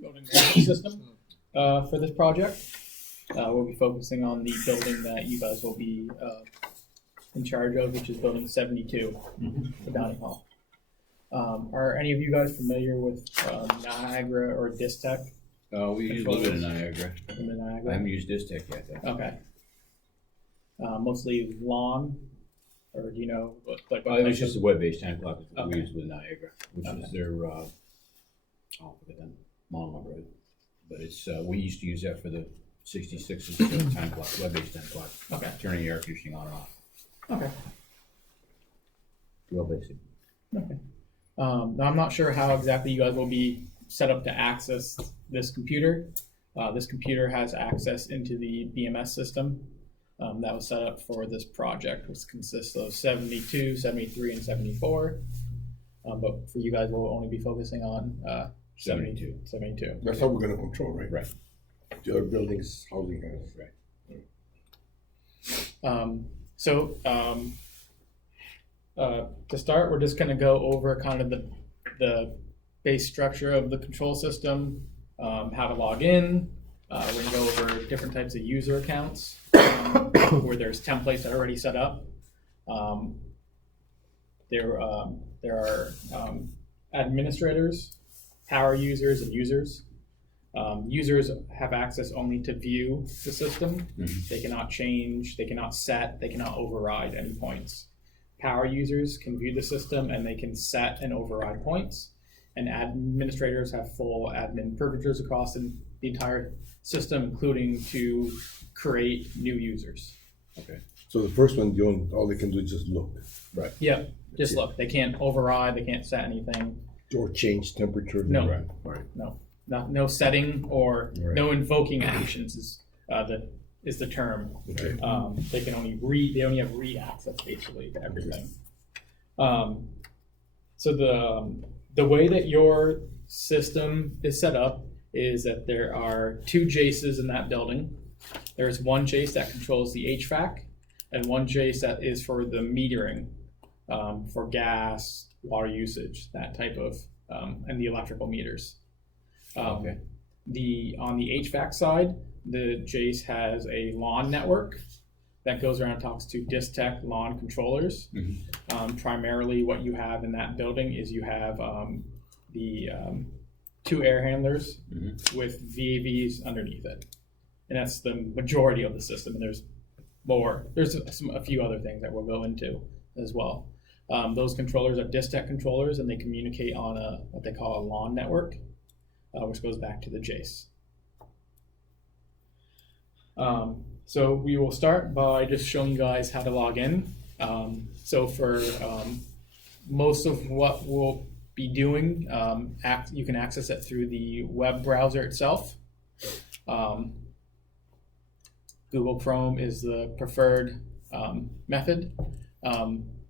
building management system for this project. We'll be focusing on the building that you guys will be in charge of, which is building 72, the dining hall. Are any of you guys familiar with Niagara or Distech? We use a little bit of Niagara. I haven't used Distech yet, though. Okay. Mostly lawn, or do you know what? Like, it was just a web-based time clock that we Okay. used with Niagara, which is their I'll forget that model number, but it's we used to use that for the 66 time clock, web-based time clock. Okay. Turning the air conditioning on and off. Okay. Real basic. Okay. Now I'm not sure how exactly you guys will be set up to access this computer. This computer has access into the BMS system that was set up for this project, which consists of 72, 73, and 74. But for you guys, we'll only be focusing on 72. That's how we're going to control, right? Right. The other buildings, housing units. Right. To start, we're just going to go over kind of the base structure of the control system, how to log in. We're going to go over different types of user accounts where there's templates that are already set up. There are administrators, power users, and users. Users have access only to view the system. They cannot change, they cannot set, they cannot override any points. Power users can view the system and they can set and override points. And administrators have full admin privileges across the entire system, including to create new users. Okay. So the first one, all they can do is just look. Right. Yeah, just look. They can't override, they can't set anything. Or change temperature. No. Right. No setting or Right. no invoking actions is the term. Okay. They can only read. They only have read access basically to everything. So the way that your system is set up is that there are 2 JACEs in that building. There's one JACE that controls the HVAC, and one JACE that is for the metering, for gas, water usage, that type of, and the electrical meters. Okay. On the HVAC side, the JACE has a LAN network that goes around and talks to Distech LAN controllers. Primarily what you have in that building is you have the 2 air handlers with Vfds underneath it. And that's the majority of the system. And there's more. There's a few other things that we'll go into as well. Those controllers are Distech controllers, and they communicate on what they call a LAN network, which goes back to the JACE. So we will start by just showing you guys how to log in. So for most of what we'll be doing, you can access it through the web browser itself. Google Chrome is the preferred method.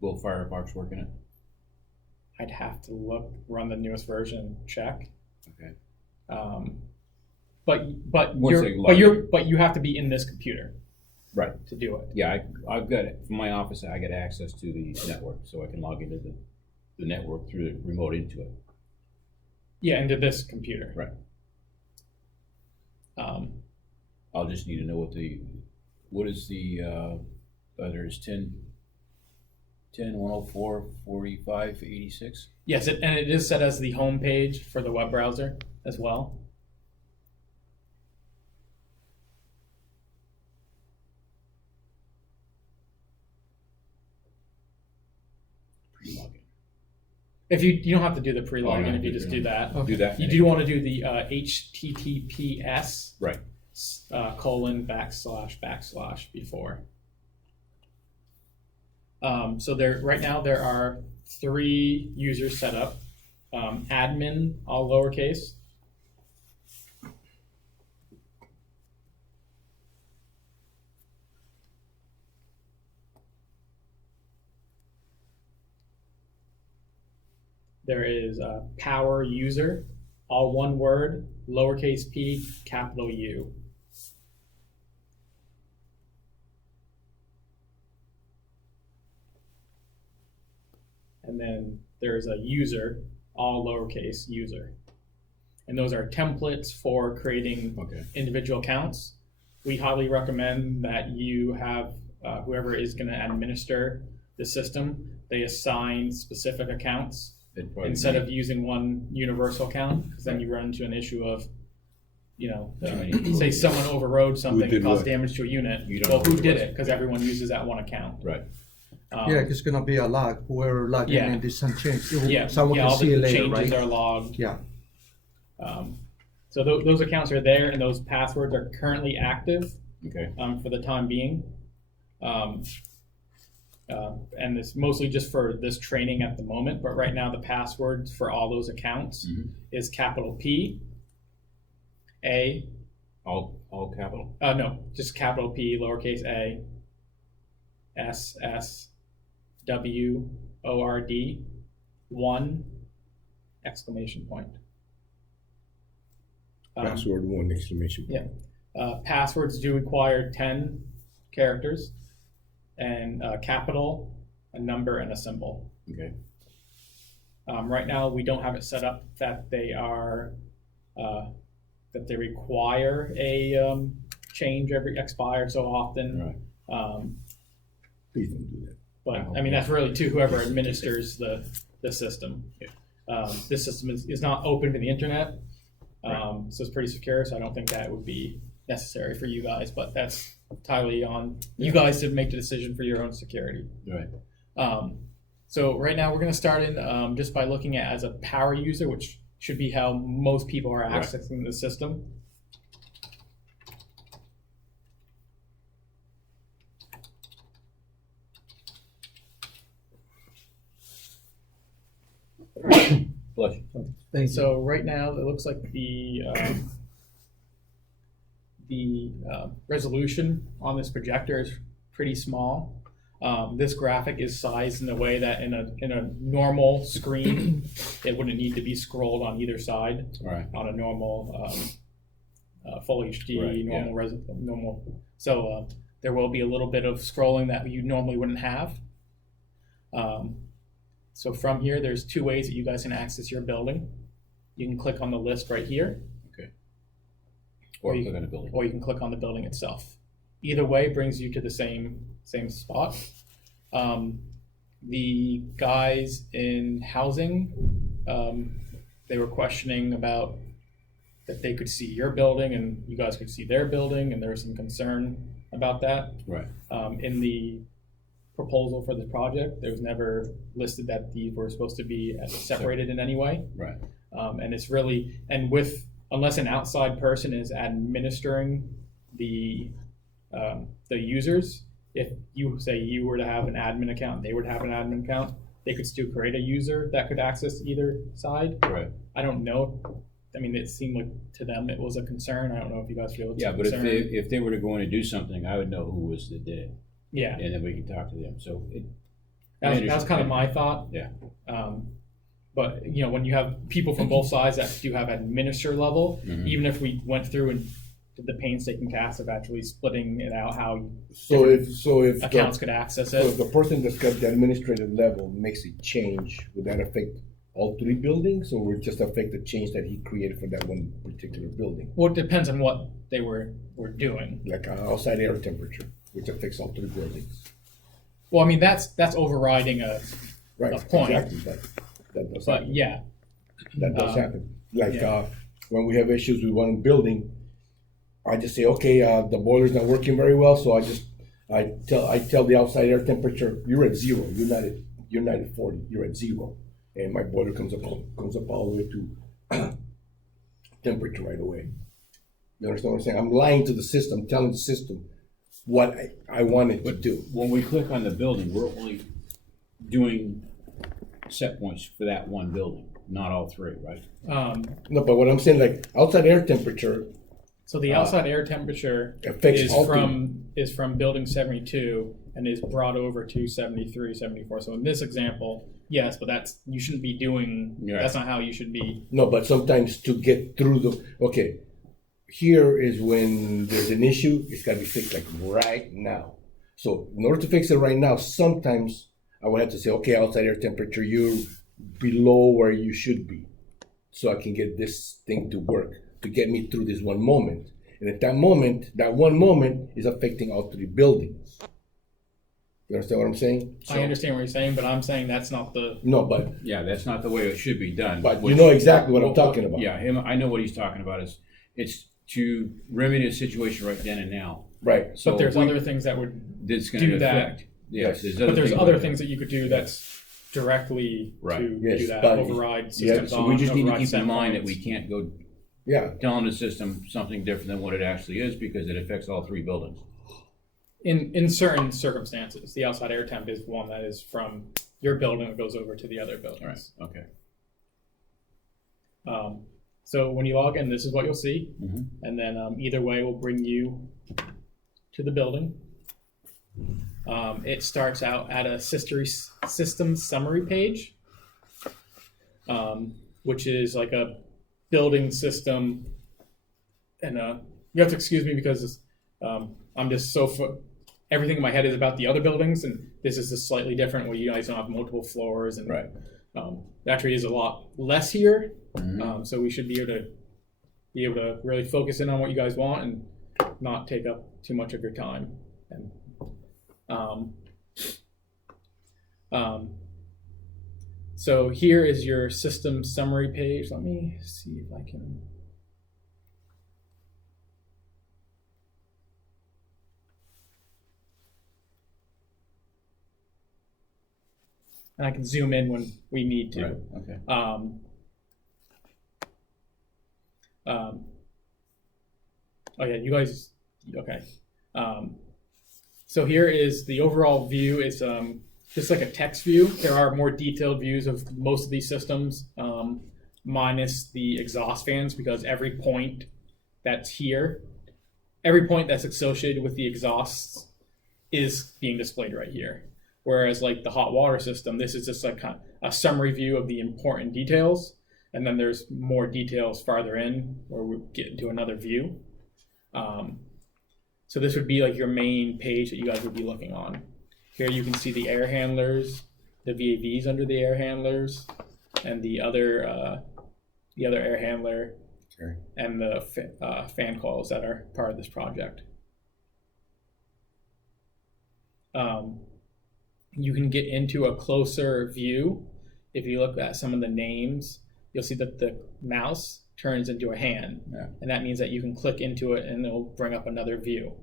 Will Firefox work in it? I'd have to run the newest version, check. Okay. But you have to be in this computer, right, to do it. Yeah, I've got it from my office. I got access to the network, so I can log into the network through the remote into it. Yeah, into this computer. Right. I'll just need to know what is the whether it's 10.104.45.86. Yes, and it is set as the home page for the web browser as well. Pre-login. If you don't have to do the pre-login, if you just do that. Do that. You do want to do the HTTPS right. :/ before. So right now there are 3 users set up. Admin, all lowercase. There is power user, all one word, lowercase p, capital U. And then there's a user, all lowercase user. and those are templates for creating Okay. individual accounts. We highly recommend that you have whoever is going to administer the system, they assign specific accounts instead of using one universal account, because then you run into an issue of, say someone overrode something and caused damage to a unit. Well, who did it? Because everyone uses that one account. Right. Yeah, it's gonna be a log. Whoever logged in and did some change. Someone all can see the it later, changes right? are logged. Yeah. So those accounts are there, and those passwords are currently active Okay. for the time being. And it's mostly just for this training at the moment, but right now the passwords for all those accounts is capital P, A. All capital? No, just capital P, lowercase a, S, S, W, O, R, D, 1, exclamation point. Password 1 exclamation point. Yeah. Passwords do require 10 characters, and capital, a number, and a symbol. Okay. Right now, we don't have it set up that they are that they require a change every expire so often. Right. Please don't do that. But I mean, that's really to whoever administers the system. This system is not open to the internet, so it's pretty secure. So I don't think that would be necessary for you guys. But that's entirely on you guys to make the decision for your own security. Right. So right now we're going to start in just by looking at as a power user, which should be how most people are accessing the system. Bless you. So right now it looks like the resolution on this projector is pretty small. This graphic is sized in a way that in a normal screen, it wouldn't need to be scrolled on either side. Right. On a normal full HD, Right, normal. So there will be a little bit of scrolling that you normally wouldn't have. So from here, there's two ways that you guys can access your building. You can click on the list right here. Okay. Or click on the building. Or you can click on the building itself. Either way brings you to the same spot. The guys in housing, they were questioning about that they could see your building and you guys could see their building, and there was some concern about that. Right. In the proposal for the project, there was never listed that these were supposed to be separated in any way. Right. And it's really, and unless an outside person is administering the users, if you say you were to have an admin account, they would have an admin account, they could still create a user that could access either side. Right. I don't know. I mean, it seemed like to them it was a concern. I don't know if you guys feel it's a But concern. if they were to go in and do something, I would know who was that did it. Yeah. And then we can talk to them. So that was kind of my thought. Yeah. But when you have people from both sides that do have administrator level, even if we went through and did the painstaking task of actually splitting it out, how if accounts could access So if it. the person that's got the administrative level makes a change, would that affect all 3 buildings, or would it just affect the change that he created for that one particular building? Well, it depends on what they were doing. Like outside air temperature, which affects all 3 buildings. Well, I mean that's overriding a point. Exactly. That does happen. But yeah, That does happen. Like yeah. when we have issues with one building, I just say, okay, the boiler's not working very well, so I tell the outside air temperature, you're at 0. You're not at 40. You're at 0, and my boiler comes up all the way to temperature right away. You understand what I'm saying? I'm lying to the system, telling the system what I want it to do. When we click on the building, we're only doing set points for that one building, not all 3, right? No, but what I'm saying, like outside air temperature. So the outside air temperature affects is from building 72 and is brought over to 73, 74. So in this example, yes, but you shouldn't be doing. Yeah. That's not how you should be. No, but sometimes to get through here is when there's an issue, it's got to be fixed like right now. So in order to fix it right now, sometimes I would have to say, okay, outside air temperature, you're below where you should be. so I can get this thing to work, to get me through this one moment. And at that moment, that one moment is affecting all three buildings. You understand what I'm saying? I understand what you're saying, but I'm saying that's not the. No, but Yeah, that's not the way it should be done. But you know exactly what I'm talking about. Yeah, I know what he's talking about. It's to remedy a situation right then and now. right. So But there's other things that would that's going to do that. affect. Yes, But there's other things that you could do that's directly Right. to Yes, do that. but- Override systems So on. we just need to override keep in mind that Setpoints. we can't go Yeah. telling the system something different than what it actually is because it affects all three buildings. In certain circumstances, the outside air temp is one that is from your building that goes over to the other buildings. Okay. So when you log in, this is what you'll see, Mhm. and then either way will bring you to the building. It starts out at a system summary page, which is like a building system, and you have to excuse me because I'm just everything in my head is about the other buildings, and this is just slightly different where you guys don't have multiple floors, and Right. it actually is a lot less here. Mhm. So we should be able to really focus in on what you guys want and not take up too much of your time. And so here is your system summary page. Let me see if I can. And I can zoom in when we need to. Right. Okay. Oh yeah, you guys, okay. So here is the overall view. It's just like a text view. There are more detailed views of most of these systems, minus the exhaust fans, because every point that's here, every point that's associated with the exhausts is being displayed right here. Whereas like the hot water system, this is just like kind of a summary view of the important details. And then there's more details farther in where we get into another view. So this would be like your main page that you guys would be looking on. Here you can see the air handlers, the VAVs under the air handlers, and the other air handler, Okay. and the fan coils that are part of this project. You can get into a closer view. If you look at some of the names, you'll see that the mouse turns into a hand. Yeah. And that means that you can click into it and it'll bring up another view.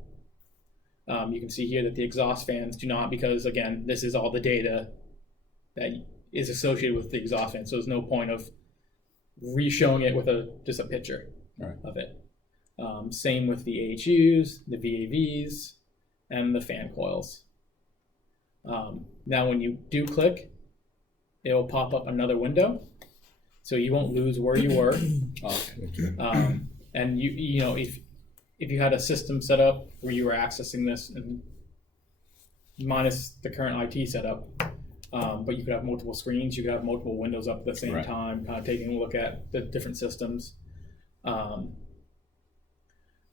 You can see here that the exhaust fans do not, because again, this is all the data that is associated with the exhaust fan. So there's no point of re-showing it with just a picture Right. of it. Same with the AHUs, the VAVs, and the fan coils. Now when you do click, it will pop up another window, so you won't lose where you were. Okay. And you know if you had a system set up where you were accessing this, and minus the current IT setup, but you could have multiple screens, you could have multiple windows up at the same Right. time, kind of taking a look at the different systems.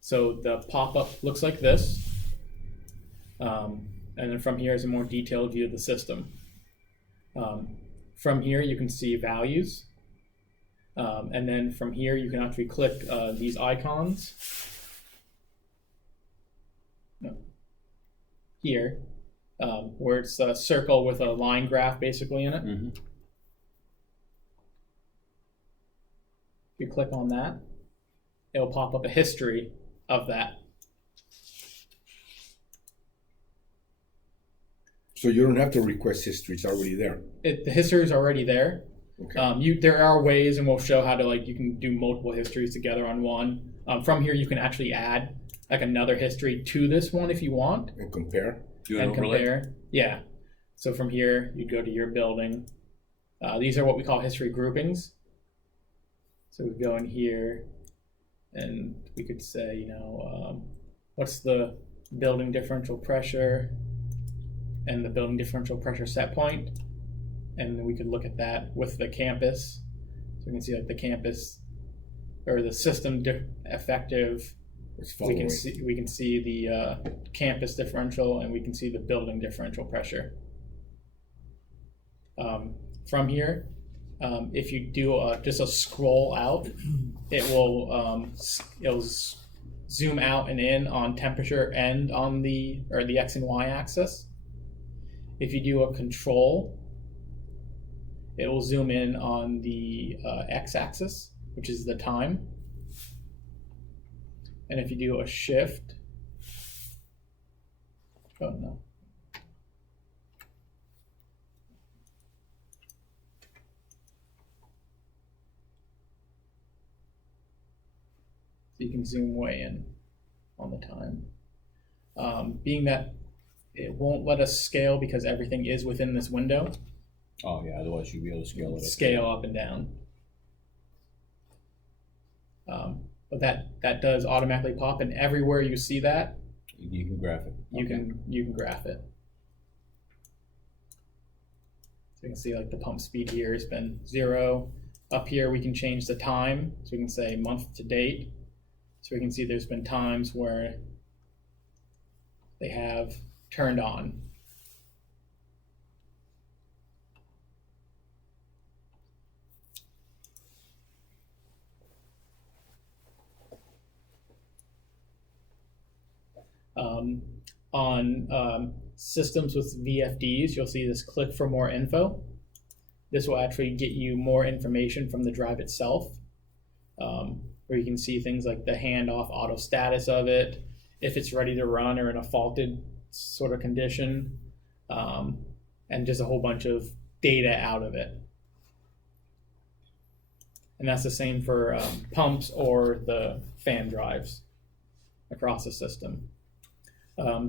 So the pop-up looks like this. And then from here is a more detailed view of the system. From here you can see values. And then from here you can actually click these icons. Here, where it's a circle with a line graph basically in it. Mm-hmm. If you click on that, it'll pop up a history of that. So you don't have to request history; it's already there. The history is already there. Okay. There are ways, and we'll show how to you can do multiple histories together on one. From here, you can actually add another history to this one if you want, And compare. Do an and overlay? compare. Yeah. So from here, you go to your building. These are what we call history groupings. So we go in here, and we could say, what's the building differential pressure and the building differential pressure set point, and then we could look at that with the campus. So we can see the campus or the system effective. It's We following. can see the campus differential, and we can see the building differential pressure. From here, if you do just a scroll out, it will it'll zoom out and in on temperature and on the X and Y axis. If you do a control, it will zoom in on the X axis, which is the time. And if you do a shift, oh no. You can zoom way in on the time. Being that it won't let us scale because everything is within this window. Oh yeah, otherwise you'd be able to scale it up. Scale up and down. But that does automatically pop, and everywhere you see that, You can graph it. you can graph it. So you can see like the pump speed here has been 0. Up here we can change the time, so we can say month to date. So we can see there's been times where they have turned on. On systems with VFDs, you'll see this click for more info. This will actually get you more information from the drive itself, where you can see things like the handoff auto status of it, if it's ready to run or in a faulted sort of condition, and just a whole bunch of data out of it. And that's the same for pumps or the fan drives across the system.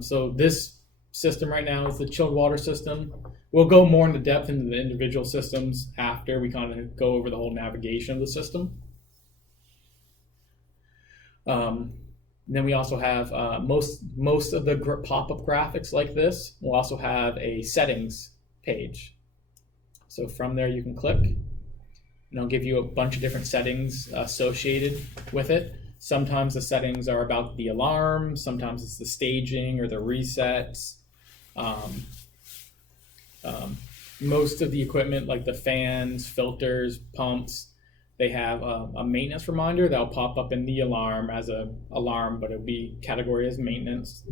So this system right now is the chilled water system. We'll go more into depth into the individual systems after we kind of go over the whole navigation of the system. Then we also have most of the pop-up graphics like this will also have a settings page. So from there you can click, and it'll give you a bunch of different settings associated with it. Sometimes the settings are about the alarm, sometimes it's the staging or the resets. Most of the equipment, like the fans, filters, pumps, they have a maintenance reminder that'll pop up in the alarm as an alarm, but it'll be categorized as maintenance.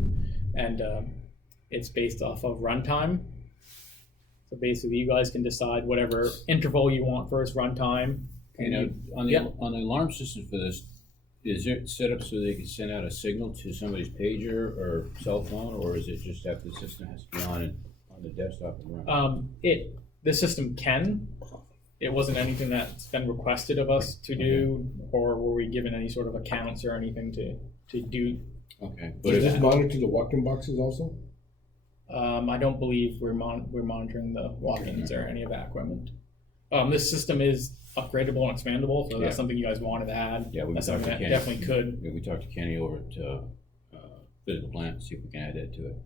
And it's based off of runtime. So basically you guys can decide whatever interval you want for its runtime. On the alarm system for this, is it set up so they can send out a signal to somebody's pager or cell phone, or is it just that the system has to be on the desktop and run? The system can. It wasn't anything that's been requested of us to do, or were we given any sort of accounts or anything to do. Okay. But does this monitor the walk-in boxes also? I don't believe we're monitoring the walk-ins or any of that equipment. This system is upgradable and expandable, so that's something you guys wanted to add. Yeah, that's something that definitely could. Yeah, we talked to Kenny over at Physical Plant to see if we can add that to it.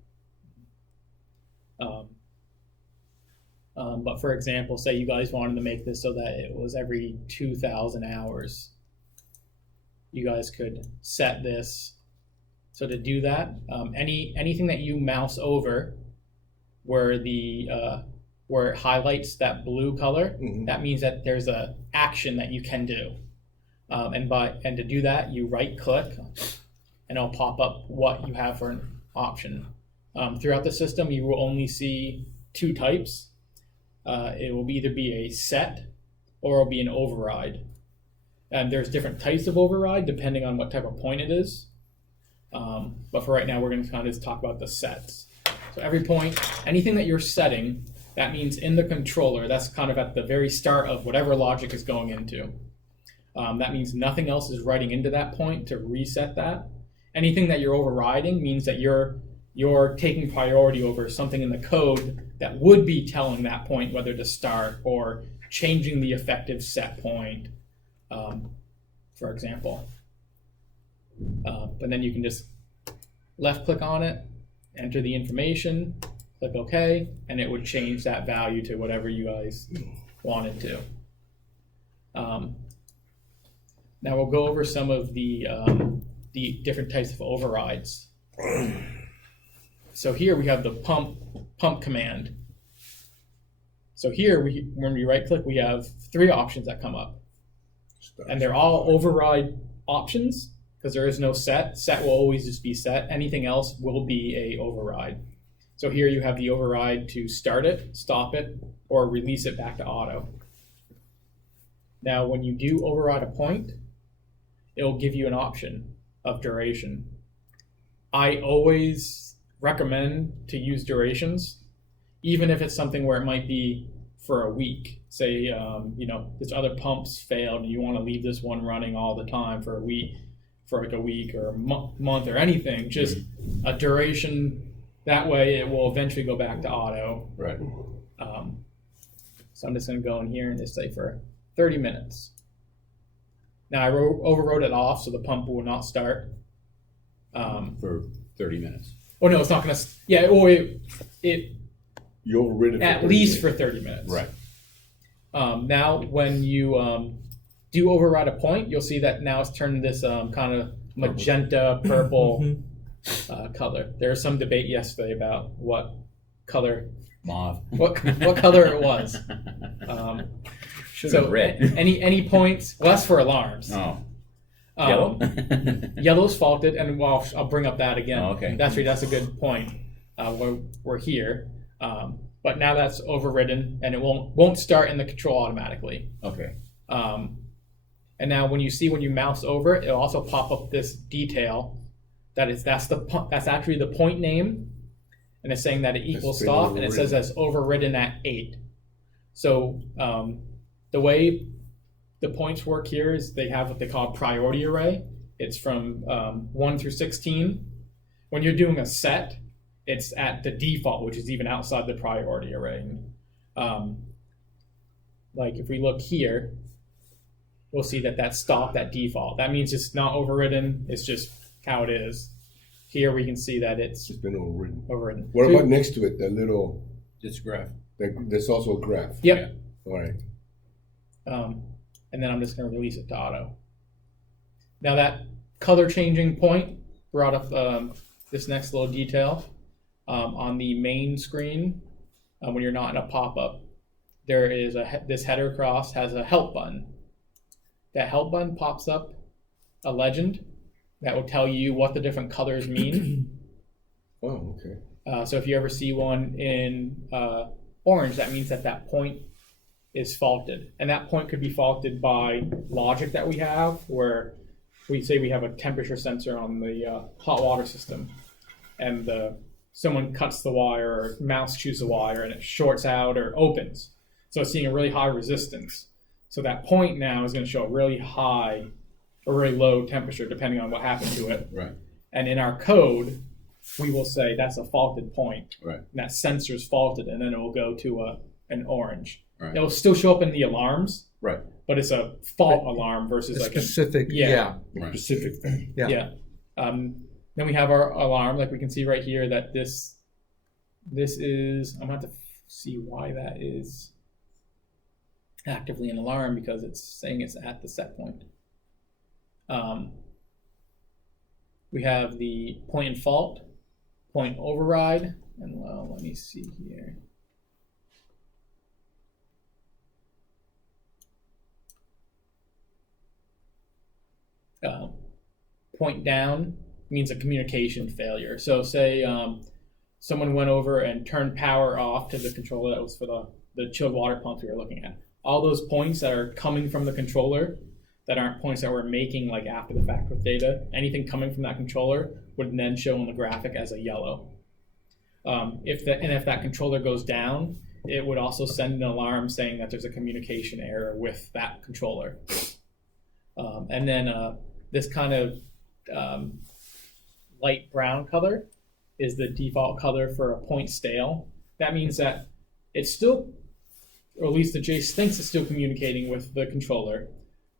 But for example, say you guys wanted to make this so that it was every 2,000 hours. You guys could set this. So to do that, anything that you mouse over where where it highlights that blue color, that means that there's a action that you can do. And to do that, you right click and it'll pop up what you have for an option. Throughout the system, you will only see 2 types. It will either be a set or it'll be an override. And there's different types of override depending on what type of point it is. But for right now, we're going to kind of just talk about the sets. So every point, anything that you're setting, that means in the controller, that's kind of at the very start of whatever logic is going into. That means nothing else is writing into that point to reset that. Anything that you're overriding means that you're taking priority over something in the code that would be telling that point whether to start or changing the effective set point, for example. But then you can just left click on it, enter the information, click OK, and it would change that value to whatever you guys wanted to. Now we'll go over some of the different types of overrides. So here we have the pump command. So here, when we right click, we have 3 options that come up. And they're all override options because there is no set. Set will always just be set. Anything else will be a override. So here you have the override to start it, stop it, or release it back to auto. Now, when you do override a point, it'll give you an option of duration. I always recommend to use durations, even if it's something where it might be for a week. Say, this other pump's failed and you want to leave this one running all the time for a week or a month or anything, just a duration. That way it will eventually go back to auto. Right. So I'm just going to go in here and just say for 30 minutes. Now I overrode it off so the pump will not start. For 30 minutes. Oh no, it's not going to. Yeah, or it You overrid it at least for 30 minutes. Right. Now, when you do override a point, you'll see that now it's turned this kind of magenta purple color. There was some debate yesterday about what color, Mauve. what color it was. Should So have red. any points? Well, that's for alarms. Oh. Yellow? Yellow's faulted, and I'll bring up that again. Oh, okay. That's a good point. We're here. But now that's overridden, and it won't start in the control automatically. Okay. And now when you mouse over it, it'll also pop up this detail that's actually the point name, and it's saying that it equals been stop, and it says that's overridden at 8. So the way the points work here is they have what they call a priority array. It's from 1 through 16. When you're doing a set, it's at the default, which is even outside the priority array. Like if we look here, we'll see that that's stopped at default. That means it's not overridden. It's just how it is. Here we can see that it's been overridden. overridden. What about next to it, that little, It's graph. there's also a graph? Yep. All right. And then I'm just going to release it to auto. Now that color changing point brought up this next little detail. On the main screen, when you're not in a pop-up, there is this header cross has a help button. That help button pops up a legend that will tell you what the different colors mean. Oh, okay. So if you ever see one in orange, that means that point is faulted. And that point could be faulted by logic that we have, where we say we have a temperature sensor on the hot water system, and someone cuts the wire or mouse chews the wire and it shorts out or opens. So it's seeing a really high resistance. So that point now is going to show a really high or really low temperature depending on what happened to it. Right. And in our code, we will say that's a faulted point. Right. And that sensor's faulted, and then it will go to an orange. Right. It will still show up in the alarms, Right. but it's a fault alarm versus like specific. Right. Specific thing. Yeah. Then we have our alarm, like we can see right here that this is, I'm going to have to see why that is actively an alarm because it's saying it's at the set point. We have the point and fault, point override, and let me see here. Point down means a communication failure. So say someone went over and turned power off to the controller that was for the chilled water pump we were looking at. All those points that are coming from the controller that aren't points that we're making like after the fact with data, anything coming from that controller would then show on the graphic as a yellow. If that controller goes down, it would also send an alarm saying that there's a communication error with that controller. And then this kind of light brown color is the default color for a point stale. That means that it's still, or at least the Jace thinks it's still communicating with the controller,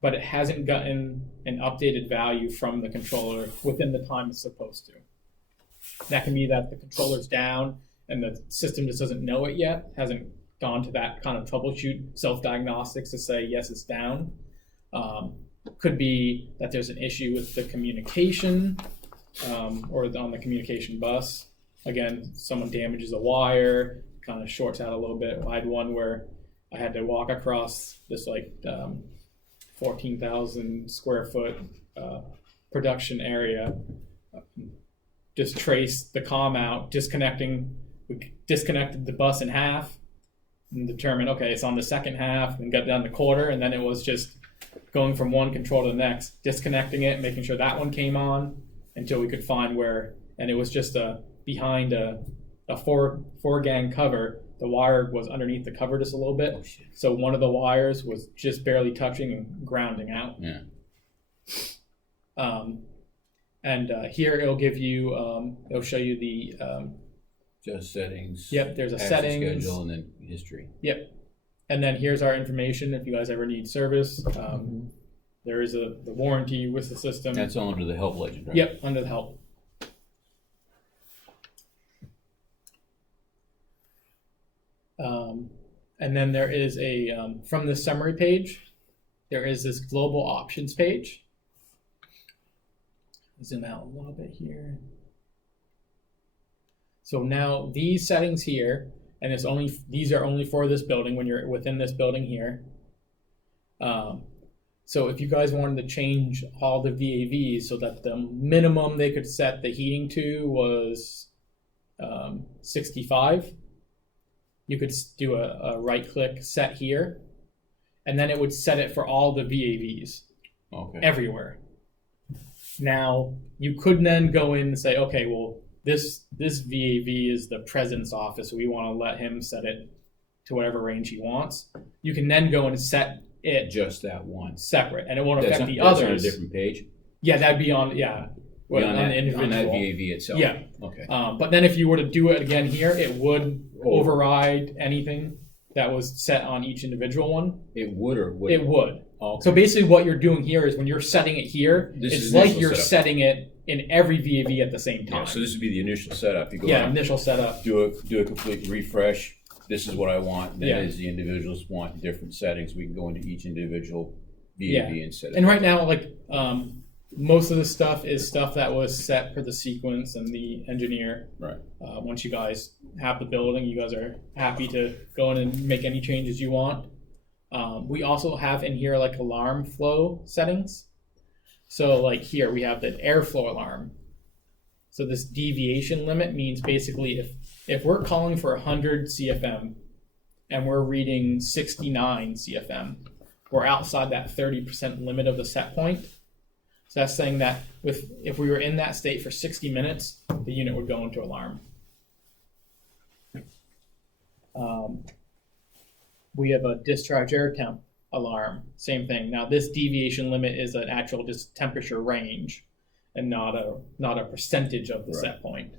but it hasn't gotten an updated value from the controller within the time it's supposed to. That can be that the controller's down and the system just doesn't know it yet, hasn't gone to that kind of troubleshoot self-diagnostics to say, yes, it's down. Could be that there's an issue with the communication or on the communication bus. Again, someone damages a wire, kind of shorts out a little bit. I had one where I had to walk across this 14,000 square foot production area, just trace the comm out, we disconnected the bus in half and determined, okay, it's on the second half, and got down the quarter, and then it was just going from one control to the next, disconnecting it, making sure that one came on until we could find where, and it was just behind a four gang cover. The wire was underneath the cover just a little bit. Oh, shit. So one of the wires was just barely touching and grounding out. Yeah. And here it'll give you, it'll show you the, Just settings. yep, there's a access settings. schedule and then history. Yep. And then here's our information if you guys ever need service. There is the warranty with the system. That's all under the help legend, right? Yep, under the help. And then there is from the summary page, there is this global options page. Zoom out a little bit here. So now these settings here, and these are only for this building when you're within this building here. So if you guys wanted to change all the VAVs so that the minimum they could set the heating to was 65, you could do a right click set here, and then it would set it for all the VAVs everywhere. Now you could then go in and say, okay, well, this VAV is the president's office. We want to let him set it to whatever range he wants. You can then go and set it Just that one. separate, and it won't affect the That's others. on a different page? Yeah, that'd be on, On that VAV itself? Yeah. Okay. But then if you were to do it again here, it would override anything that was set on each individual one. It would or wouldn't? It would. Okay. So basically what you're doing here is when you're setting it here, This it's is like initial you're setup. setting it in every VAV at the same time. Yeah, so this would be the initial setup. You go Yeah, out, initial setup. do a complete refresh. This is what I want. Then Yeah. as the individuals want different settings, we can go into each individual VAV and set it. And right now, most of the stuff is stuff that was set for the sequence and the engineer. Right. Once you guys have the building, you guys are happy to go in and make any changes you want. We also have in here alarm flow settings. So here we have the airflow alarm. So this deviation limit means basically if we're calling for 100 CFM and we're reading 69 CFM, we're outside that 30% limit of the set point. So that's saying that if we were in that state for 60 minutes, the unit would go into alarm. We have a discharge air temp alarm, same thing. Now this deviation limit is an actual just temperature range and not a percentage of the set point.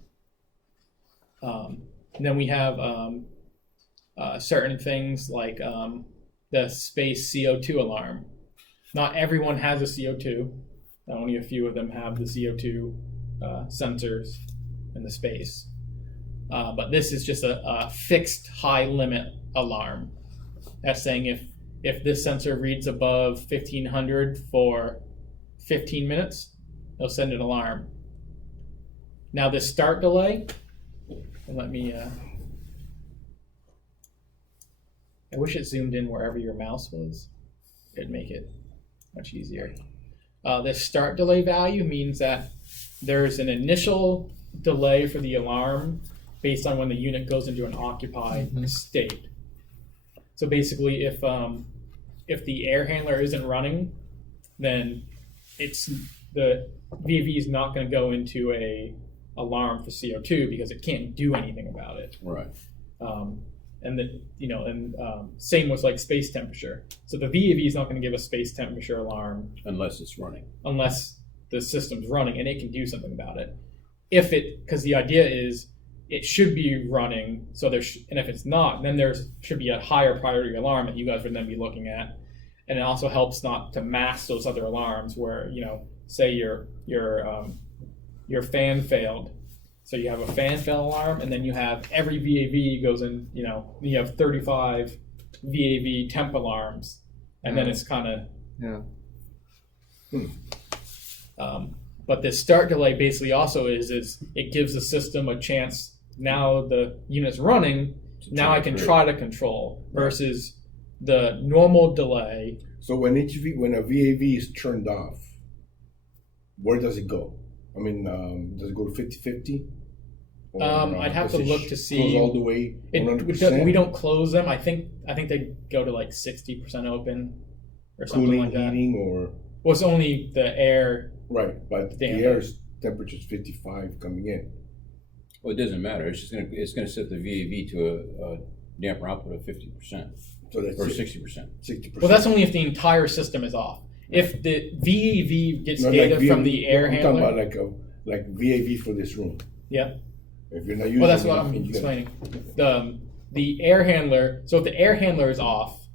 And then we have certain things like the space CO2 alarm. Not everyone has a CO2. Only a few of them have the CO2 sensors in the space. But this is just a fixed high limit alarm. That's saying if this sensor reads above 1500 for 15 minutes, it'll send an alarm. Now this start delay, and let me, I wish it zoomed in wherever your mouse was. It'd make it much easier. This start delay value means that there's an initial delay for the alarm based on when the unit goes into an occupied state. So basically, if the air handler isn't running, then the VAV is not going to go into a alarm for CO2 because it can't do anything about it. Right. Same with space temperature. So the VAV is not going to give a space temperature alarm Unless it's running. unless the system's running and it can do something about it. Because the idea is it should be running. So and if it's not, then there should be a higher priority alarm that you guys would then be looking at. And it also helps not to mask those other alarms where say your fan failed. So you have a fan fail alarm, and then you have every VAV goes in, you have 35 VAV temp alarms, and then it's kind of... But this start delay basically also is it gives the system a chance, now the unit's running, now I can try to control versus the normal delay. So when a VAV is turned off, where does it go? I mean, does it go to 50/50? I'd have to look to see. Close all the way 100%? We don't close them. I think they go to like 60% open or something Cooling, like that. heating, or Well, it's only the air. right, but the air's temperature is 55 coming in. Well, it doesn't matter. It's gonna set the VAV to a damper output of 50%. So that's Or it. 60%. 60%. Well, that's only if the entire system is off. If the VAV gets No, data like from VAV the air I'm handler. talking about like VAV for this room. Yeah. If you're not using Well, that's what it, I'm you can- explaining. The air handler. So if the air handler is off,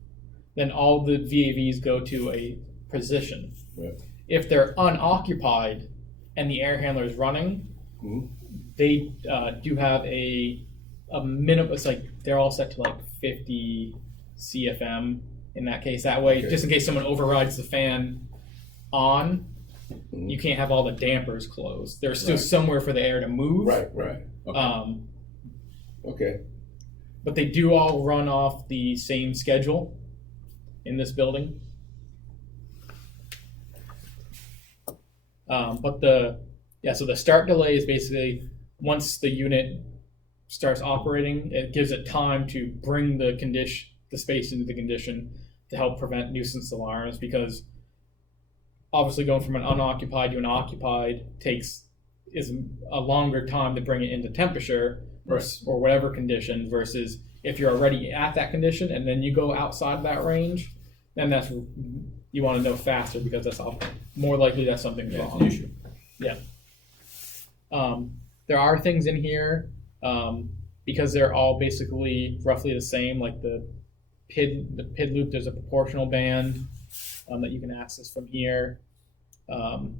then all the VAVs go to a position. Right. If they're unoccupied and the air handler is running, Mhm. they do have a minimum. It's like they're all set to like 50 CFM in that case. That way, Okay. just in case someone overrides the fan on, Mhm. you can't have all the dampers closed. There's still Right. somewhere for the air to move. Right. Okay. Okay. But they do all run off the same schedule in this building. So the start delay is basically once the unit starts operating, it gives it time to bring the space into the condition to help prevent nuisance alarms, because obviously going from an unoccupied to an occupied is a longer time to bring it into temperature or whatever condition, versus if you're already at that condition and then you go outside of that range, then you want to know faster, because that's more likely that something's Yeah, it's wrong. an issue. Yeah. There are things in here because they're all basically roughly the same. Like the PID loop, there's a proportional band that you can access from here. The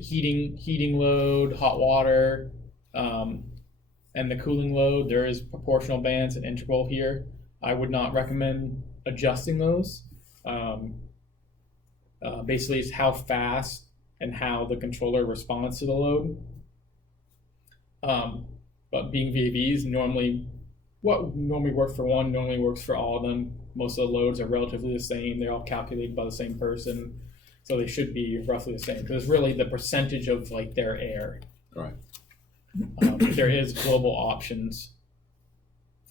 heating load, hot water, and the cooling load, there is proportional bands and integral here. I would not recommend adjusting those. Basically, it's how fast and how the controller responds to the load. But being VAVs, what normally works for one normally works for all of them. Most of the loads are relatively the same. They're all calculated by the same person, so they should be roughly the same, because it's really the percentage of like their air. Right. There is global options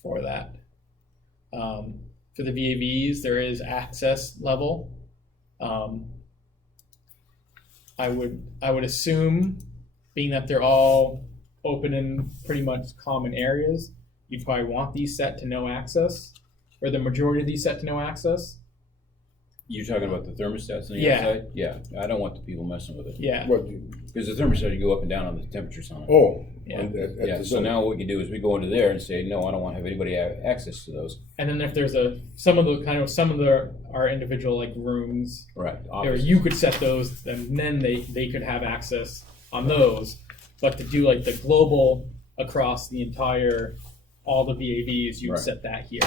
for that. For the VAVs, there is access level. I would assume, being that they're all open in pretty much common areas, you'd probably want these set to no access, or the majority of these set to no access. You're talking about the thermostats on the Yeah. outside? Yeah. I don't want the people messing with it. Yeah. What? Because the thermostat, you go up and down on the temperatures on it. Oh. Yeah. and at Yeah, the so zone. now what we can do is we go into there and say, no, I don't want to have anybody have access to those. And then if there's some of our individual like rooms, Right. or you could set those, and then they could have access on those. But to do like the global across the entire, all the VAVs, you would Right. set that here.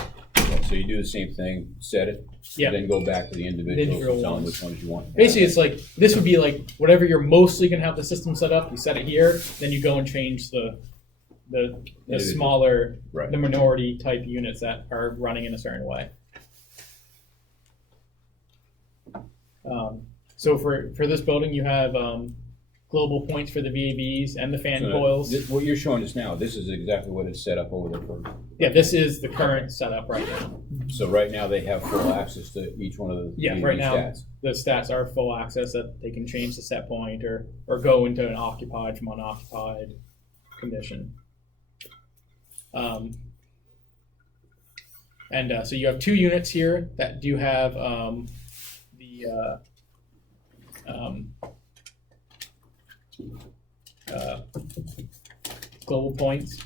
So you do the same thing, set it, Yeah. then go back to the individuals Individual and tell them ones. which ones you want. Basically, it's like, this would be like whatever you're mostly gonna have the system set up, you set it here, then you go and change the Individual. smaller, Right. the minority type units that are running in a certain way. So for this building, you have global points for the VAVs and the fan So coils. what you're showing us now, this is exactly what it's set up over there for. Yeah, this is the current setup right now. So right now they have full access to each one of the Yeah, VAV right now stats. the stats are full access, that they can change the set point or go into an occupied from unoccupied condition. So you have two units here that do have global points,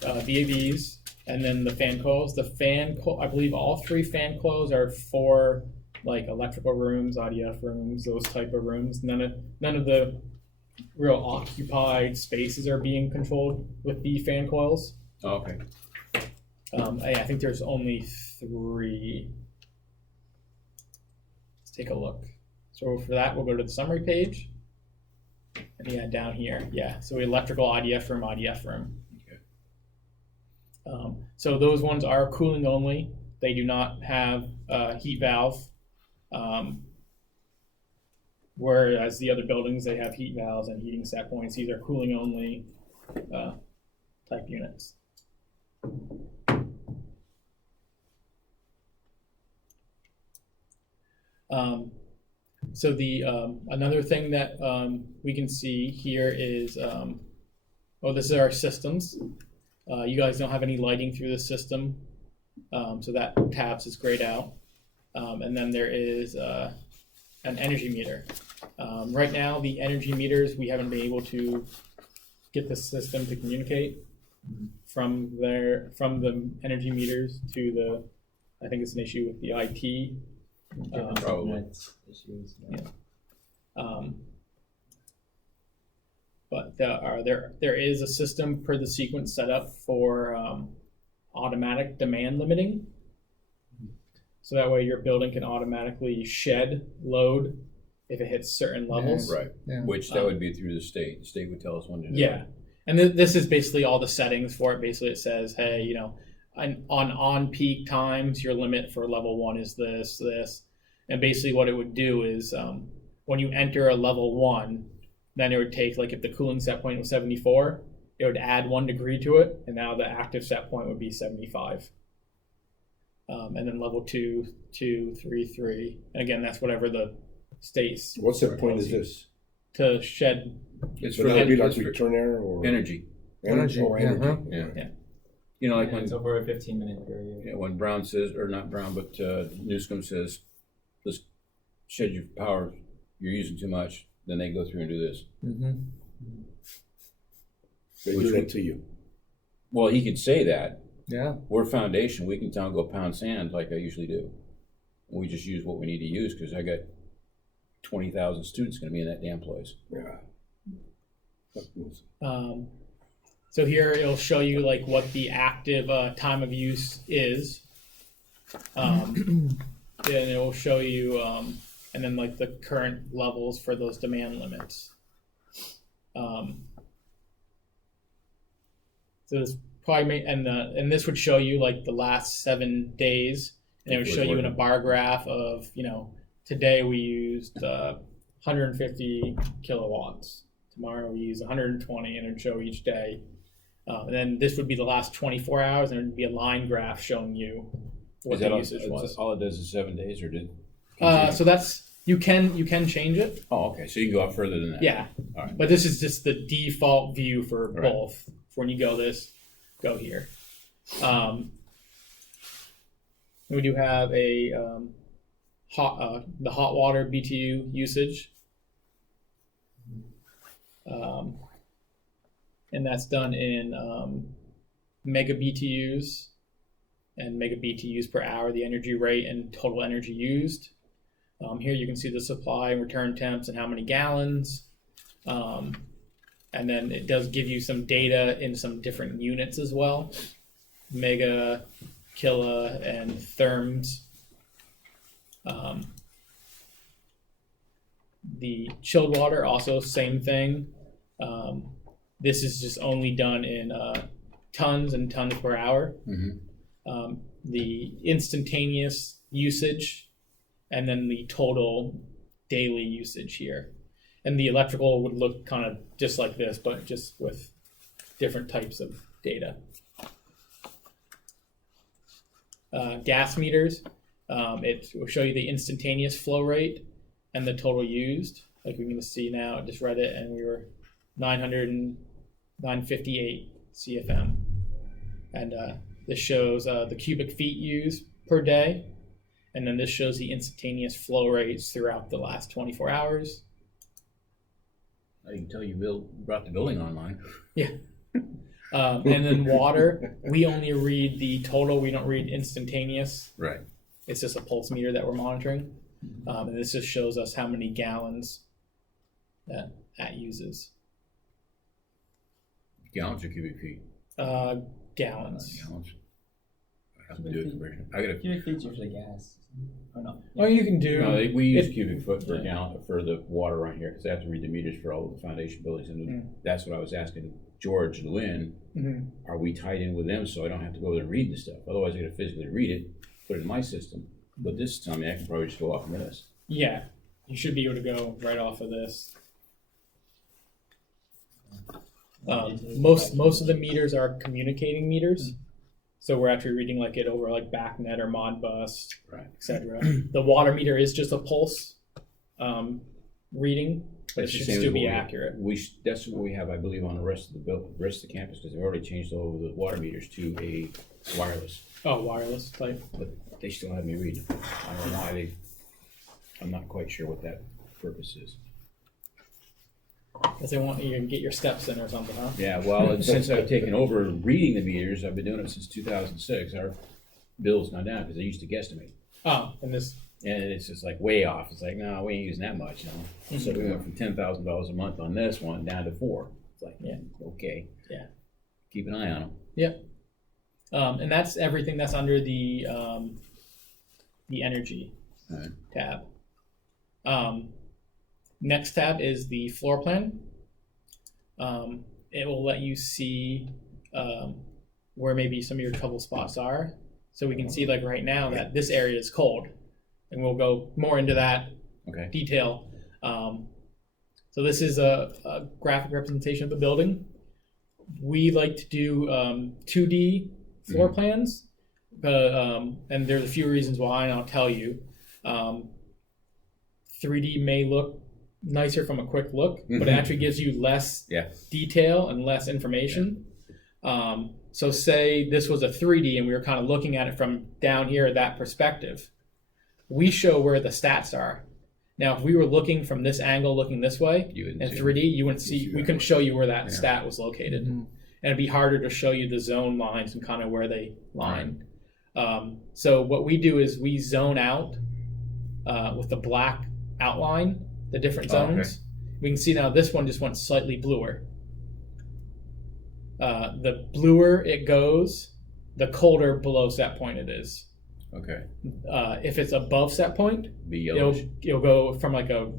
VAVs, and then the fan coils. The fan coil, I believe all three fan coils are for like electrical rooms, IDF rooms, those type of rooms. None of the real occupied spaces are being controlled with the fan coils. Oh, okay. I think there's only three. Let's take a look. So for that, we'll go to the summary page. And yeah, down here, yeah. So electrical IDF room, IDF room. Okay. So those ones are cooling only. They do not have a heat valve. Whereas the other buildings, they have heat valves and heating set points. These are cooling only type units. So the another thing that we can see here is, this is our systems. You guys don't have any lighting through the system, so that tabs is grayed out. And then there is an energy meter. Right now, the energy meters, we haven't been able to get the system to communicate from the energy meters to the, I think it's an issue with the IT. Probably. But there is a system per the sequence set up for automatic demand limiting. So that way your building can automatically shed load if it hits certain levels. Right. Yeah. Which that would be through the state. The state would tell us when to do Yeah. it. And this is basically all the settings for it. Basically it says, hey, on peak times, your limit for level 1 is this. And basically what it would do is when you enter a level 1, then it would take, like if the cooling set point was 74, it would add 1 degree to it, and now the active set point would be 75. And then level 2, 2, 3, 3. And again, that's whatever the state's. What set point is this? To shed. It's So for that would be like it's for return error or energy. Energy or energy. Uh-huh. Yeah. You know, like when it's over a 15-minute period. when Brown says, or not Brown, but Newscomb says, "Let's shed your power. You're using too much." Then they go through and do this. Mm-hmm. They do that to you. Well, he could say that. Yeah. We're foundation. We can tell him go pound sand like I usually do. We just use what we need to use because I got 20,000 students going to be in that damn place. Yeah. So here it'll show you like what the active time of use is. And it will show you, and then like the current levels for those demand limits. So this probably and this would show you like the last 7 days, and it would show you in a bar graph of, today we used 150 kilowatts. Tomorrow we use 120, and it would show each day. And then this would be the last 24 hours, and it would be a line graph showing you what the usage was. All it does is 7 days, or did? So that's you can change it. Oh, okay. So you can go up further than that. Yeah. All right. But this is just the default view for Right. both. For when you go go here. We do have a the hot water BTU usage. And that's done in mega BTUs and mega BTUs per hour, the energy rate and total energy used. Here you can see the supply and return temps and how many gallons. And then it does give you some data in some different units as well. Mega, kilo, and therms. The chilled water, also same thing. This is just only done in tons and tons per hour. Mm-hmm. The instantaneous usage, and then the total daily usage here. And the electrical would look kind of just like this, but just with different types of data. Gas meters, it will show you the instantaneous flow rate and the total used. Like we can see now, I just read it, and we were 958 CFM. And this shows the cubic feet used per day. And then this shows the instantaneous flow rates throughout the last 24 hours. I can tell you brought the building online. Yeah. And then water, we only read the total. We don't read instantaneous. Right. It's just a pulse meter that we're monitoring. And this just shows us how many gallons that uses. Gallons or cubic feet? Gallons. Gallons. I have to do a conversion. I gotta. Cubic feet's usually gas. Or no? Oh, you can do. No, we use it- cubic foot per yeah. gallon for the water around here, because I have to read the meters for all of the foundation buildings, and that's what I was asking George and Lynn. Mhm. Are we tied in with them so I don't have to go there and read the stuff? Otherwise, I gotta physically read it, put it in my system. But this time, I can probably just go off of this. Yeah, you should be able to go right off of this. Most of the meters are communicating meters, so we're actually reading like it over like BACnet or Modbus, Right. etc. The water meter is just a pulse reading, but it That's the should same as still be what we- accurate. That's what we have, I believe, on the rest of the rest of the campus, because they've already changed all of the water meters to a wireless, Oh, wireless type. but they still have me read. I don't know why I'm not quite sure what that purpose is. Because they want you to get your steps in or something, huh? Yeah, well, since I've taken over reading the meters, I've been doing it since 2006. Our bill's gone down because they used to guesstimate, Oh, and this. and it's just like way off. It's like, no, we ain't using that much, no. So we went from $10,000 a month on this one down to $4,000. It's like, Yeah. okay, Yeah. keep an eye on them. Yep. And that's everything that's under the energy Alright. tab. Next tab is the floor plan. It will let you see where maybe some of your trouble spots are. So we can see like right now that this area is cold, and we'll go more into that Okay. detail. So this is a graphic representation of the building. We like to do 2D floor plans, and there's a few reasons why, and I'll tell you. 3D may look nicer from a quick look, but it actually gives you less Yeah. detail and less information. So say this was a 3D and we were kind of looking at it from down here, that perspective. We show where the stats are. Now, if we were looking from this angle, looking this way, You wouldn't in see 3D, you wouldn't see, we couldn't show you where that Yeah. stat was located. And it'd be harder to show you the zone lines and kind of where they line. So what we do is we zone out with the black outline, the different Oh, okay. zones. We can see now this one just went slightly bluer. The bluer it goes, the colder below set point it is. Okay. If it's above set point, Be yellowish. it'll go from like a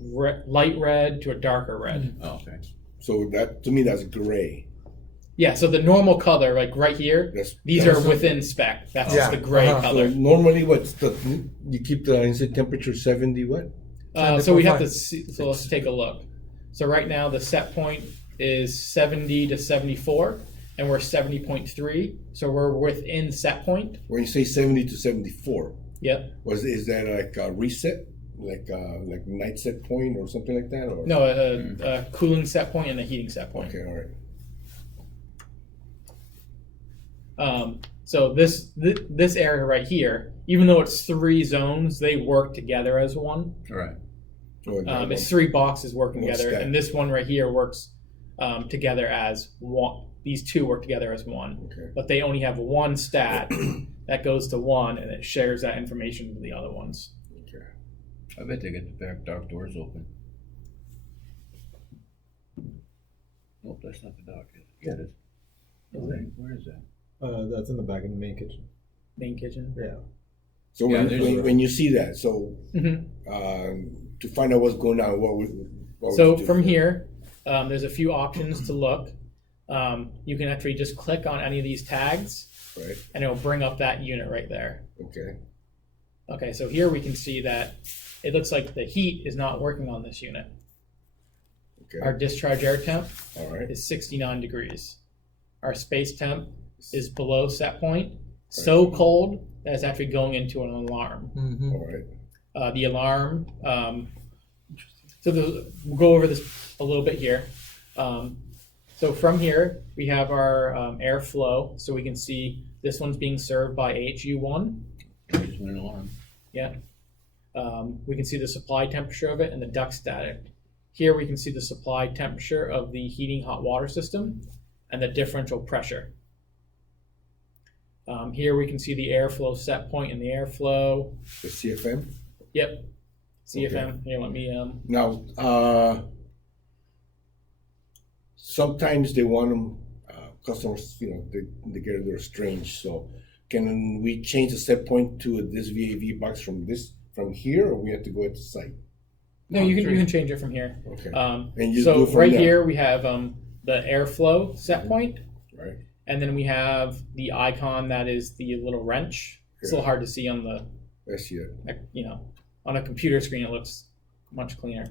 light red to a darker red. Oh, okay. So that, to me, that's gray. Yeah, so the normal color, like right here, these are that's- within spec. That's just Yeah, the gray uh-huh. So color. normally, what's you keep the inside temperature 70 what? So we have 74.5. to see, so let's take a look. So right now the set point is 70 to 74, and we're 70.3. So we're within set point. When you say 70 to 74, Yep. is that like a reset, like night set point or something like that? Or? No, a cooling set point and a heating set point. Okay, all right. So this area right here, even though it's 3 zones, they work together as one. All right. Oh, It's 3 boxes working One together, stack. and this one right here works together as one. These 2 work together as one, Okay. but they only have one stat that goes to one, and it shares that information with the other ones. Okay. I bet they get the back dock doors open. Nope, that's not the dock. Yeah, it is. Where is that? That's in the back of the main kitchen. Main kitchen. Yeah. So Yeah, when, there's when, a- when you see that, so Mhm. to find out what's going on, what would So you do? from here, there's a few options to look. You can actually just click on any of these tags, Right. and it will bring up that unit right there. Okay. Okay, so here we can see that it looks like the heat is not working on this unit. Okay. Our discharge air temp All right. is 69 degrees. Our space temp is below set point, so cold that it's actually going into an alarm. Mhm. All right. The alarm, we'll go over this a little bit here. So from here, we have our airflow, so we can see this one's being served by AHU1. I just went an alarm. Yeah. We can see the supply temperature of it and the duct static. Here we can see the supply temperature of the heating hot water system and the differential pressure. Here we can see the airflow set point and the airflow. The CFM. Yep. CFM. Here, let me. Now, sometimes they want them, customers, they get a little strange. So can we change the set point to this VAV box from here, or we have to go at the site? No, you can change it from here. Okay. And you so do it from right there. here we have the airflow set point, Right. and then we have the icon that is the little wrench. It's a little hard to see on the, I see it. on a computer screen. It looks much cleaner.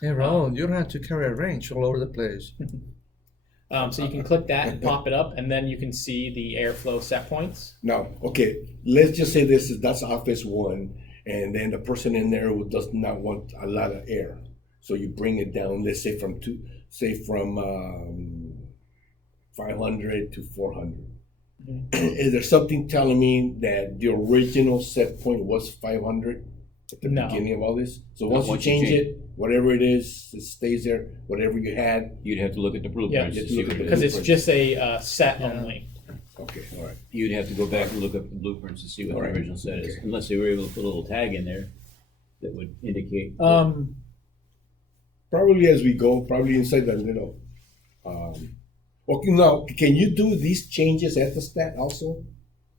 Hey, Raul, you don't have to carry a wrench all over the place. So you can click that and pop it up, and then you can see the airflow set points. Now, okay, let's just say that's office one, and then the person in there who does not want a lot of air. So you bring it down, let's say from 500 to 400. Mhm. Is there something telling me that the original set point was 500 at the No. beginning of all this? So No, once you once you change change it, whatever it is, it stays there. Whatever you had, You'd have to look at the blueprints Yeah, to see what it Because is. it's just a set only. okay, all right. You'd have to go back and look up the blueprints to see what Alright. the original set is, Okay. unless they were able to put a little tag in there that would indicate. Probably as we go, probably inside the little. Okay, now can you do these changes at the stat also?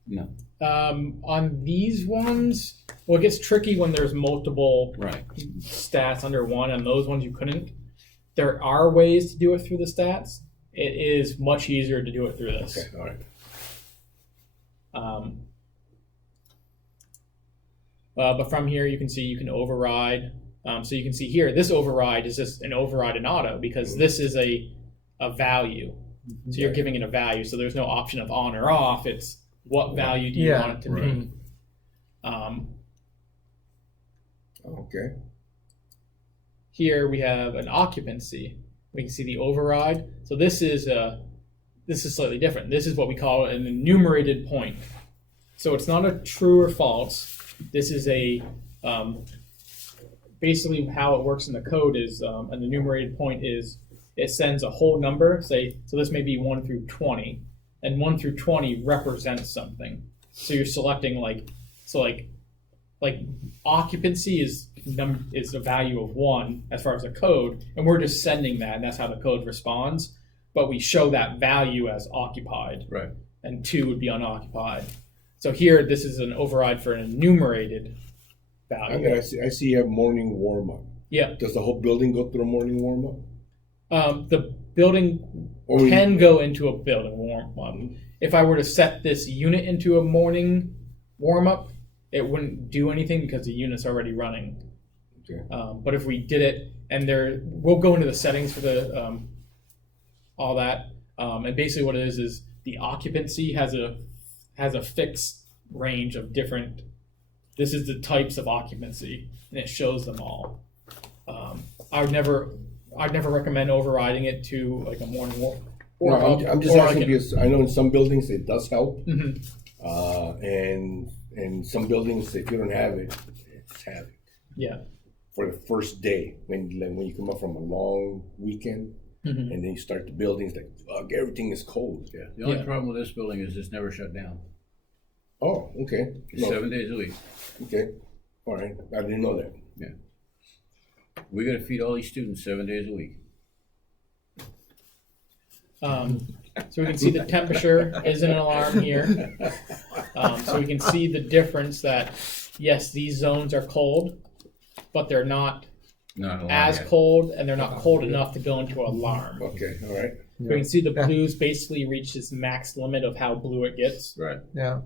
No, On these ones, well, it gets tricky when there's multiple right. stats under one, and those ones you couldn't. There are ways to do it through the stats. It is much easier to do it through this. Okay, all right. But from here, you can see you can override. So you can see here, this override is just an override in auto because this is a value. So you're giving it a value. So there's no option of on or off. It's what value do you Yeah. want it to Right. be. Okay. Here we have an occupancy. We can see the override. So this is slightly different. This is what we call an enumerated point. So it's not a true or false. This is a basically how it works in the code is an enumerated point is it sends a whole number. Say so this may be 1 through 20, and 1 through 20 represents something. So you're selecting like occupancy is a value of 1 as far as the code, and we're just sending that, and that's how the code responds. But we show that value as occupied, Right. and 2 would be unoccupied. So here, this is an override for an enumerated value. I see you have morning warm up. Yeah, Does the whole building go through a morning warm up? the building Or can go into a building warm up. If I were to set this unit into a morning warm up, it wouldn't do anything because the unit's already running. Okay. But if we did it, and we'll go into the settings for the all that, and basically what it is the occupancy has a fixed range of different. This is the types of occupancy, and it shows them all. I'd never recommend overriding it to like a morning warm. No, I'm just asking because I know in some buildings it does help, Mhm. and some buildings if you don't have it, it's havoc Yeah. for the first day when you come up from a long weekend Mhm. and then you start the building. It's like fuck, everything is cold. Yeah. The only Yeah. problem with this building is it's never shut down. Oh, okay. It's No, 7 days a week. okay. All right. I didn't know that. We gotta feed all these students 7 days a week. So we can see the temperature is an alarm here. So we can see the difference that, yes, these zones are cold, but they're not Not a lot as yet. cold, and they're not cold enough to go into alarm. Okay. All right. We can see the blues basically reach its max limit of how blue it gets. Right. Yeah.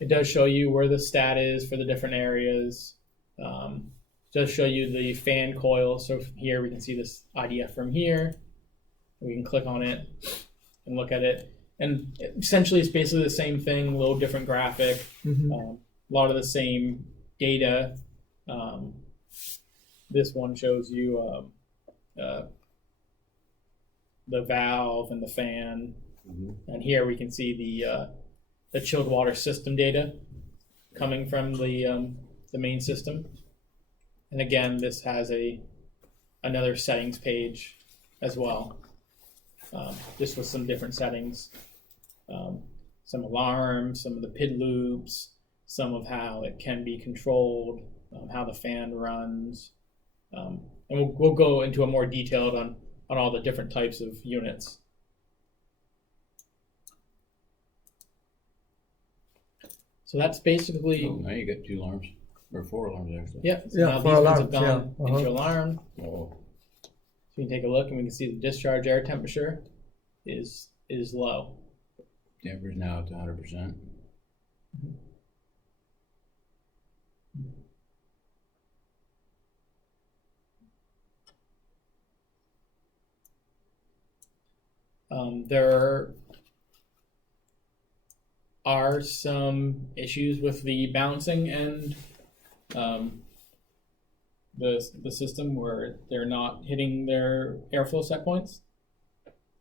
It does show you where the stat is for the different areas. Does show you the fan coil. So from here we can see this IDF from here. We can click on it and look at it. And essentially it's basically the same thing, a little different graphic, a lot of the same data. This one shows you the valve and the fan. And here we can see the chilled water system data coming from the main system. And again, this has another settings page as well, just with some different settings, some alarms, some of the PID loops, some of how it can be controlled, how the fan runs, and we'll go into a more detailed on all the different types of units. So that's basically, Oh, now you got 2 alarms, or 4 alarms actually. yeah. So Yeah, now for these ones have alarms, yeah, gone into alarm. Oh, So you can take a look and we can see the discharge air temperature is low. Damper's now at 100%. There are some issues with the balancing and the system where they're not hitting their airflow set points.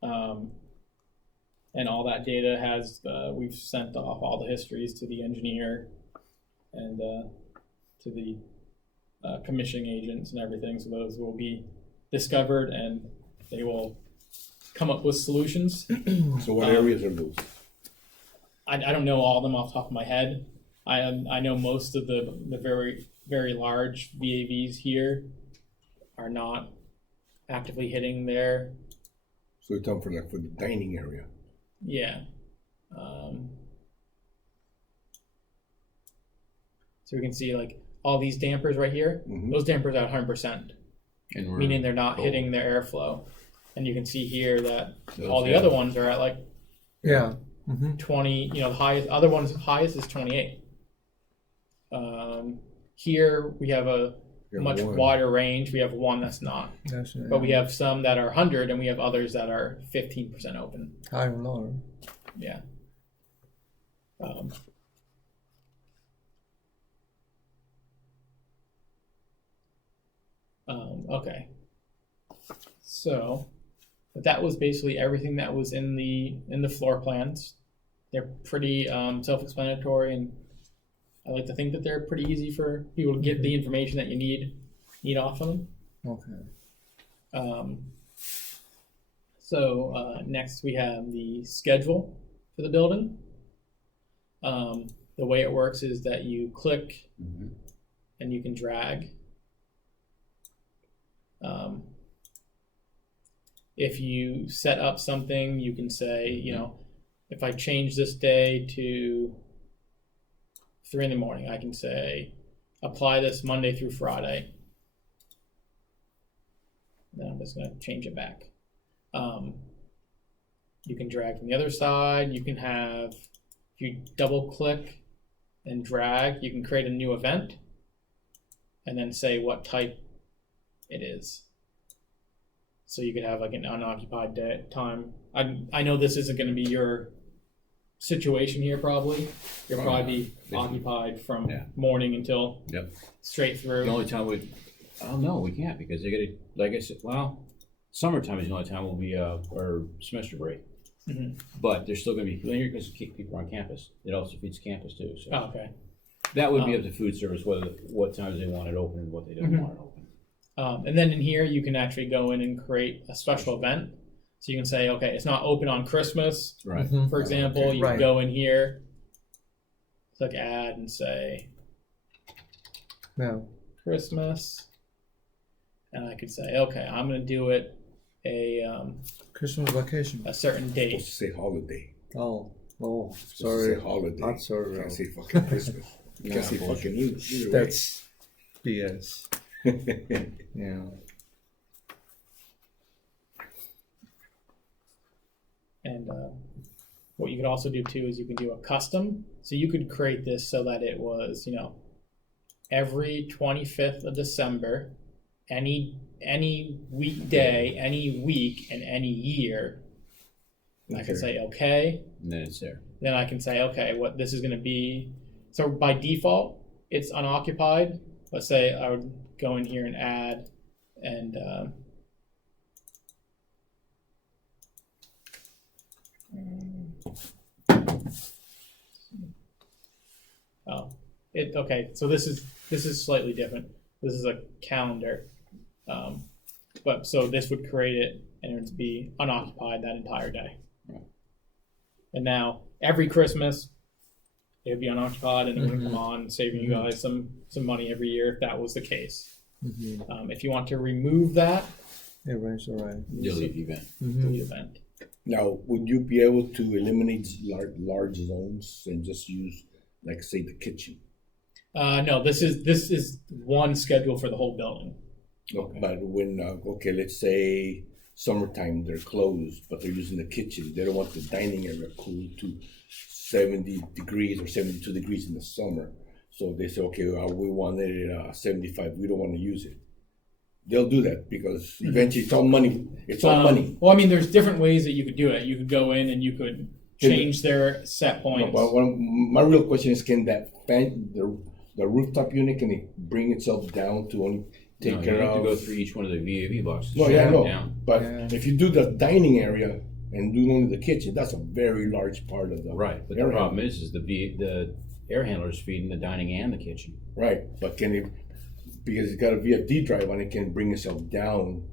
And all that data has, we've sent off all the histories to the engineer and to the commissioning agents and everything. So those will be discovered and they will come up with solutions. so what areas are those? I don't know all of them off the top of my head. I know most of the very, very large VAVs here are not actively hitting their, So you're talking for the dining area. yeah. So we can see like all these dampers right here, Mhm. those dampers are at 100%, And we're meaning they're not cold. hitting their airflow. And you can see here that Those all the have- other ones are at like Yeah. 20, the highest, other one's highest is 28. Here we have a You have much one. wider range. We have one that's not, That's it. but we have some that are 100 and we have others that are 15% open. High and low. Yeah. Okay. So that was basically everything that was in the floor plans. They're pretty self-explanatory, and I like to think that they're pretty easy for people to get the information that you need off of them. Okay. So next we have the schedule for the building. The way it works is that you click Mhm. and you can drag. If you set up something, you can say, if I change this day to 3 in the morning, I can say, apply this Monday through Friday. Then I'm just going to change it back. You can drag from the other side. You can have, if you double click and drag, you can create a new event and then say what type it is. So you could have like an unoccupied day, time. I know this isn't going to be your situation here probably. You'll probably be occupied from morning until straight through. The only time we can't because they get like I said, well, summertime is the only time will be our semester break. Mhm. But there's still going to be people here because people on campus. It also feeds campus too. So Oh, okay. that would be up to food service what times they want it open and what they don't want it open. And then in here, you can actually go in and create a special event. So you can say, okay, it's not open on Christmas, Right. Mhm. for example. Okay. You Right. can go in here, click add, and say Yeah. Christmas. And I could say, okay, I'm going to do it Christmas vacation. a certain date. Supposed to say holiday. Oh, Supposed to sorry. say holiday. Not sorry. Can't say fucking Christmas. You can't say bullshit. fucking either way. That's BS. Yeah. And what you could also do too is you can do a custom. So you could create this so that it was, every 25th of December, any weekday, any week, and any year. I can say okay. And then it's there. Then I can say okay, what this is going to be. So by default, it's unoccupied. Let's say I would go in here and add and okay. So this is slightly different. This is a calendar, but so this would create it and it would be unoccupied that entire day. Right. And now every Christmas it would be unoccupied and it would come on, saving you guys some money every year if that was the case. If you want to remove that, Everything's all right. Delete event. delete event. Now, would you be able to eliminate large zones and just use Like say the kitchen. No, this is one schedule for the whole building. Okay. But when okay, let's say summertime they're closed, but they're using the kitchen. They don't want the dining area cooled to 70 degrees or 72 degrees in the summer. So they say, okay, we want it 75. We don't want to use it. They'll do that because eventually it's all money. It's all money. Well, I mean, there's different ways that you could do it. You could go in and you could change their set points. No, but my real question is, can that fan, the rooftop unit, can it bring itself down to only take care you have of? to go through each one of the VAV boxes. No, yeah, I know. Down. But if you do the dining area and do only the kitchen, that's a very large part of the Right, but area. the problem is the air handler's feeding the dining and the kitchen. Right, but can it, because it's got a VFD drive on it, can bring itself down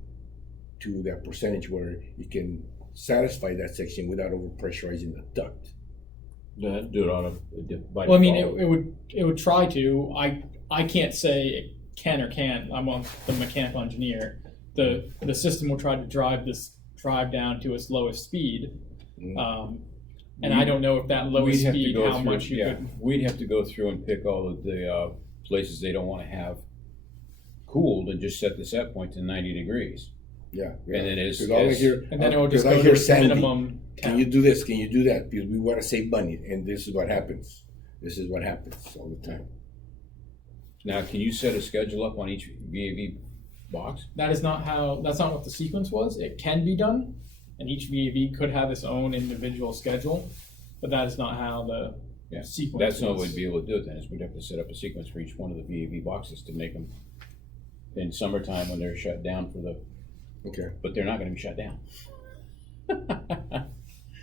to that percentage where it can satisfy that section without overpressurizing the duct. Do it on by Well, I mean, default. it would try to. I can't say it can or can't. I'm the mechanical engineer. The system will try to drive down to its lowest speed. And I don't know if that lowest We'd have to speed, go how through- much you yeah, could. We'd have to go through and pick all of the places they don't want to have cooled and just set the set point to 90 degrees. Yeah. And then Because all I hear, And then it will just because go I hear to Sandy, minimum can temp. you do this? Can you do that? Because we want to save money, and this is what happens. This is what happens all the time. Now, can you set a schedule up on each VAV box? That's not what the sequence was. It can be done, and each VAV could have its own individual schedule, but that is not how the sequence That's not is. what we'd be able to do it then, is we'd have to set up a sequence for each one of the VAV boxes to make them in summertime when they're shut down for the, Okay. but they're not gonna be shut down.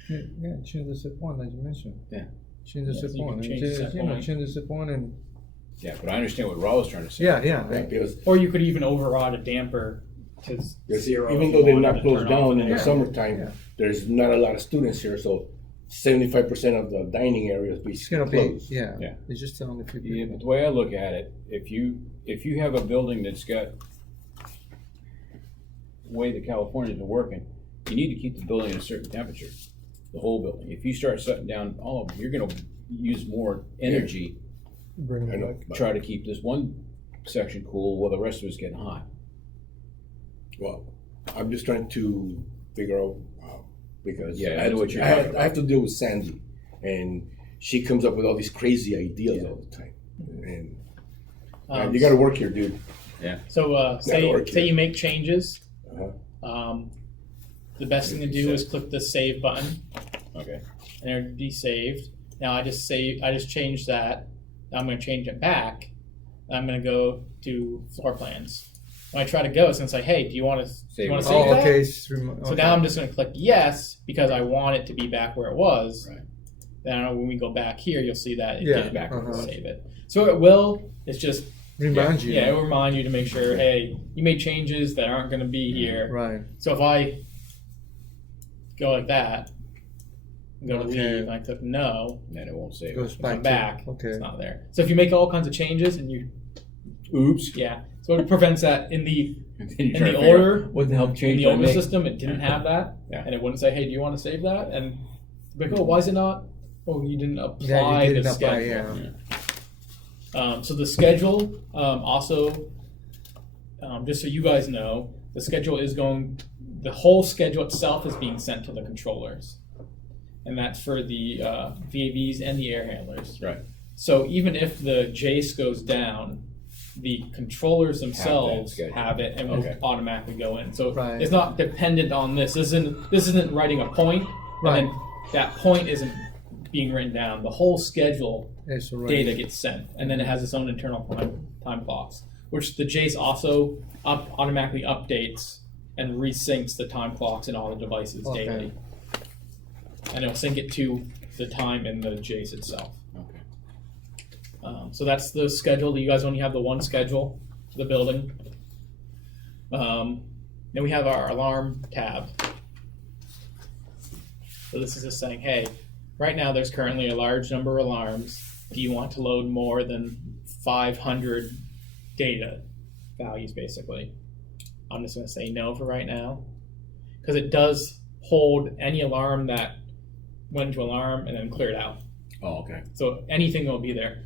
Yeah, change the set point like you mentioned. Yeah. Change the Yeah, set so you can point. change the set point. Change the set point and Yeah, but I understand what Raul was trying to say. yeah. Right, because Or you could even override a damper to zero. even if though you they're wanted not to closed turn off down an in the air. summertime, Yeah. there's not a lot of students here, so 75% of the dining area is It's basically gonna be closed. Yeah. It's just only few Yeah, people. but the way I look at it, if you have a building that's got the way that California's been working, you need to keep the building at a certain temperature, the whole building. If you start shutting down all of them, you're gonna use more energy I know, to but- try to keep this one section cool while the rest of it's getting hot. Well, I'm just trying to figure out because Yeah, I know what you're I talking have, about. I have to deal with Sandy, and she comes up with all these crazy ideas all the time, and you got to work here, dude. So work say here. you make changes. Uh-huh. The best thing to do is click the save button, Okay. and it'll be saved. Now I just changed that. Now I'm going to change it back. I'm going to go to floor plans. When I try to go, it's going to say, "Hey, do you want to save Oh, that?" okay. So now I'm just going to click yes because I want it to be back where it was. Right. Then when we go back here, you'll see that it Yeah, gets back where we uh-huh. save it. So it will. It's just Remind you. Yeah, it will remind you to make sure. Hey, you made changes that aren't going to be here. Right. So if I go like that, and go to Okay. leave, and I click no, Then it won't save Goes it. come back. back, Okay. it's not there. So if you make all kinds of changes and you, Oops. yeah, so it prevents that in the And then you in try the to figure out order. what the hell In change the did I older make? system, it didn't have that, Yeah. and it wouldn't say, "Hey, do you want to save that?" And like, "Oh, why is it not?" Oh, you didn't apply Yeah, you the didn't apply. schedule. Yeah. So the schedule also, just so you guys know, the schedule is the whole schedule itself is being sent to the controllers. And that's for the VAVs and the air handlers. Right. So even if the JACE goes down, the controllers themselves schedule. have it and Okay. will automatically go in. So Right. it's not dependent on this. This isn't writing a point, Right. and then that point isn't being written down. The whole schedule It's already. data gets sent, and then it has its own internal time clocks, which the JACE also automatically updates and resyncs the time clocks in all the devices Okay. daily. And it'll sync it to the time in the JACE itself. Okay. So that's the schedule. You guys only have the one schedule for the building. Then we have our alarm tab. So this is just saying, hey, right now there's currently a large number of alarms. Do you want to load more than 500 data values, basically? I'm just going to say no for right now, because it does hold any alarm that went into alarm and then cleared out. Oh, okay. So anything will be there.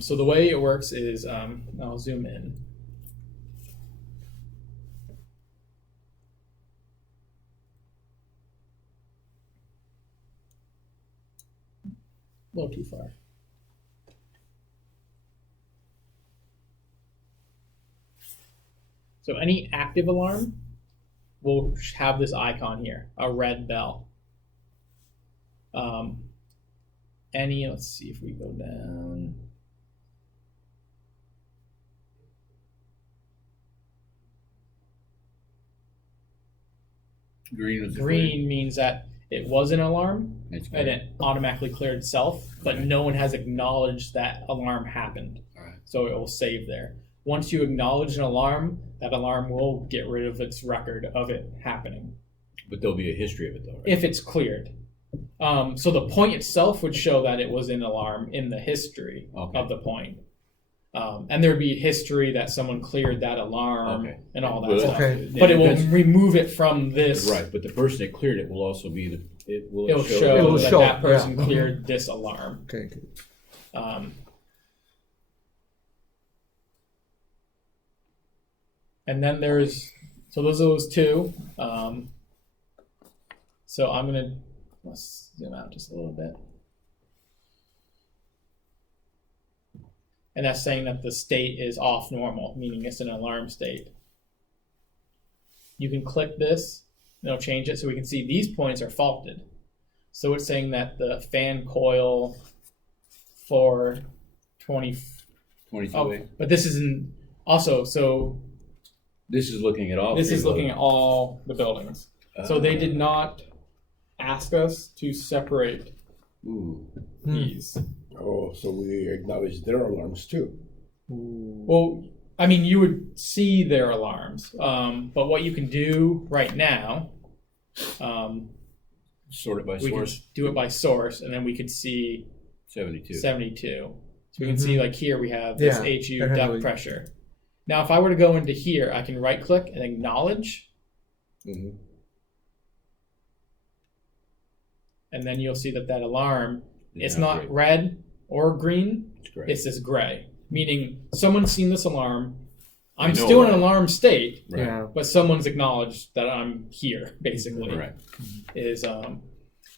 So the way it works is, I'll zoom in. A little too far. So any active alarm will have this icon here, a red bell. Let's see if we go down. Green means that it was an alarm and it automatically cleared itself, but no one has acknowledged that alarm happened. All right. So it will save there. Once you acknowledge an alarm, that alarm will get rid of its record of it happening. But there'll be a history of it, though, right? If it's cleared. So the point itself would show that it was an alarm in the history of the point. And there'd be history that someone cleared that alarm and all that stuff. Okay. But it will remove it from this. Right, but the person that cleared it will also be It'll show that person cleared this alarm. Okay. And then those are those two. So let's zoom out just a little bit. And that's saying that the state is off normal, meaning it's an alarm state. You can click this, and it'll change it so we can see these points are faulted. So it's saying that the fan coil for 22. But this isn't also, so This is looking at all. this is looking at all the buildings. So they did not ask us to separate these. Oh, so we acknowledge their alarms too. Well, I mean, you would see their alarms, but what you can do right now, Sort it by we source. can do it by source, and then we could see 72. 72. So we can see, like here, we have this Yeah, HU definitely. duct pressure. Now, if I were to go into here, I can right-click and acknowledge, Mm-hmm. and then you'll see that alarm, it's Yeah, not great. red or green, It's great. it's this gray, meaning someone's seen this alarm. I'm They know still in an about it. alarm state, Right. Yeah. but someone's acknowledged that I'm here, basically. Right. And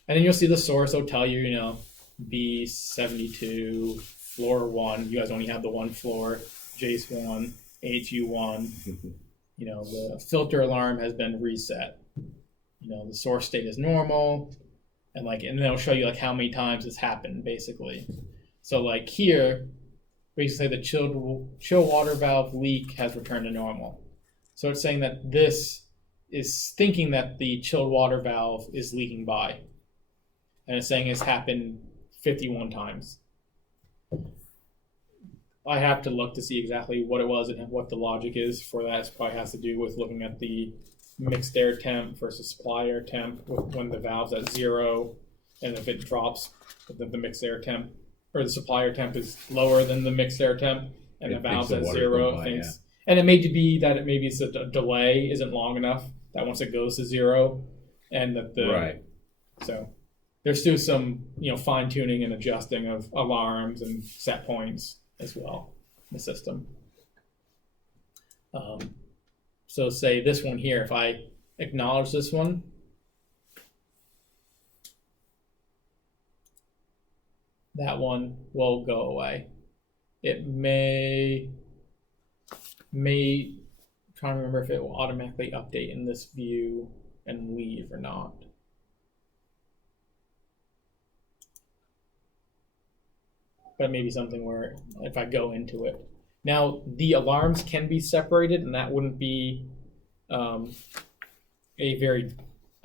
then you'll see the source will tell you, B72, floor 1. You guys only have the one floor, Jace 1, HU 1. The filter alarm has been reset. The source state is normal, and then it'll show you how many times it's happened, basically. So here, we can say the chill water valve leak has returned to normal. So it's saying that this is thinking that the chilled water valve is leaking by. And it's saying it's happened 51 times. I have to look to see exactly what it was and what the logic is for that. It probably has to do with looking at the mixed air temp versus supply air temp when the valve's at 0, and if it drops, the mixed air temp or the supply air temp is lower than the mixed air temp, and the It valve's thinks at the water's 0. going by, Thinks, and it may be that maybe it's a delay isn't long enough that once it goes to 0, and that Right. So there's still some fine tuning and adjusting of alarms and set points as well in the system. So say this one here, if I acknowledge this one, that one will go away. It may trying to remember if it will automatically update in this view and leave or not. But maybe something where if I go into it. Now, the alarms can be separated, and that wouldn't be a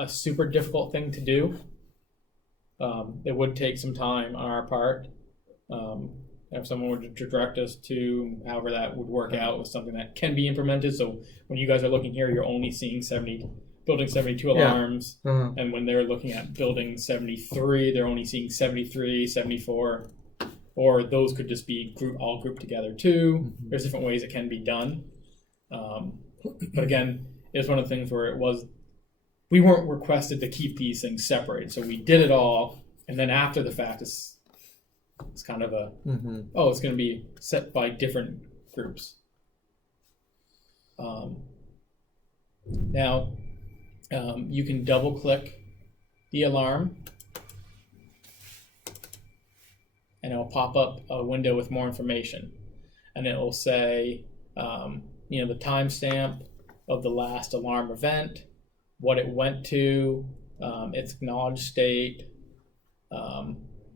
super difficult thing to do. It would take some time on our part. If someone were to direct us to however that would work out with something that can be implemented. So when you guys are looking here, you're only seeing building 72 alarms. Uh-huh. And when they're looking at building 73, they're only seeing 73, 74. Or those could just be all grouped together too. Mm-hmm. There's different ways it can be done. But again, it's one of the things where we weren't requested to keep these things separated. So we did it all. And then after the fact, It's kind of a, Mm-hmm. oh, it's going to be set by different groups. Now, you can double click the alarm and it'll pop up a window with more information. And it will say, the timestamp of the last alarm event, what it went to, its acknowledged state,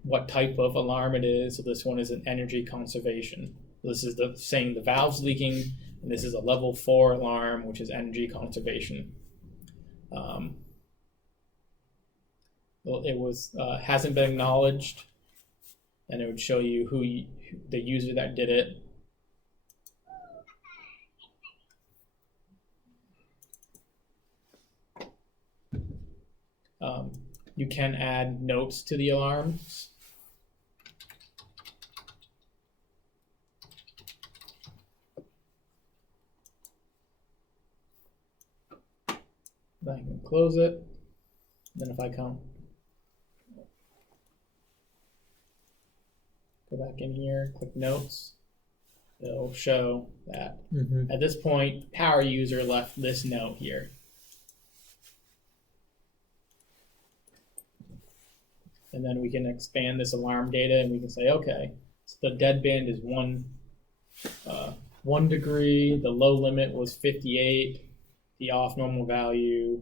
what type of alarm it is. So this one is an energy conservation. This is saying the valve's leaking, and this is a level 4 alarm, which is energy conservation. It was hasn't been acknowledged, and it would show you the user that did it. You can add notes to the alarms. Then I can close it. Then if I go back in here, click notes, it'll show that at this point, power user left this note here. And then we can expand this alarm data and we can say, okay, so the dead band is 1 degree, the low limit was 58, the off normal value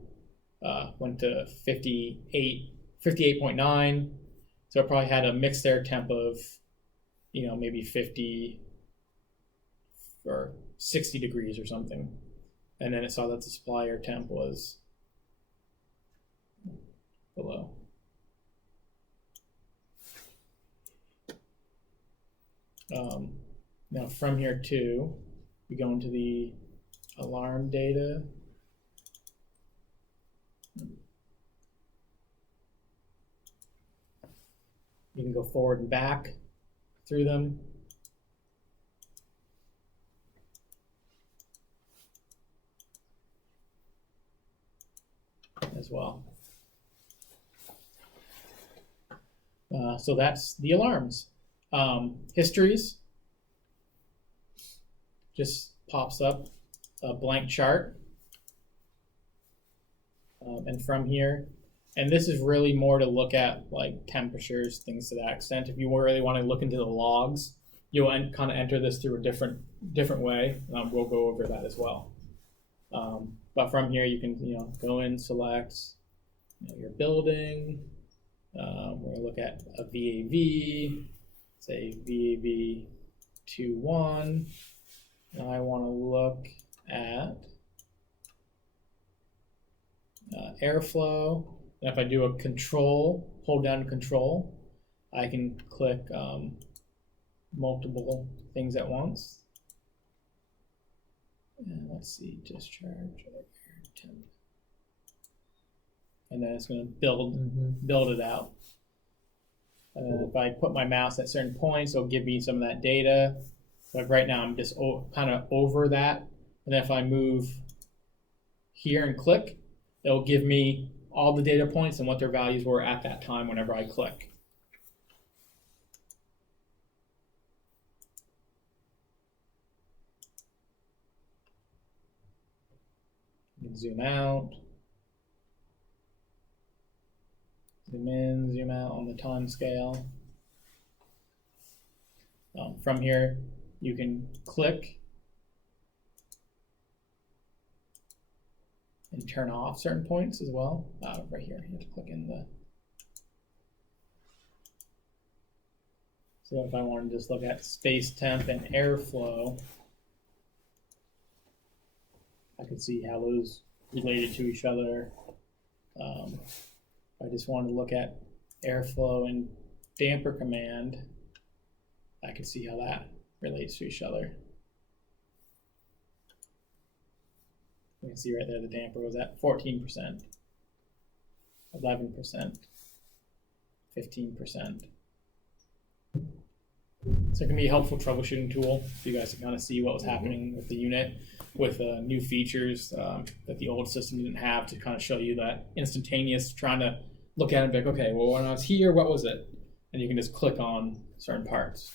went to 58.9. So it probably had a mixed air temp of, maybe 50 or 60 degrees or something. And then it saw that the supply air temp was below. Now from here too, we go into the alarm data. You can go forward and back through them. As well. So that's the alarms. Histories just pops up a blank chart, and from here, and this is really more to look at like temperatures, things to that extent. If you really want to look into the logs, you'll kind of enter this through a different way. We'll go over that as well. But from here, you can go in, select your building. We're going to look at a VAV. Say VAV 2.1, and I want to look at airflow. And if I do a control, hold down control, I can click multiple things at once. And let's see, discharge, temp. And then it's going to build it out. And then if I put my mouse at certain points, it'll give me some of that data. Like right now, I'm just kind of over that. And then if I move here and click, it'll give me all the data points and what their values were at that time whenever I click. You can zoom out. Zoom in, zoom out on the time scale. From here, you can click and turn off certain points as well. Right here, you have to click in the. So if I want to just look at space temp and airflow, I could see how those related to each other. I just want to look at airflow and damper command, I can see how that relates to each other. You can see right there the damper was at 14%, 11%, 15%. So it can be a helpful troubleshooting tool for you guys to kind of see what was happening with the unit with new features that the old system didn't have, to kind of show you that instantaneous, trying to look at it and be like, okay, well, when I was here, what was it? and you can just click on certain parts.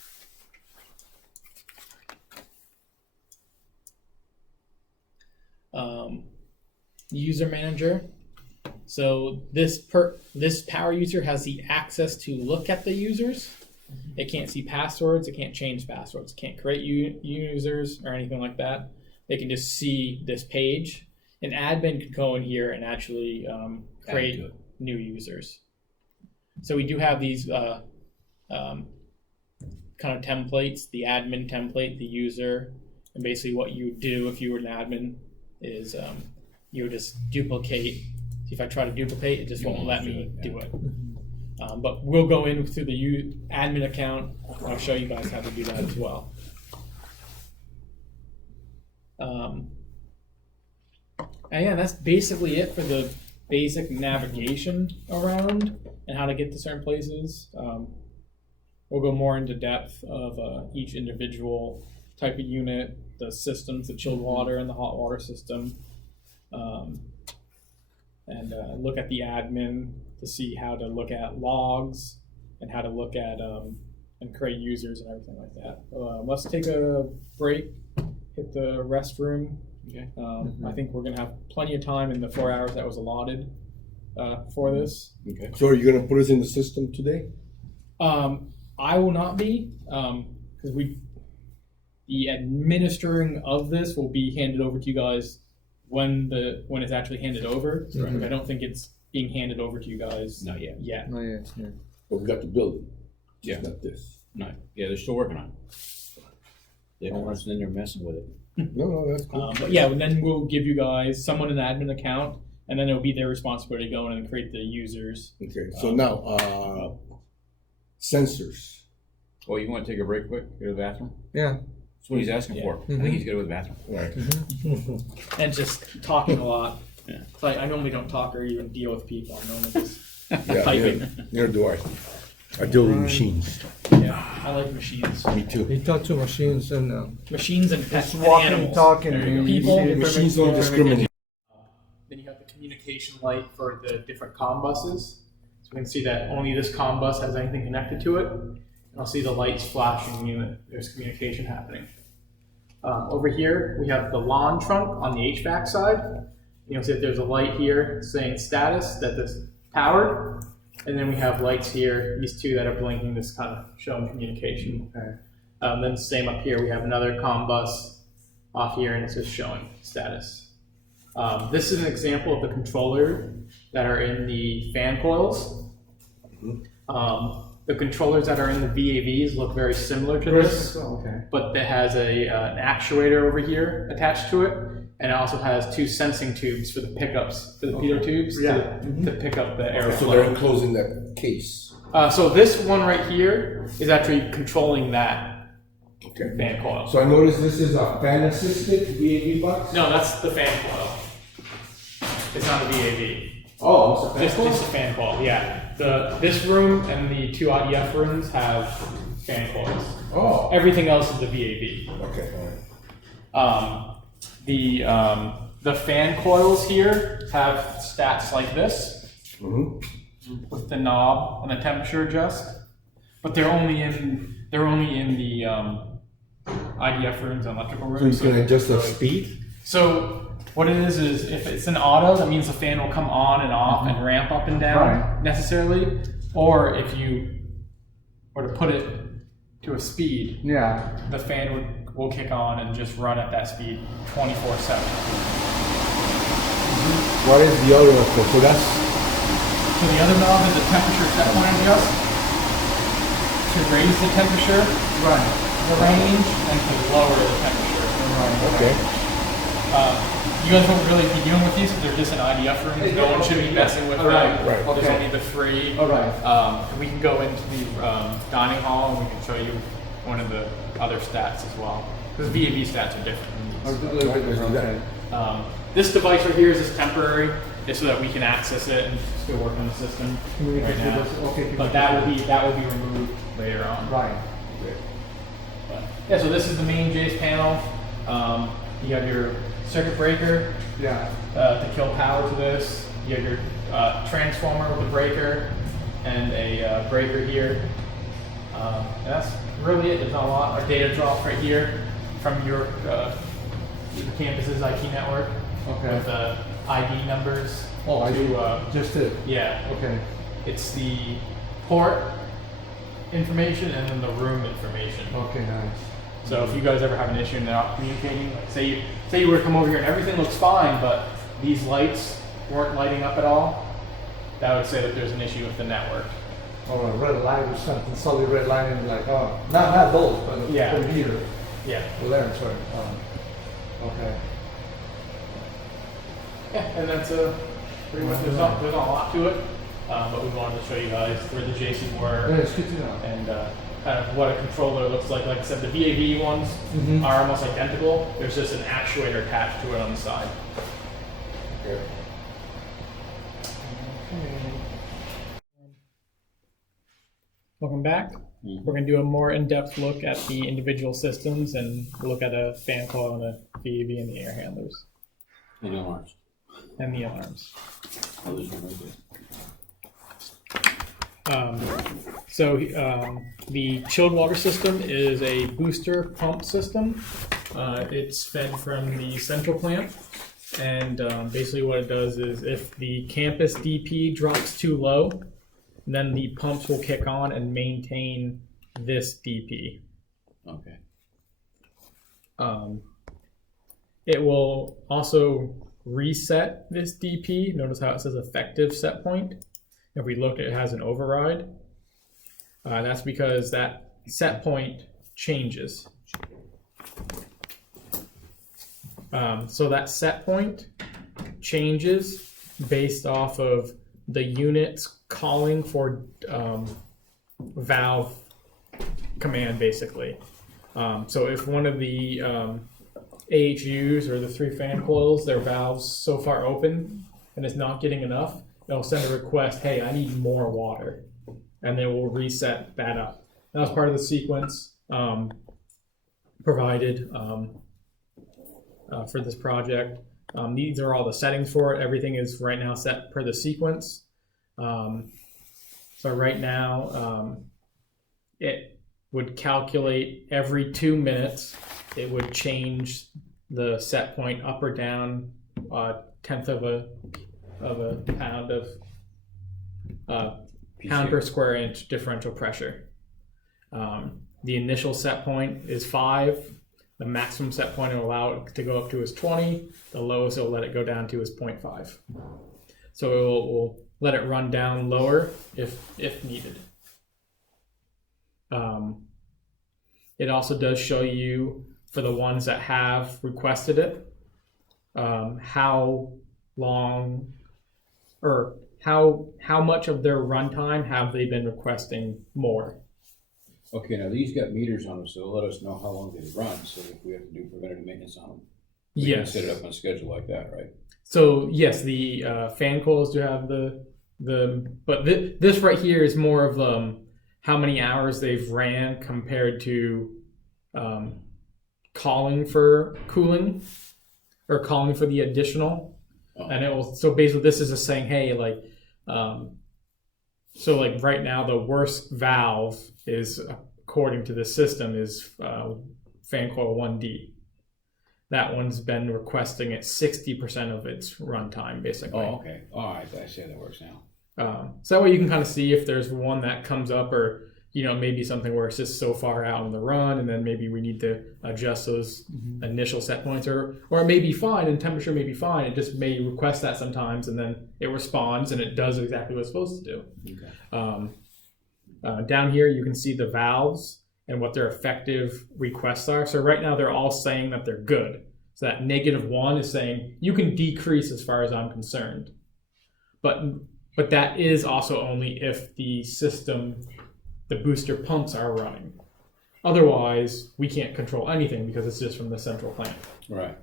User manager. So this power user has the access to look at the users. It can't see passwords. It can't change passwords. It can't create users or anything like that. They can just see this page. An admin can go in here and actually create new users. So we do have these kind of templates, the admin template, the user, and basically what you would do if you were an admin is you would just duplicate. If I try to duplicate, it just won't let me do it. But we'll go in through the admin account, and I'll show you guys how to do that as well. And yeah, that's basically it for the basic navigation around and how to get to certain places. We'll go more into depth of each individual type of unit, the systems, the chilled water and the hot water system, and look at the admin to see how to look at logs and how to look at and create users and everything like that. Let's take a break, hit the restroom. Okay. I think we're gonna have plenty of time in the 4 hours that was allotted for this. Okay. So are you gonna put us in the system today? I will not be, because the administering of this will be handed over to you guys when it's actually handed over. Mm-hmm. I don't think it's being handed over to you guys. Not yet. Not yet. Yeah. But we got the building. Yeah. Not this. No. Yeah, they're still working on it. They don't want us in there messing with it. No, that's cool. But yeah, and then we'll give you guys someone an admin account, and then it'll be their responsibility to go in and create the users. Okay. So now, sensors. Oh, you want to take a break quick? Go to the bathroom? Yeah. That's what he's asking for. I think he's got to go to the bathroom. Right. And just talking a lot. Yeah. So I normally don't talk or even deal with people. I'm normally just Yeah, typing. neither do I. I deal with machines. Yeah, I like machines. Me too. He talk to machines and Machines and pets just and walking, animals. talking. There you go. People. Machines don't discriminate. Then you have the communication light for the different COM buses. So we can see that only this COM bus has anything connected to it. And I'll see the lights flashing when there's communication happening. Over here, we have the lawn trunk on the HVAC side. You'll see that there's a light here saying status that this powered. And then we have lights here, these two that are blinking, this kind of showing communication. Okay. Then same up here, we have another COM bus off here and it's just showing status. This is an example of the controller that are in the fan coils. The controllers that are in the VAVs look very similar to this, but that has an actuator over here attached to it, and it also has two sensing tubes for the pickups, for the pitot tubes to pick up the airflow. So they're enclosing that case. So this one right here is actually controlling that fan coil. So I noticed this is a fan-assisted VAV box? No, that's the fan coil. It's not a VAV. Oh, it's a fan Just a fan coil, yeah. This room and the two IDF rooms have fan coils. Oh. Everything else is the VAV. Okay, all right. The fan coils here have stats like this with the knob and the temperature adjust, but they're only in the IDF rooms and electrical rooms. So you can adjust the speed? So what it is if it's an auto, that means the fan will come on and off and ramp up and down necessarily. Or if you were to put it to a speed, the fan will kick on and just run at that speed 24/7. What is the other one? So that's... So the other knob is a temperature set point adjust to raise the temperature, the range, and to lower the temperature. Okay. You guys won't really be dealing with these because they're just in IDF rooms. No one should be messing with them. Right. There's only the three. We can go into the dining hall and we can show you one of the other stats as well. Because VAV stats are different. This device right here is just temporary, just so that we can access it and still work on the system right now. But that will be removed later on. Yeah, so this is the main Jace panel. You have your circuit breaker to kill power to this. You have your transformer with a breaker and a breaker here. And that's really it. There's not a lot. Our data drops right here from your campus's IT network Okay. with ID numbers. Oh, I do. to, Just it. yeah, Okay. it's the port information and then the room information. Okay, nice. So if you guys ever have an issue and they're not communicating, like say you were to come over here and everything looks fine, but these lights weren't lighting up at all, that would say that there's an issue with the network. Or a red light or something, solid red line, and like, oh, not those, but Yeah. from here. Yeah. Well, there, sorry. Okay. Yeah, and that's pretty much, there's not a lot to it, but we wanted to show you guys where the JC Yeah, were it's good to know. and kind of what a controller looks like. Like I said, the VAV ones Mhm. are almost identical. There's just an actuator attached to it on the side. Okay. Welcome back. We're going to do a more in-depth look at the individual systems and look at a fan coil and a VAV and the air handlers And alarms. and the alarms. Oh, there's one right there. The chilled water system is a booster pump system. It's fed from the central plant. And basically what it does is if the campus DP drops too low, then the pumps will kick on and maintain this DP. Okay. It will also reset this DP. Notice how it says effective set point. If we look, it has an override. That's because that set point changes. So that set point changes based off of the units calling for valve command, basically. So if one of the AHUs or the 3 fan coils, their valves so far open and it's not getting enough, they'll send a request, hey, I need more water. And then we'll reset that up. That was part of the sequence provided for this project. These are all the settings for it. Everything is right now set per the sequence. So right now, it would calculate every 2 minutes. It would change the set point up or down a tenth of a pound of pound per square inch differential pressure. The initial set point is 5. The maximum set point it will allow it to go up to is 20. The lowest it will let it go down to is 0.5. So it will let it run down lower if needed. It also does show you, for the ones that have requested it, how long or how much of their runtime have they been requesting more. Okay, now these got meters on them, so they'll let us know how long they run, so if we have to do preventative maintenance on them. We can set it up on a schedule like that, right? So yes, the fan coils do have but this right here is more of how many hours they've ran compared to calling for cooling or calling for the additional. Oh. And it will, so basically this is just saying, hey, like, so like right now the worst valve is, according to the system, is fan coil 1D. That one's been requesting at 60% of its runtime, basically. Oh, okay. All right, I see how that works now. So that way you can kind of see if there's one that comes up, or maybe something where it's just so far out on the run, and then maybe we need to adjust those initial set points, or it may be fine and temperature may be fine. It just may request that sometimes, and then it responds and it does exactly what it's supposed to do. Okay. Down here you can see the valves and what their effective requests are. So right now they're all saying that they're good. So that -1 is saying you can decrease as far as I'm concerned. But that is also only if the system, the booster pumps are running. Otherwise, we can't control anything because it's just from the central plant. Right.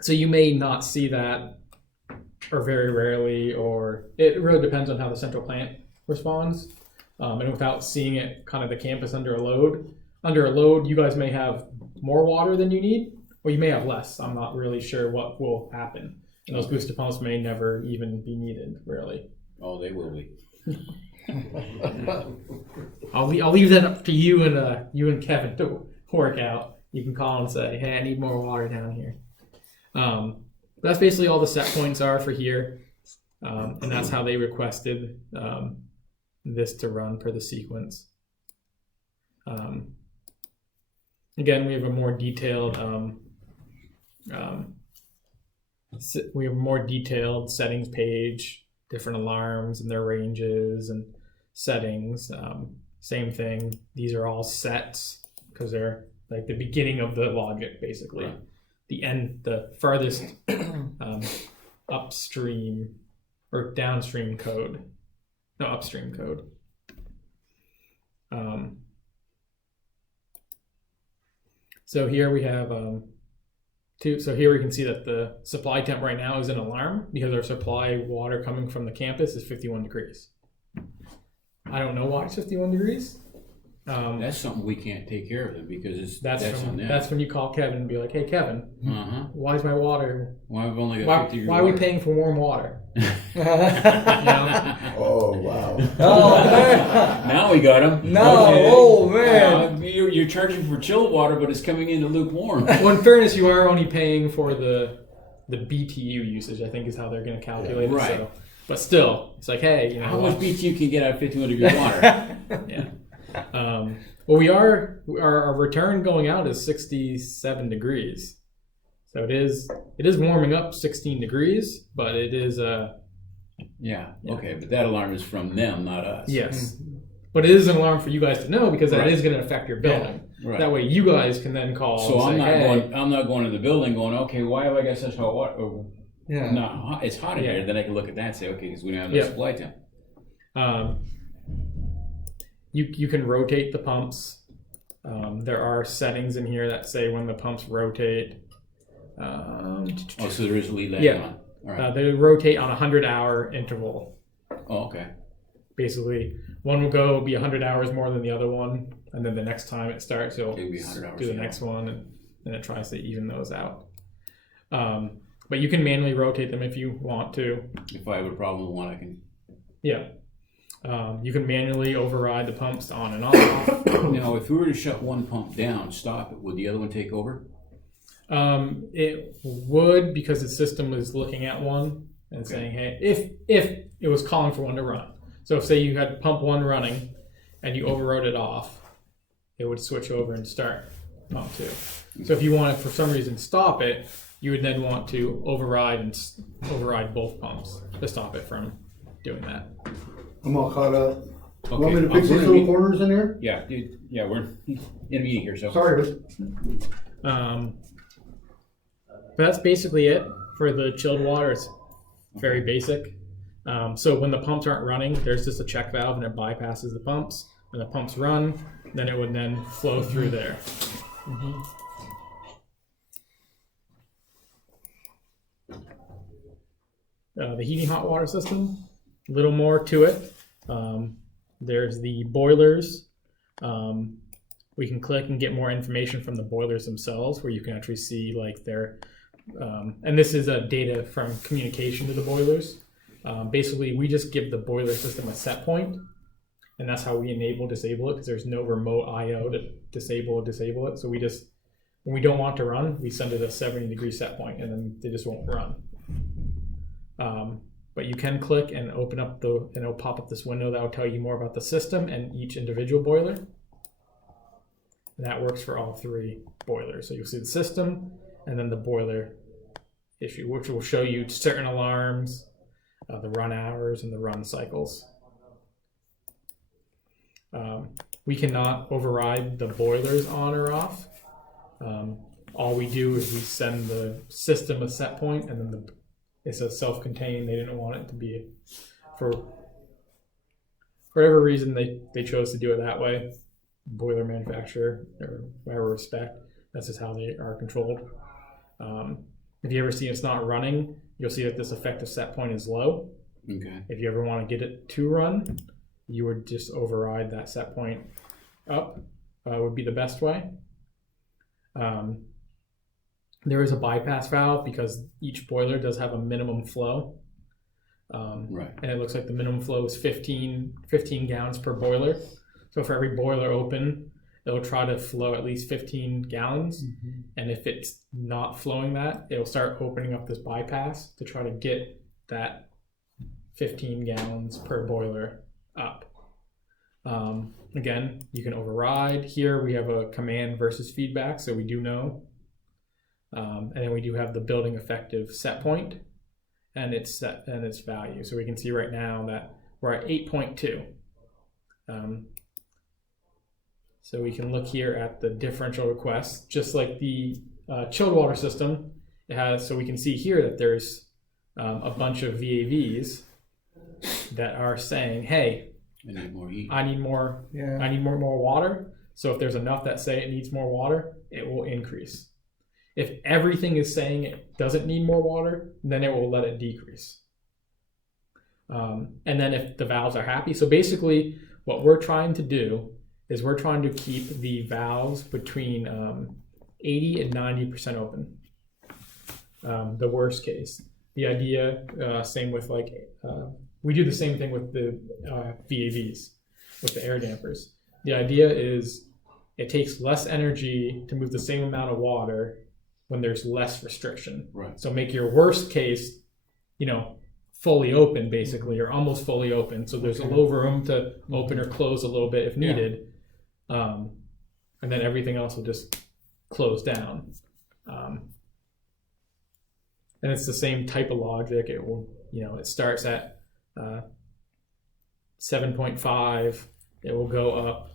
So you may not see that, or very rarely, or it really depends on how the central plant responds. And without seeing it, kind of the campus under a load, you guys may have more water than you need, or you may have less. I'm not really sure what will happen. And those booster pumps may never even be needed, really. Oh, they will be. I'll leave that up to you and Kevin to work out. You can call and say, hey, I need more water down here. That's basically all the set points are for here. And that's how they requested this to run per the sequence. Again, we have a more detailed settings page, different alarms and their ranges and settings. Same thing. These are all sets because they're like the beginning of the logic, basically. Right. The end, the farthest upstream or downstream code. No, upstream code. So here we have so here we can see that the supply temp right now is an alarm because our supply water coming from the campus is 51 degrees. I don't know why it's 51 degrees. That's something we can't take care of it because that's on them. That's when you call Kevin and be like, hey Kevin, why is my water? Why have only got 50 why are we paying for warm water? Oh, wow. Oh, man. Now we got them. No, Okay. oh, man. You're charging for chilled water, but it's coming into lukewarm. Well, in fairness, you are only paying for the BTU usage, I think is how they're going to calculate it. Right. So, but still, it's like, hey, you know, How much BTU can you get out of 51 degree water? Yeah. Well, our return going out is 67 degrees. So it is warming up 16 degrees, but it is Yeah. Okay, but that alarm is from them, not us. yes. But it is an alarm for you guys to know because that Right. is going to affect your building. Right. That way you guys can then call So and say, I'm not going to the building going, okay, why have I got such hot water? Yeah. No, it's hot in Yeah. here. Then I can look at that and say, okay, because we don't have no Yeah. supply temp. You can rotate the pumps. There are settings in here that say when the pumps rotate. So there is a lead lag Yeah. on. All right. They rotate on a 100-hour interval. Oh, okay. Basically, one will be 100 hours more than the other one, and then the next time it starts, it'll It'll be 100 hours do the more. next one, and then it tries to even those out. But you can manually rotate them if you want to. If I have a problem with one, I can. Yeah. You can manually override the pumps on and off. Now, if we were to shut one pump down, stop it, would the other one take over? It would, because the system is looking at one and saying, hey, if it was calling for one to run. So if say you had pump one running and you overrode it off, it would switch over and start pump two. So if you want to, for some reason, stop it, you would then want to override both pumps to stop it from doing that. I'm all caught up. Okay. Want me to fix these little corners in here? Yeah, dude. Yeah, we're in a meeting here, so. Sorry. But that's basically it for the chilled water. It's very basic. So when the pumps aren't running, there's just a check valve and it bypasses the pumps. When the pumps run, then it would then flow through there. The heating hot water system, a little more to it. There's the boilers. We can click and get more information from the boilers themselves, where you can actually see like their, and this is data from communication to the boilers. Basically, we just give the boiler system a set point, and that's how we disable it, because there's no remote I/O to disable it. So we just, when we don't want to run, we send it a 70-degree set point, and then they just won't run. But you can click and open up and it'll pop up this window that will tell you more about the system and each individual boiler. And that works for all three boilers. So you'll see the system and then the boiler issue, which will show you certain alarms, the run hours, and the run cycles. We cannot override the boilers on or off. All we do is we send the system a set point, and then it's a self-contained. They didn't want it to be, for whatever reason they chose to do it that way. Boiler manufacturer, or whatever respect, that's just how they are controlled. If you ever see it's not running, you'll see that this effective set point is low. Okay. If you ever want to get it to run, you would just override that set point up, would be the best way. There is a bypass valve because each boiler does have a minimum flow. Right. And it looks like the minimum flow is 15 gallons per boiler. So for every boiler open, it'll try to flow at least 15 gallons. And if it's not flowing that, it'll start opening up this bypass to try to get that 15 gallons per boiler up. Again, you can override. Here we have a command versus feedback, so we do know. And then we do have the building effective set point and its value. So we can see right now that we're at 8.2. So we can look here at the differential request, just like the chilled water system. It has, so we can see here that there's a bunch of VAVs that are saying, hey, I need more heat. I need more water. So if there's enough that say it needs more water, it will increase. If everything is saying it doesn't need more water, then it will let it decrease. And then if the valves are happy, so basically what we're trying to do is we're trying to keep the valves between 80 and 90% open. The worst case. The idea, same with we do the same thing with the VAVs, with the air dampers. The idea is it takes less energy to move the same amount of water when there's less restriction. Right. So make your worst case, fully open basically, or almost fully open. So there's a little room to open or close a little bit if needed. And then everything else will just close down. And it's the same type of logic. It will, it starts at 7.5. It will go up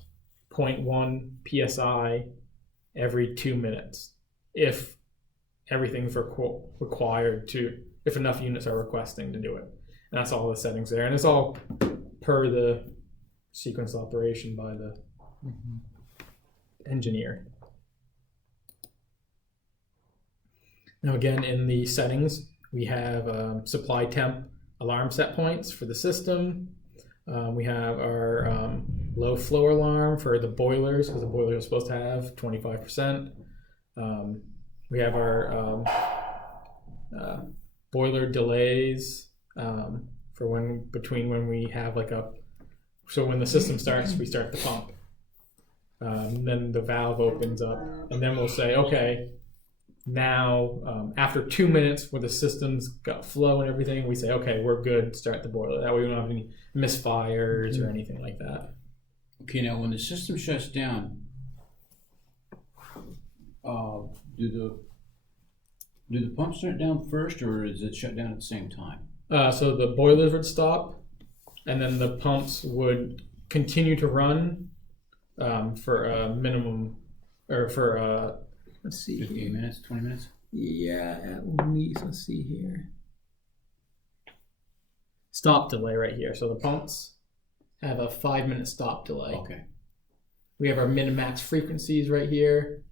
0.1 psi every 2 minutes if everything's required to, if enough units are requesting to do it. And that's all the settings there. And it's all per the sequence operation by the engineer. Now again, in the settings, we have supply temp alarm set points for the system. We have our low flow alarm for the boilers, because the boilers are supposed to have 25%. We have our boiler delays for when we have so when the system starts, we start the pump. Then the valve opens up, and then we'll say, okay, now after 2 minutes where the system's got flow and everything, we say, okay, we're good, start the boiler. That way we don't have any misfires or anything like that. Okay, now when the system shuts down, do the pumps shut down first, or is it shut down at the same time? So the boilers would stop, and then the pumps would continue to run for a minimum, or for let's see, 15 minutes, 20 minutes? Yeah, at least, let's see here. Stop delay right here. So the pumps have a 5-minute stop delay. Okay. We have our min and max frequencies right here,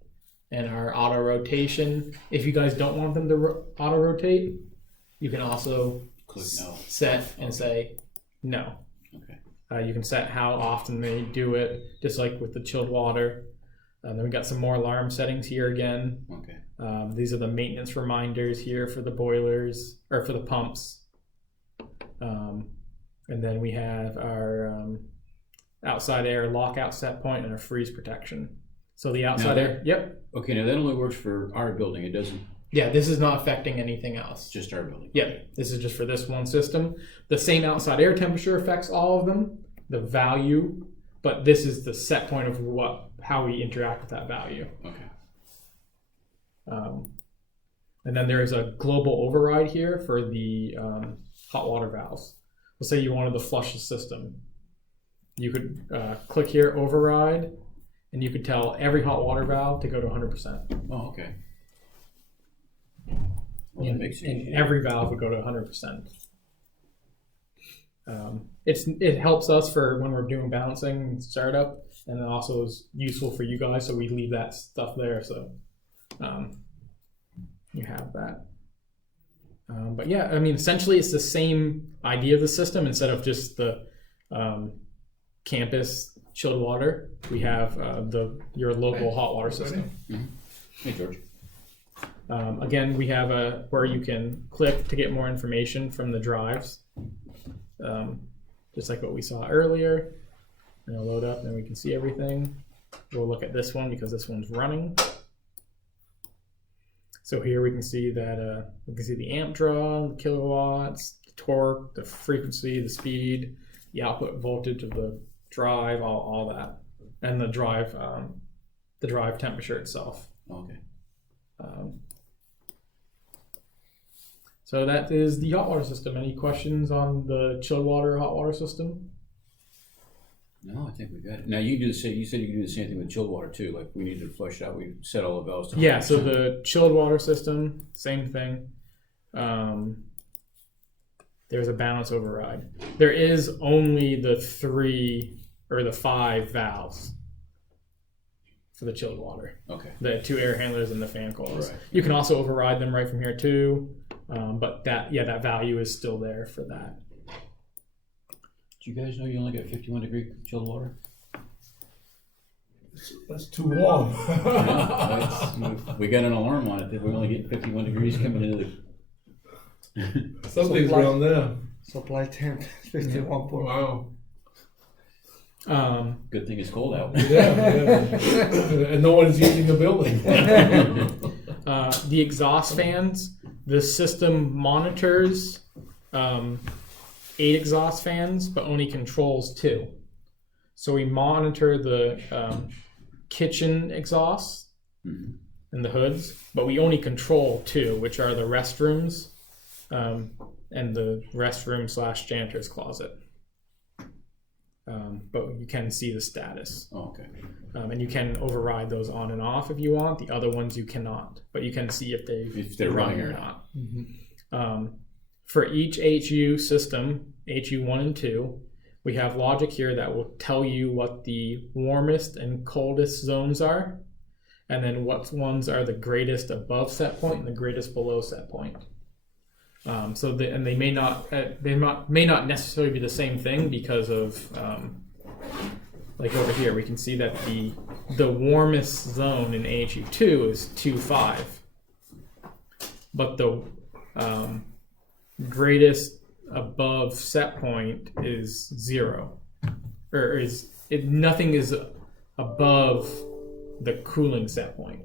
and our auto rotation. If you guys don't want them to auto rotate, you can also Click no. Set and say no. Okay. You can set how often they do it, just like with the chilled water. Then we got some more alarm settings here again. Okay. These are the maintenance reminders here for the boilers, or for the pumps. And then we have our outside air lockout set point and a freeze protection. So the outside air, yep. Okay, now that only works for our building. It doesn't. Yeah, this is not affecting anything else. Just our building. Yeah, this is just for this one system. The same outside air temperature affects all of them, the value, but this is the set point of how we interact with that value. Okay. And then there is a global override here for the hot water valves. Let's say you wanted to flush the system. You could click here, override, and you could tell every hot water valve to go to 100%. Oh, okay. Well, that makes sense. And every valve would go to 100%. It helps us for when we're doing balancing and startup, and it also is useful for you guys, so we leave that stuff there, so you have that. But yeah, I mean, essentially it's the same idea of the system. Instead of just the campus chilled water, we have your local hot water system. Mm-hmm. Hey, George. Again, we have where you can click to get more information from the drives, just like what we saw earlier. It'll load up and we can see everything. We'll look at this one because this one's running. So here we can see that we can see the amp draw, the kilowatts, the torque, the frequency, the speed, the output voltage of the drive, all that, and the drive temperature itself. Okay. So that is the hot water system. Any questions on the chilled water, hot water system? No, I think we got it. Now you do the same. You said you could do the same thing with chilled water too. Like we needed to flush out. We set all the valves. To Yeah. So the chilled water system, same thing. There's a balance override. There is only the 3 or the 5 valves for the chilled water. Okay. The 2 air handlers and the fan coils. Right. You can also override them right from here too, but that value is still there for that. Do you guys know you only get 51 degree chilled water? That's too warm. We got an alarm on it that we only get 51 degrees coming into the. Something's around there. Supply temp 51. Wow. Good thing it's cold out. Yeah. And no one's using the building. The exhaust fans, the system monitors 8 exhaust fans, but only controls 2. So we monitor the kitchen exhausts and the hoods, but we only control 2, which are the restrooms and the restroom / janitor's closet. But you can see the status. Oh, okay. And you can override those on and off if you want. The other ones you cannot, but you can see if they're running or not. For each HU system, HU 1 and 2, we have logic here that will tell you what the warmest and coldest zones are, and then what ones are the greatest above set point and the greatest below set point. They may not necessarily be the same thing because of like over here we can see that the warmest zone in AHU2 is 2.5, but the greatest above set point is 0, or nothing is above the cooling set point.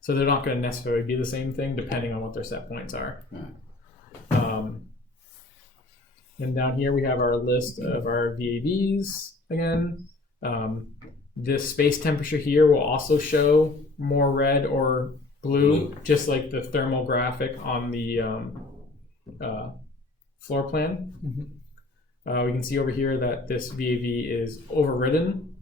So they're not going to necessarily be the same thing depending on what their set points are. And down here we have our list of our VAVs again. This space temperature here will also show more red or blue, just like the thermal graphic on the floor plan. We can see over here that this VAV is overridden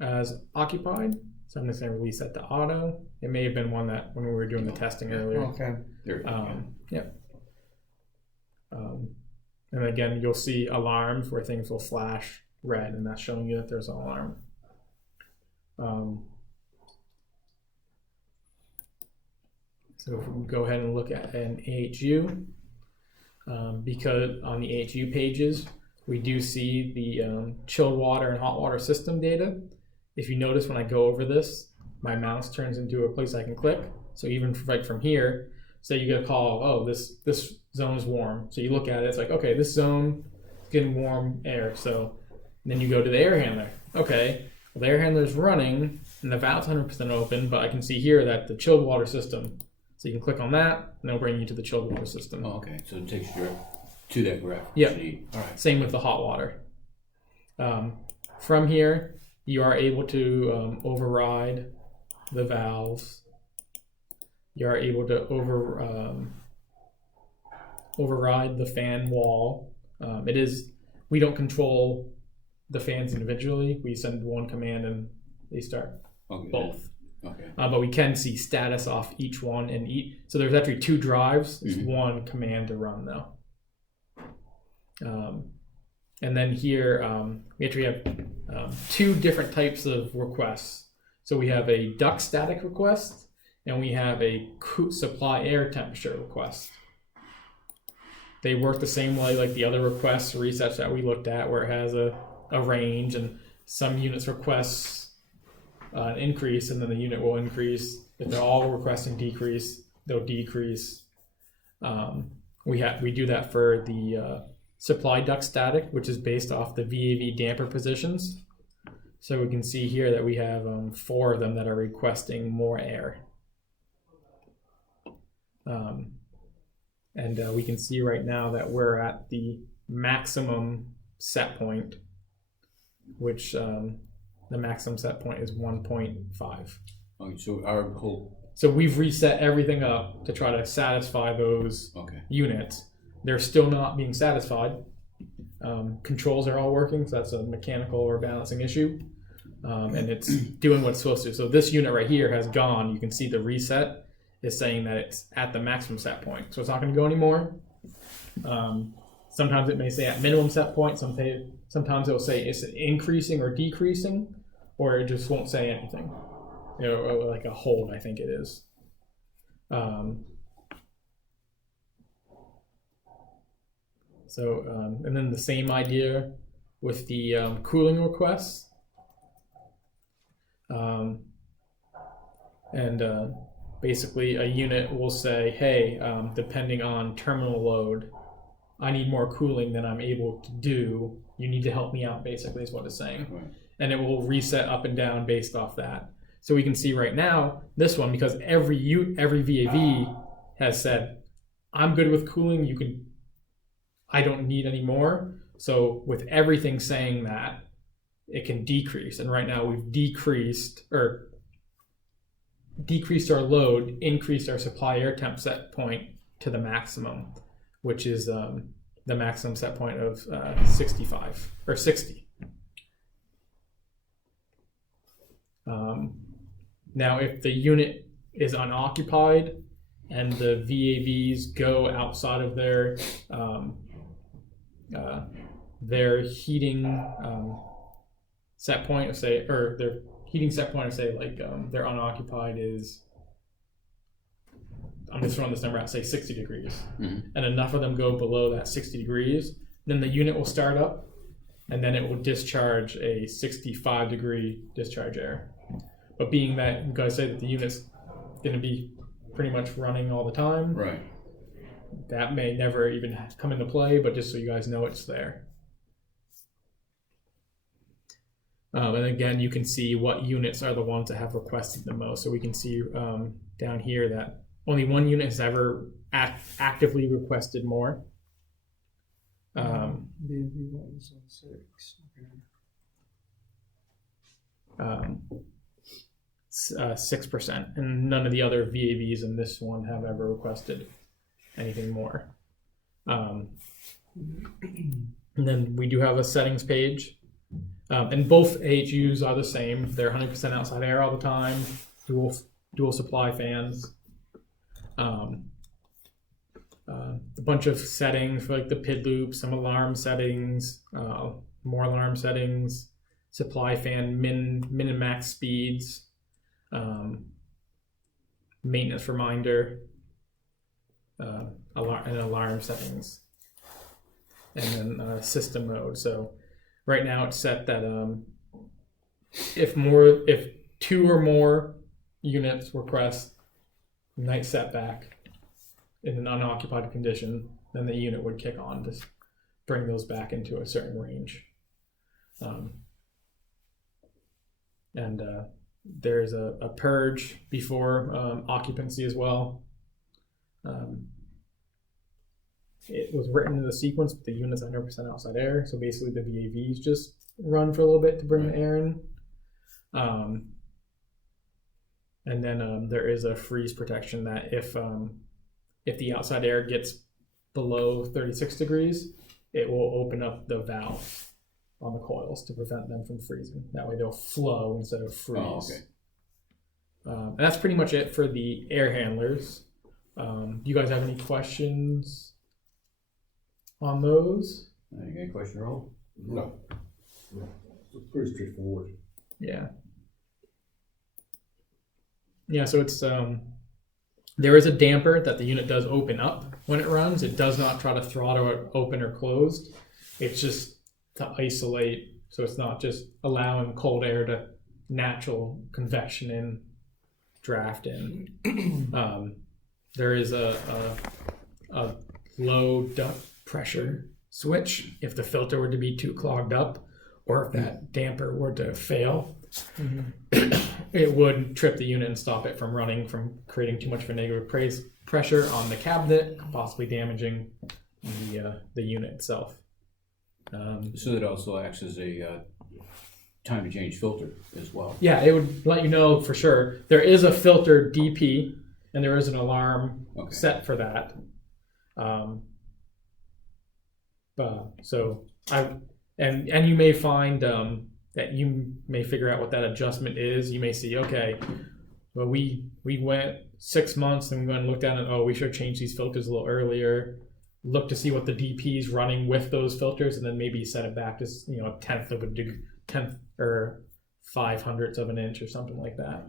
as occupied. So I'm just going to release that to auto. It may have been one that when we were doing the testing earlier. Okay. There we go. Yep. And again, you'll see alarms where things will flash red, and that's showing you that there's an alarm. So if we go ahead and look at an AHU, because on the AHU pages, we do see the chilled water and hot water system data. If you notice when I go over this, my mouse turns into a place I can click. So even right from here, say you get a call, oh, this zone is warm. So you look at it, it's like, okay, this zone is getting warm air. So then you go to the air handler. Okay, well, the air handler is running and the valve's 100% open, but I can see here that the chilled water system. So you can click on that and it'll bring you to the chilled water system. Oh, okay. So it takes you to that graph. Yeah. All right. Same with the hot water. From here, you are able to override the valves. You are able to override the fan wall. We don't control the fans individually. We send one command and they start both. Okay. But we can see status off each one and so there's actually 2 drives. There's one command to run though. And then here we actually have 2 different types of requests. So we have a duct static request and we have a supply air temperature request. They work the same way like the other requests resets that we looked at, where it has a range and some units requests an increase and then the unit will increase. If they're all requesting decrease, they'll decrease. We do that for the supply duct static, which is based off the VAV damper positions. So we can see here that we have 4 of them that are requesting more air. And we can see right now that we're at the maximum set point, which the maximum set point is 1.5. Okay, so our whole, So we've reset everything up to try to satisfy those units. They're still not being satisfied. Controls are all working, so that's a mechanical or balancing issue. And it's doing what it's supposed to. So this unit right here has gone. You can see the reset is saying that it's at the maximum set point. So it's not going to go anymore. Sometimes it may say at minimum set point. Sometimes it will say it's increasing or decreasing, or it just won't say anything. You know, or like a hold, I think it is. And then the same idea with the cooling requests. Basically a unit will say, hey, depending on terminal load, I need more cooling than I'm able to do. You need to help me out, basically, is what it's saying. Right. And it will reset up and down based off that. So we can see right now, this one, because every VAV has said, I'm good with cooling, I don't need any more. So with everything saying that, it can decrease. And right now we've decreased our load, increased our supply air temp set point to the maximum, which is the maximum set point of 65 or 60. Now, if the unit is unoccupied and the VAVs go outside of their heating set point, their heating set point, their unoccupied is, I'm just throwing this number out, say 60 degrees, and enough of them go below that 60 degrees, then the unit will start up, and then it will discharge a 65 degree discharge air. But being that you guys say that the unit's going to be pretty much running all the time, right, that may never even come into play, but just so you guys know it's there. And again, you can see what units are the ones that have requested the most. So we can see down here that only one unit has ever actively requested more. VAV 6%, and none of the other VAVs in this one have ever requested anything more. And then we do have a settings page, and both AHUs are the same. They're 100% outside air all the time, dual supply fans. A bunch of settings for like the PID loop, some alarm settings, more alarm settings, supply fan min and max speeds, maintenance reminder, alarm settings, and then system mode. So right now it's set that if 2 or more units request night setback in an unoccupied condition, then the unit would kick on to bring those back into a certain range. There's a purge before occupancy as well. It was written in the sequence, but the unit's 100% outside air, so basically the VAVs just run for a little bit to bring the air in. And then there is a freeze protection that if the outside air gets below 36 degrees, it will open up the valve on the coils to prevent them from freezing. That way they'll flow instead of freeze. Oh, okay. And that's pretty much it for the air handlers. Do you guys have any questions on those? You got a question, Earl? No. It's pretty straightforward. Yeah. Yeah, so it's there is a damper that the unit does open up when it runs. It does not try to throttle it open or closed. It's just to isolate, so it's not just allowing cold air to natural convection in draft in. There is a low duct pressure switch if the filter were to be too clogged up, or if that damper were to fail. It would trip the unit and stop it from running, from creating too much of a negative pressure on the cabinet, possibly damaging the unit itself. So that also acts as a time to change filter as well. Yeah, it would let you know for sure. There is a filter DP, and there is an alarm set for that. And you may find that you may figure out what that adjustment is. You may see, okay, well, we went 6 months and we went and looked at it. Oh, we should change these filters a little earlier. Look to see what the DP is running with those filters, and then maybe set it back to a tenth or 5/100ths of an inch or something like that.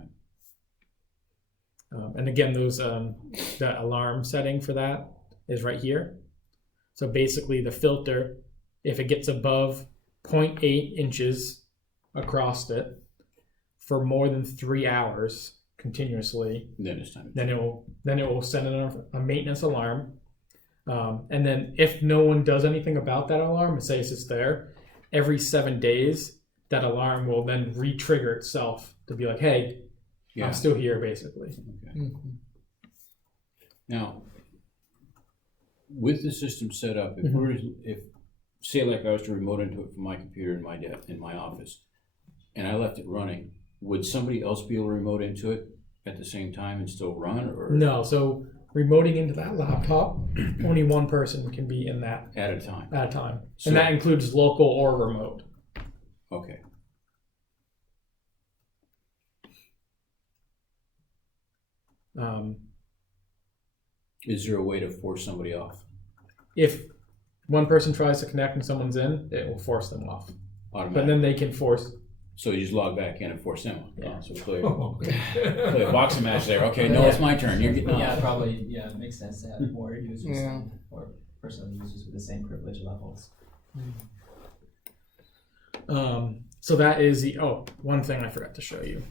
And again, that alarm setting for that is right here. So basically, the filter, if it gets above 0.8 inches across it for more than 3 hours continuously, Then it's time. then it will send a maintenance alarm. And then if no one does anything about that alarm, say it's just there, every 7 days, that alarm will then re-trigger itself to be like, hey, I'm still here, basically. Okay. Now, with the system set up, if say like I was to remote into it from my computer in my office, and I left it running, would somebody else be able to remote into it at the same time and still run? Or no, so remoting into that laptop, only one person can be in that at a time. So, and that includes local or remote. Okay. Is there a way to force somebody off? If one person tries to connect and someone's in, it will force them off. Automatically. But then they can force. So you just log back in and force them on. Yeah. So play a boxing match there. Okay, no, it's my turn. You're getting Yeah, probably. Yeah, it makes sense to have more users or personal users with the same privilege levels. So that is one thing I forgot to show you.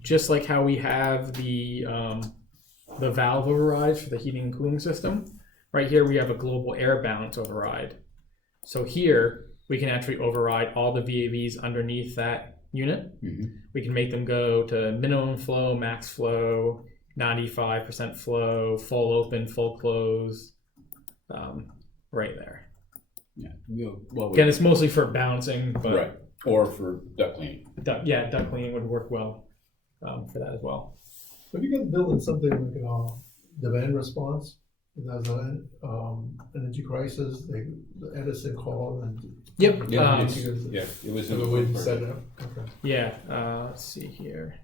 Just like how we have the valve overrides for the heating and cooling system, right here we have a global air balance override. So here we can actually override all the VAVs underneath that unit. We can make them go to minimum flow, max flow, 95% flow, full open, full close, right there. Yeah. Again, it's mostly for balancing, but right. Or for duct cleaning. Duct cleaning would work well for that as well. Have you guys built in something like demand response? There's an energy crisis. The Edison called and Yep. It was a way to set it up. Okay. Yeah. Let's see here.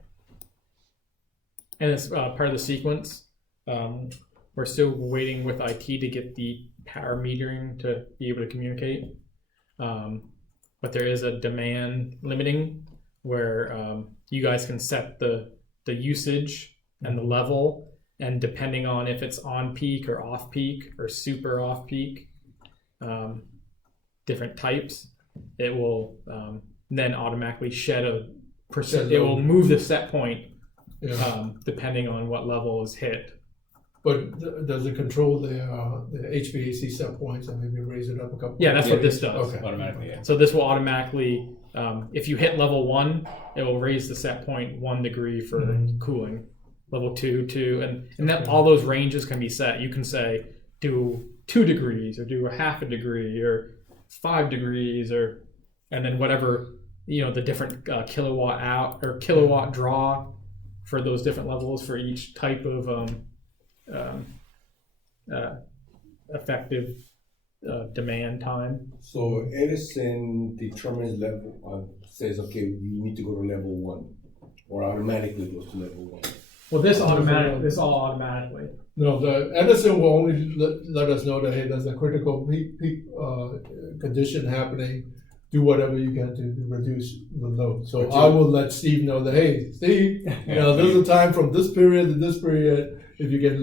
And it's part of the sequence. We're still waiting with IT to get the power metering to be able to communicate. But there is a demand limiting where you guys can set the usage and the level, and depending on if it's on peak or off peak or super off peak, different types, it will then automatically shed a percent. It will move the set point depending on what level is hit. But does it control the HVAC set points and maybe raise it up a couple? Yeah, that's what this does. Okay. Automatically, yeah. So this will automatically, if you hit level 1, it will raise the set point 1 degree for cooling. Level 2, 2, and that all those ranges can be set. You can say do 2 degrees or do a half a degree or 5 degrees and then whatever the different kilowatt out or kilowatt draw for those different levels for each type of effective demand time. So Edison determines level, says, okay, you need to go to level 1, or automatically goes to level 1. Well, this all automatically. No, the Edison will only let us know that, hey, there's a critical peak condition happening. Do whatever you can to reduce the load. So I will let Steve know that, hey, Steve, there's a time from this period to this period. If you can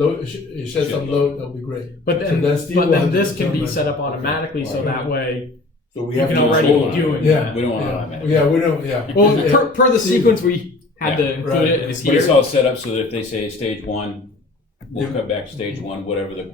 shed some load, that'll be great. But then this can be set up automatically, so that way so we you have can to already do it. We don't want automatic. Yeah, we don't. Yeah. Well, per the sequence, we had Yeah. to include Right. it is But it's here. all set up so that if they say stage one, we'll cut back to stage one, whatever the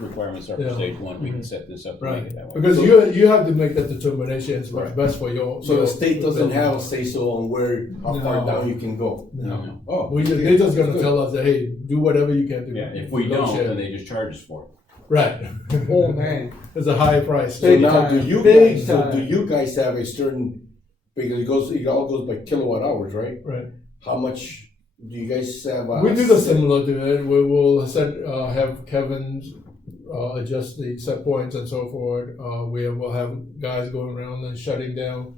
requirements are for Yeah. stage one, we can set this up to make Right, it that way. because you have to make that determination as what's best for your. So the state doesn't building. have a say so on how far No. down you can go. No. Oh, They're just gonna that's tell us that, hey, do whatever you can do. Yeah, if we Load don't, shed. then they just charge us for it. Right. Oh, man. It's a high price. So Big now, time, big time. do you guys have a certain, because it all goes by kilowatt hours, right? Right. How much do you guys have? We do the similar to it. We will have Kevin adjust the set points and so forth. We will have guys going around and shutting down,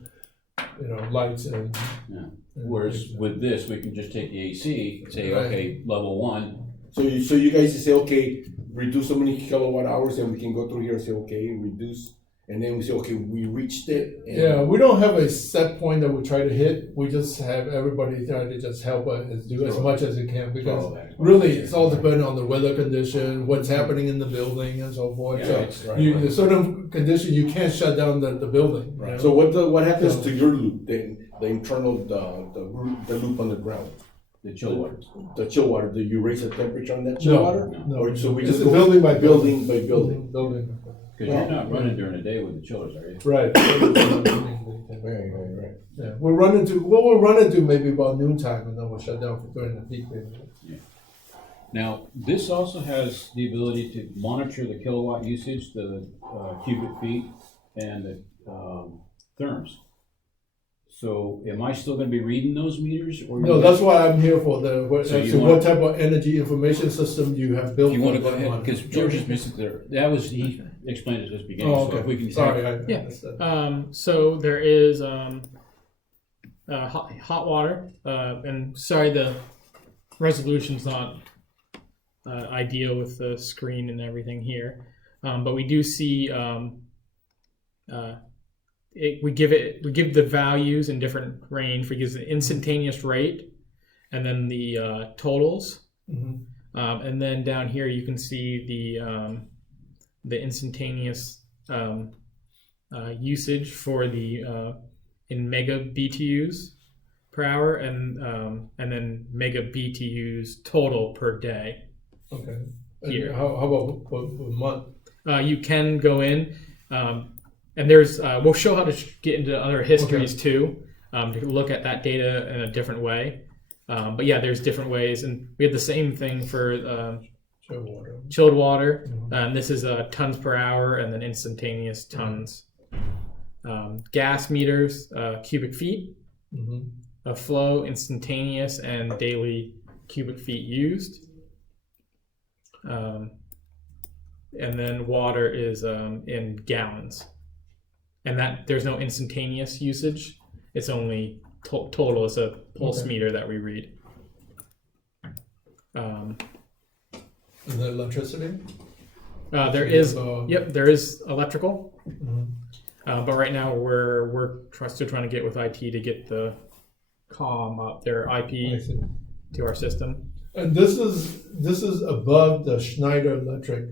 lights and. Yeah. and Whereas with this, we can just take the AC, say, Right. okay, level one, So you guys just say, okay, reduce so many kilowatt hours, and we can go through here and say, okay, reduce, and then we say, okay, we reached it. And Yeah, we don't have a set point that we try to hit. We just have everybody try to just help us do as much as they can, because really it's all dependent on the weather condition, what's happening in the building and so forth. Yeah, So right. there's certain condition you can't shut down the building. you know? So what happens to your loop, the internal, the loop on the ground? the chill water. The chill water, do you raise the temperature on that chill water? No. Or so we It's just go building by building by building? Building. Because you're not running during the day with the chillers, are you? Right. Right. Yeah, we'll run into maybe about noontime, and then we'll shut down during the peak period. Now, this also has the ability to monitor the kilowatt usage, the cubic feet, and the therms. So am I still gonna be reading those meters, or? No, that's why I'm here for So as you to want- what type of energy information system you have built. You wanna for go that ahead, one. because George is missing there, he explained it at the beginning, Oh, so if we okay, can. sorry, Yeah. missed that. So there is hot water, and sorry, the resolution's not ideal with the screen and everything here, but we do see we give the values in different range. We give the instantaneous rate, and then the totals, Mhm. and then down here you can see the instantaneous usage for the in mega BTUs per hour, and then mega BTUs total per day. Okay. And Here. how about for month? You can go in, and there's we'll show how to get into other histories too, to look at that data in a different way. But yeah, there's different ways, and we have the same thing for Chill water. chilled water. This is tons per hour, and then instantaneous tons. Gas meters, cubic feet Mhm. of flow, instantaneous, and daily cubic feet used. And then water is in gallons, and that there's no instantaneous usage. It's only total. It's a pulse meter that we read. And the electricity? There is So, there is electrical, Mhm. but right now we're still trying to get with IT to get the COM up, their I IP see. to our system. And this is above the Schneider Electric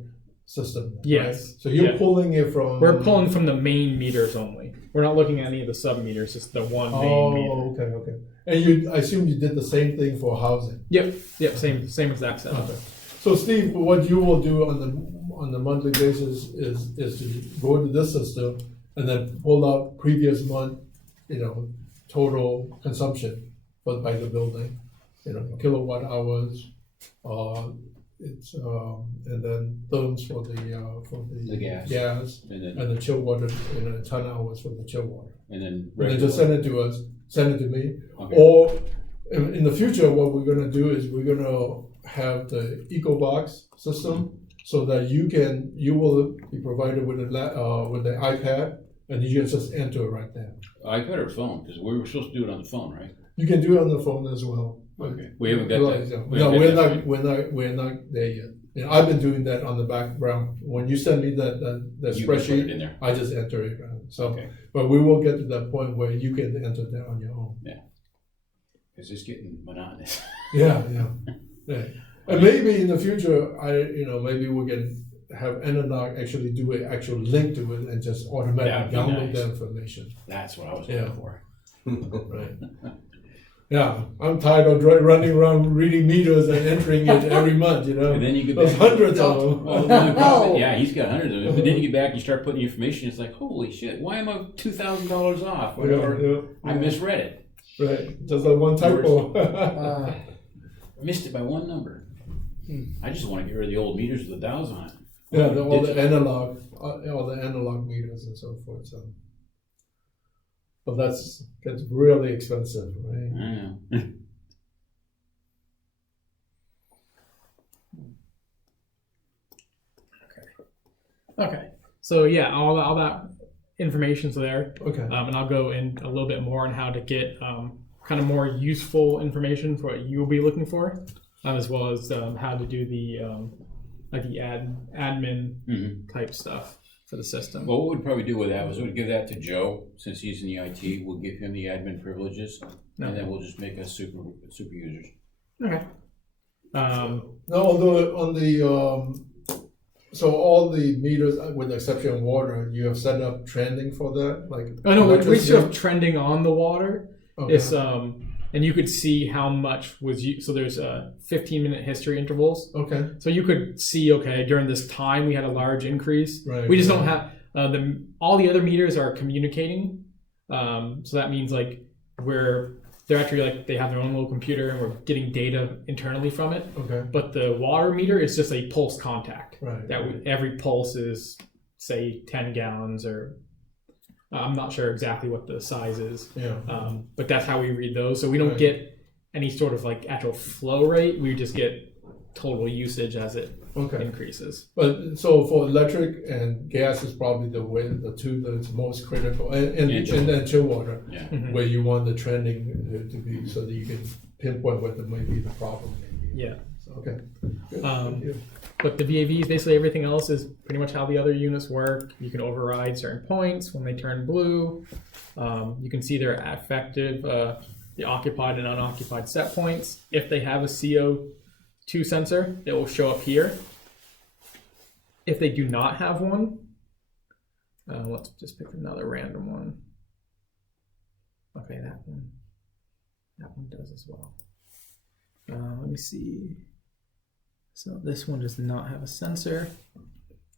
system. right? Yes. So you're Yeah. pulling it from. We're pulling from the main meters only. We're not looking at any of the sub meters. It's the one main meter. Oh, okay. And I assume you did the same thing for housing. Yep. Same exact setup. Okay. So Steve, what you will do on the monthly basis is to go into this system and then pull out previous month, total consumption by the building, kilowatt hours, it's and then therms for the gas And then, and the chill water, ton hours for the chill water. and then. And then just send it to us, send it to me. Okay. Or in the future, what we're gonna do is we're gonna have the EcoBox system so that you will be provided with the iPad and you can just enter it right there. iPad or phone, because we were supposed to do it on the phone, right? You can do it on the phone as well. Okay. We haven't got that. No, we're not there yet. I've been doing that on the background. When you send me that You can put it spreadsheet, in there. I just enter it. So, Okay. but we will get to that point where you can enter that on your own. Because it's getting monotonous. Yeah. And maybe in the future, maybe we can have Enanog actually do an actual link to it and just automatically That'd be download nice. the information. That's what I was Yeah. looking for. Right. Yeah, I'm tired of running around reading meters and entering it every month, you know? And then you get There's back. hundreds of them. Well, the only problem, yeah, he's got hundreds of them. But then you get back and you start putting the information. It's like, holy shit! Why am I $2,000 off? Whatever. Yeah, I misread it. right, just like one typo. Missed it by one number. I just want to get rid of the old meters with the dials on it. Yeah, all the analog meters and so forth, so. But that's really expensive, right? I know. Okay. So yeah, all that information's there. Okay, And I'll go in a little bit more on how to get kind of more useful information for what you'll be looking for, as well as how to do the like the admin type stuff for the system. Well, what we'd probably do with that was we'd give that to Joe, since he's in the IT. We'll give him the admin privileges, and then we'll just make us super users. Okay. now on the so all the meters, with the exception of water, you have set up trending for that, like. Oh no, we electricity? still have trending on the water. Okay. It's and you could see how much was used. So there's 15-minute history intervals. Okay, So you could see, okay, during this time we had a large increase. right. We just right. don't have all the other meters are communicating. So that means like they're actually like they have their own little computer and we're getting data internally from it. Okay, But the water meter is just a pulse contact. right. Every pulse is say 10 gallons or I'm not sure exactly what the size is. Yeah. But that's how we read those. So we don't Right. get any sort of like actual flow rate. We just get total usage as it Okay. increases. But so for electric and gas is probably the two that's most critical, and then chill water, Yeah. where you want the trending to be so that you can pinpoint what may be the problem. Maybe. Yeah. So, okay. Good. Um, Thank you. But the VAVs, basically everything else is pretty much how the other units work. You can override certain points when they turn blue. You can see their effective, the occupied and unoccupied set points. If they have a CO2 sensor, it will show up here. If they do not have one, let's just pick another random one. Okay, that one does as well. Let me see. So this one does not have a sensor.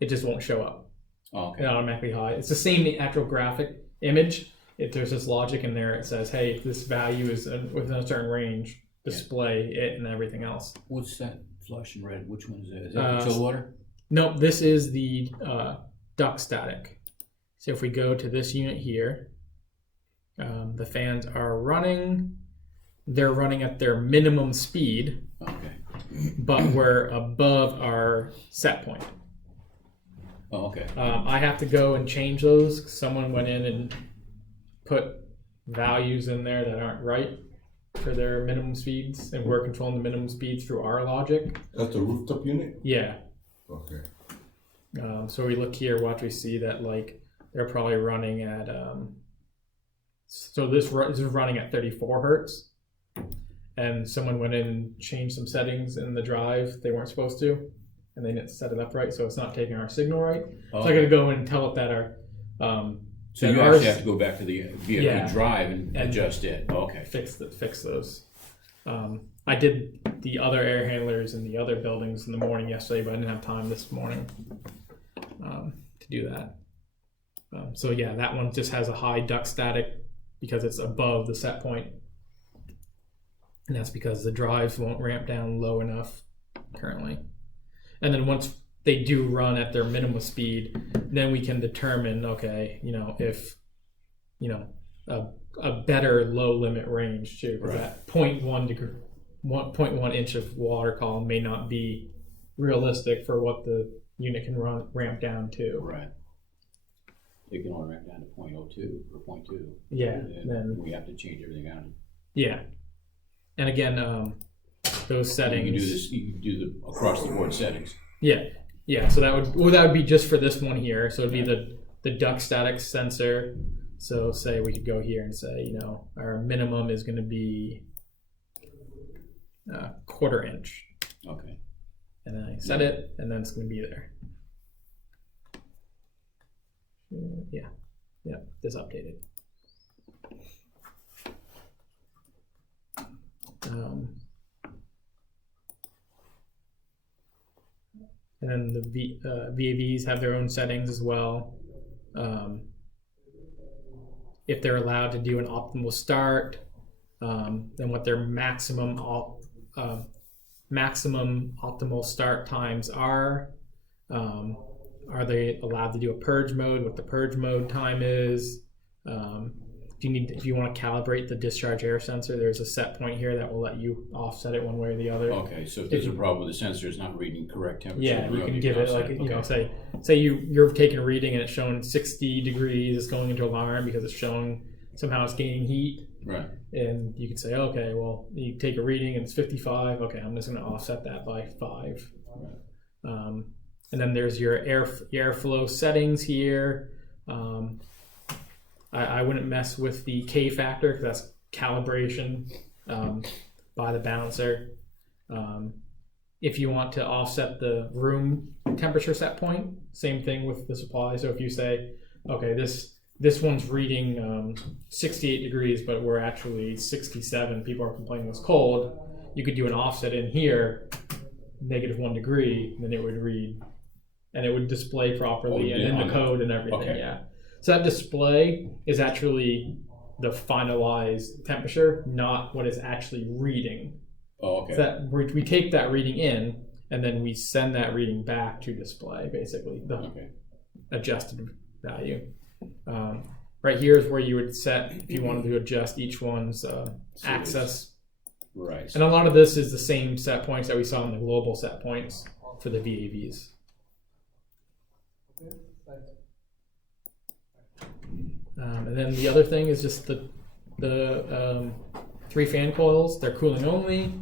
It just won't show up. Oh, It okay. automatically hides. It's the same actual graphic image. If there's this logic in there, it says, hey, if this value is within a certain range, display it and everything else. What's that flush and red? Which one is that? Is that the chill water? No, this is the duct static. So if we go to this unit here, the fans are running. They're running at their minimum speed, Okay. but we're above our set point. Oh, okay. I have to go and change those. Someone went in and put values in there that aren't right for their minimum speeds, and we're controlling the minimum speeds through our logic. That's the rooftop unit? Yeah. Okay. So we look here, watch, we see that like they're probably running at so this is running at 34 hertz, and someone went in and changed some settings in the drive they weren't supposed to, and they didn't set it up right, so it's not taking our signal right. Oh, So I got to go in and tell it that our so that you ours- actually have to go back to the vehicle Yeah. drive and adjust it. Oh, okay. fix those. I did the other air handlers in the other buildings in the morning yesterday, but I didn't have time this morning to do that. So yeah, that one just has a high duct static because it's above the set point, and that's because the drives won't ramp down low enough currently. And then once they do run at their minimum speed, then we can determine, okay, if a better low limit range too, because that 0.1 inch of water column may not be realistic for what the unit can ramp down to. Right. It can only ramp down to 0.02 or 0.2. Yeah. And Then we have to change everything out. yeah. And again, those You settings. can do this. You can do the across the board settings. Yeah. So that would be just for this one here. So it'd be the duct static sensor. So say we could go here and say, our minimum is going to be a 1/4 inch. Okay. And then I set it, and then it's going to be there. Yeah, just updated. And then the VAVs have their own settings as well. If they're allowed to do an optimal start, then what their maximum optimal start times are. Are they allowed to do a purge mode? What the purge mode time is? If you want to calibrate the discharge air sensor, there's a set point here that will let you offset it one way or the other. Okay, so if there's a problem with the sensor, it's not reading correct temperature. Yeah, you can give it like, you know, say you're taking a reading and it's showing 60 degrees, it's going into alarm because it's showing somehow it's gaining heat. Right. And you can say, okay, well, you take a reading and it's 55. Okay, I'm just going to offset that by 5. Right. And then there's your airflow settings here. I wouldn't mess with the K factor because that's calibration by the balancer. If you want to offset the room temperature set point, same thing with the supply. So if you say, okay, this one's reading 68 degrees, but we're actually 67, people are complaining it's cold, you could do an offset in here, -1 degree, and then it would read, and it would display properly, and then the code and everything, okay. Yeah. So that display is actually the finalized temperature, not what it's actually reading. Oh, okay. So that we take that reading in, and then we send that reading back to display, basically, the adjusted value. Right here is where you would set, if you wanted to adjust each one's access. Right. And a lot of this is the same set points that we saw in the global set points for the VAVs. And then the other thing is just the 3 fan coils. They're cooling only.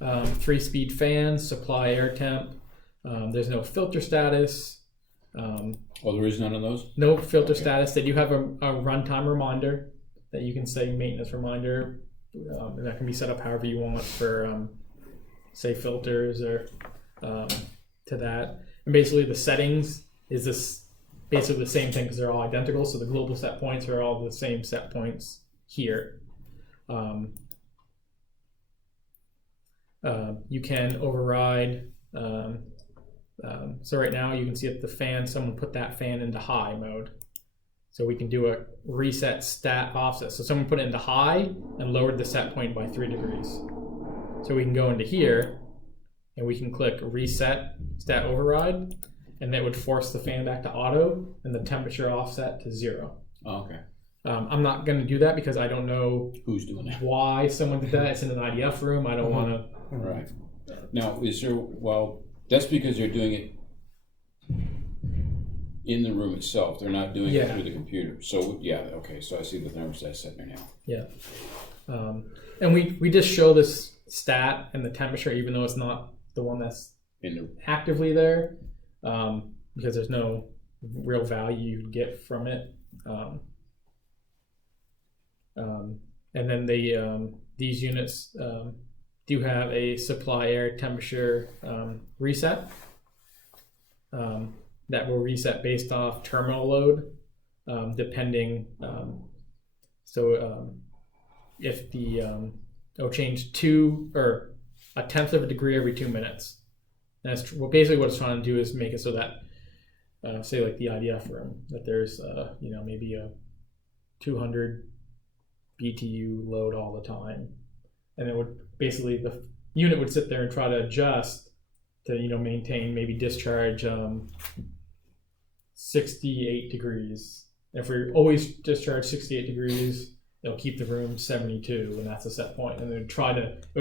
3-speed fans, supply air temp. There's no filter status. There is none of those? No filter status. They do have a runtime reminder that you can say maintenance reminder. And that can be set up however you want for, say, filters or to that. And basically the settings is this basically the same thing because they're all identical. So the global set points are all the same set points here. You can override. So right now you can see at the fan, someone put that fan into high mode. So we can do a reset stat offset. So someone put it into high and lowered the set point by 3 degrees. So we can go into here and we can click reset stat override, and that would force the fan back to auto and the temperature offset to 0. Oh, okay. I'm not going to do that because I don't know Who's doing that? why someone did that. It's in an IDF room. I don't want to. Right. Now, that's because they're doing it in the room itself. They're not doing it through the computer. So, okay. So I see the thermostat set there now. Yeah. And we just show this stat and the temperature, even though it's not the one that's actively there, because there's no real value you get from it. And then these units do have a supply air temperature reset that will reset based off terminal load, depending. If it'll change 2 or 1/10 of a degree every 2 minutes. And that's basically what it's trying to do is make it so that, say like the IDF room, that there's maybe a 200 BTU load all the time, and it would basically the unit would sit there and try to adjust to maintain maybe discharge 68 degrees. And if we always discharge 68 degrees, it'll keep the room 72, and that's a set point. And it would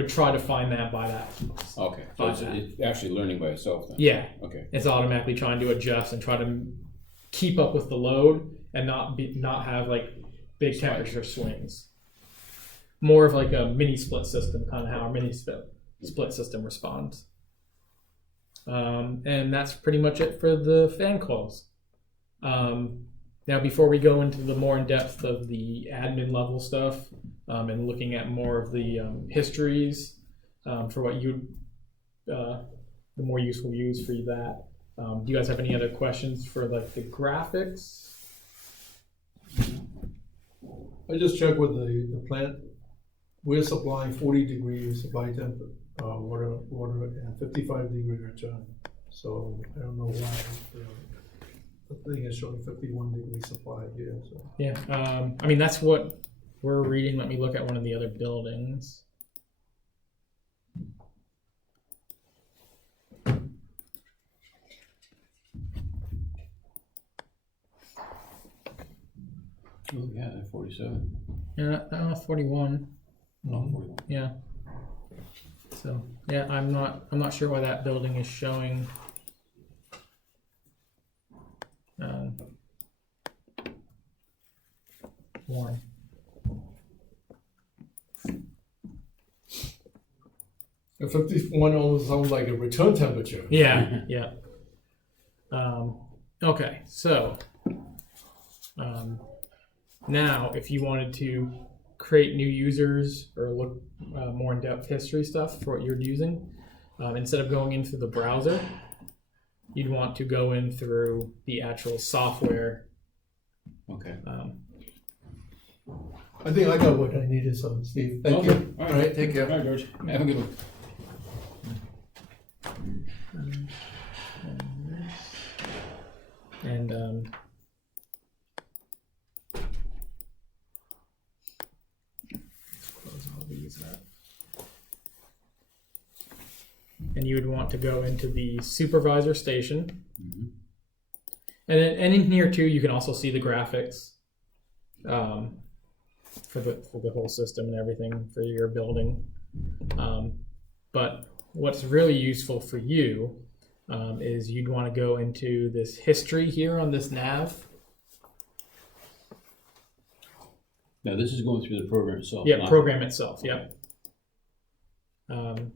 try to find that by that. Okay, so it's actually learning by itself then. Yeah. Okay. It's automatically trying to adjust and try to keep up with the load and not have like big temperature swings. More of like a mini split system, kind of how our mini split system responds. And that's pretty much it for the fan coils. Now, before we go into the more in depth of the admin level stuff and looking at more of the histories for what the more useful views for that, do you guys have any other questions for like the graphics? I just checked with the plant we're supplying 40 degrees supply temp, water and 55 degree return. So I don't know why the thing is showing 51 degree supply here, so. Yeah, I mean, that's what we're reading. Let me look at one of the other buildings. Oh, yeah, 47. Yeah, 41. No, 41. Yeah. So yeah, I'm not sure why that building is showing. Warm. The 51 almost sounds like a return temperature. Yeah, yeah. Okay, so now if you wanted to create new users or look more in-depth history stuff for what you're using, instead of going in through the browser, you'd want to go in through the actual software. Okay. I think I got what I needed, so Steve, thank you. All All right, take care. All right, George. Have a good one. And close all these up. And you would want to go into the supervisor station. Mhm. And in here too, you can also see the graphics for the whole system and everything for your building. But what's really useful for you is you'd want to go into this history here on this nav. Now, this is going through the program itself. Yeah, not- program itself. Yep. And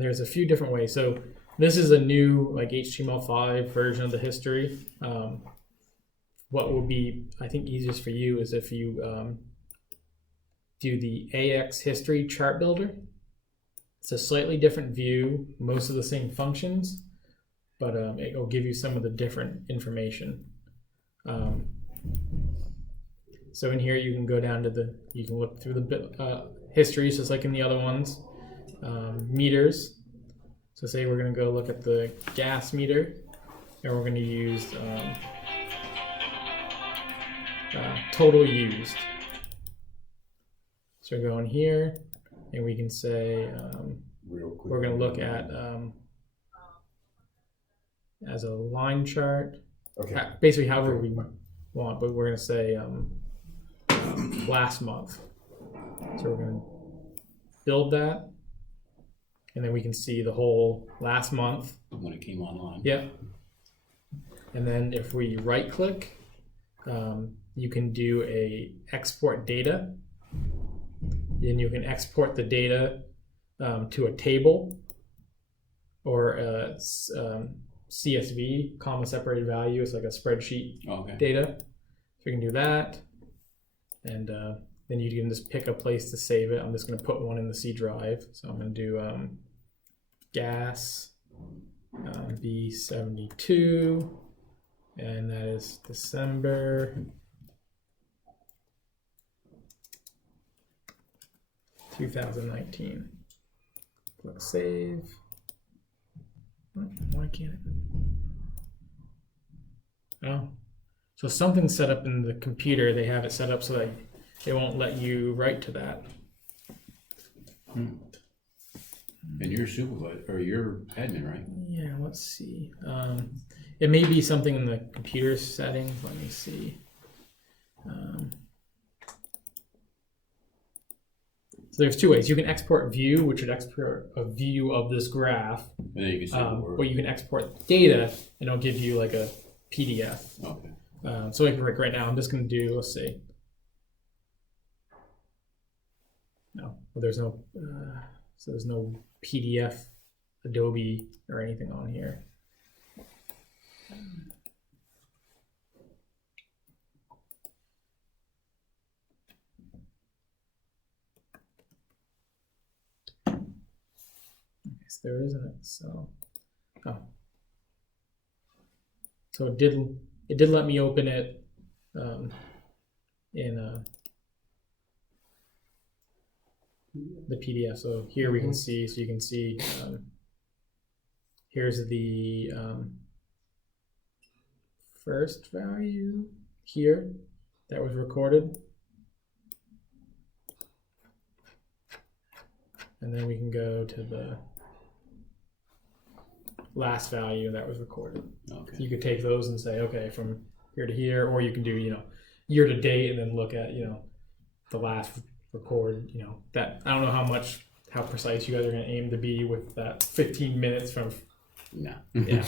there's a few different ways. So this is a new like HTML5 version of the history. What will be, I think, easiest for you is if you do the AX history chart builder. It's a slightly different view, most of the same functions, but it will give you some of the different information. So in here you can go down to you can look through the histories just like in the other ones. Meters. So say we're going to go look at the gas meter, and we're going to use total used. So we go in here, and we can say Real quick. we're going to look at as a line chart, Okay. basically however we want, but we're going to say last month. So we're going to build that, and then we can see the whole last month. When it came online. Yep. And then if we right click, you can do a export data. Then you can export the data to a table or a CSV, comma separated value. It's like a spreadsheet Okay. data. So you can do that. And then you can just pick a place to save it. I'm just going to put one in the C drive. So I'm going to do gas B72, and that is December 2019. Click save. Why can't it? Oh, so something's set up in the computer. They have it set up so that it won't let you write to that. And you're supervisor, or you're admin, right? Yeah, let's see. It may be something in the computer settings. Let me see. So there's two ways. You can export view, which would export a view of this graph. And then you can see the word. But you can export data, and it'll give you like a PDF. Okay. So like right now, I'm just going to do, let's see. No, well, there's no, so there's no PDF, Adobe, or anything on here. Yes, there is an Excel. Oh, so it did let me open it in the PDF. So here we can see, so you can see, here's the first value here that was recorded. And then we can go to the last value that was recorded. Okay. So you could take those and say, okay, from here to here, or you can do, year to date and then look at, the last record, that, I don't know how precise you guys are going to aim to be with that 15 minutes from, No. yeah.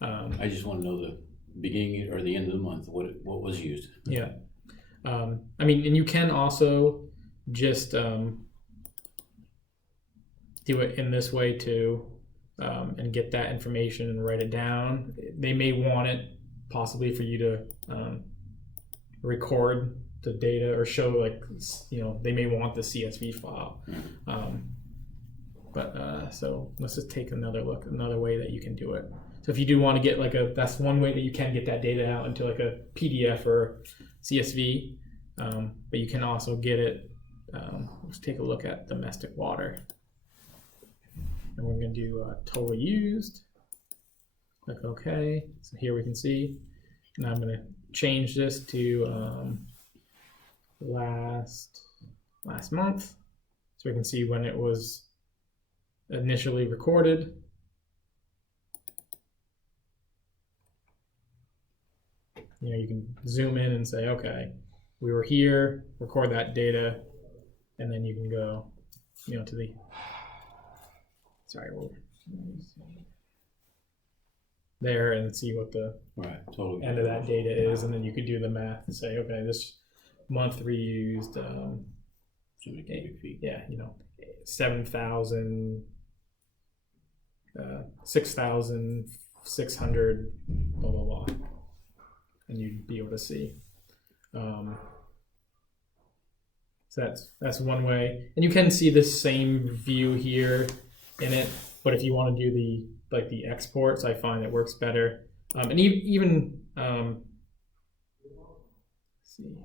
I just want to know the beginning or the end of the month, what was used. Yeah. And you can also just do it in this way too, and get that information and write it down. They may want it possibly for you to record the data or show, they may want the CSV file. So let's just take another look, another way that you can do it. So if you do want to get that's one way that you can get that data out into a PDF or CSV, but you can also get it, let's take a look at domestic water. And we're going to do total used. Click OK. So here we can see. And I'm going to change this to last month, so we can see when it was initially recorded. You can zoom in and say, okay, we were here, record that data, and then you can go, to the. There and see what the end of that data is, and then you could do the math and say, okay, this month reused, so many cubic feet. 7,000, 6,600, blah blah blah, and you'd be able to see. So that's one way, and you can see the same view here in it, but if you want to do the exports, I find it works better. And even let's see.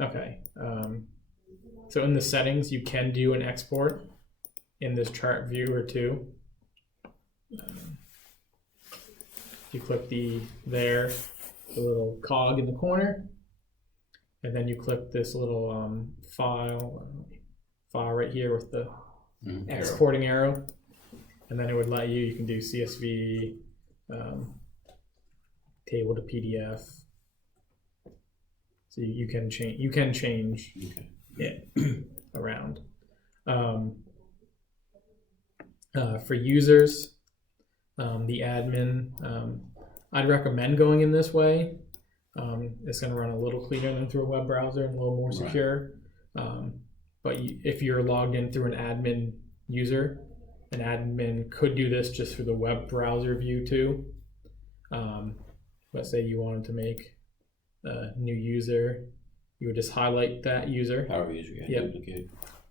Okay. So in the settings, you can do an export in this chart view or two. You click the little cog in the corner, and then you click this little file right here with the exporting arrow, and then it would let you can do CSV, table to PDF. So you can change it around. For users, the admin, I'd recommend going in this way. It's going to run a little cleaner than through a web browser and a little more secure. But if you're logged in through an admin user, an admin could do this just through the web browser view too. Let's say you wanted to make a new user, you would just highlight that user. Power user,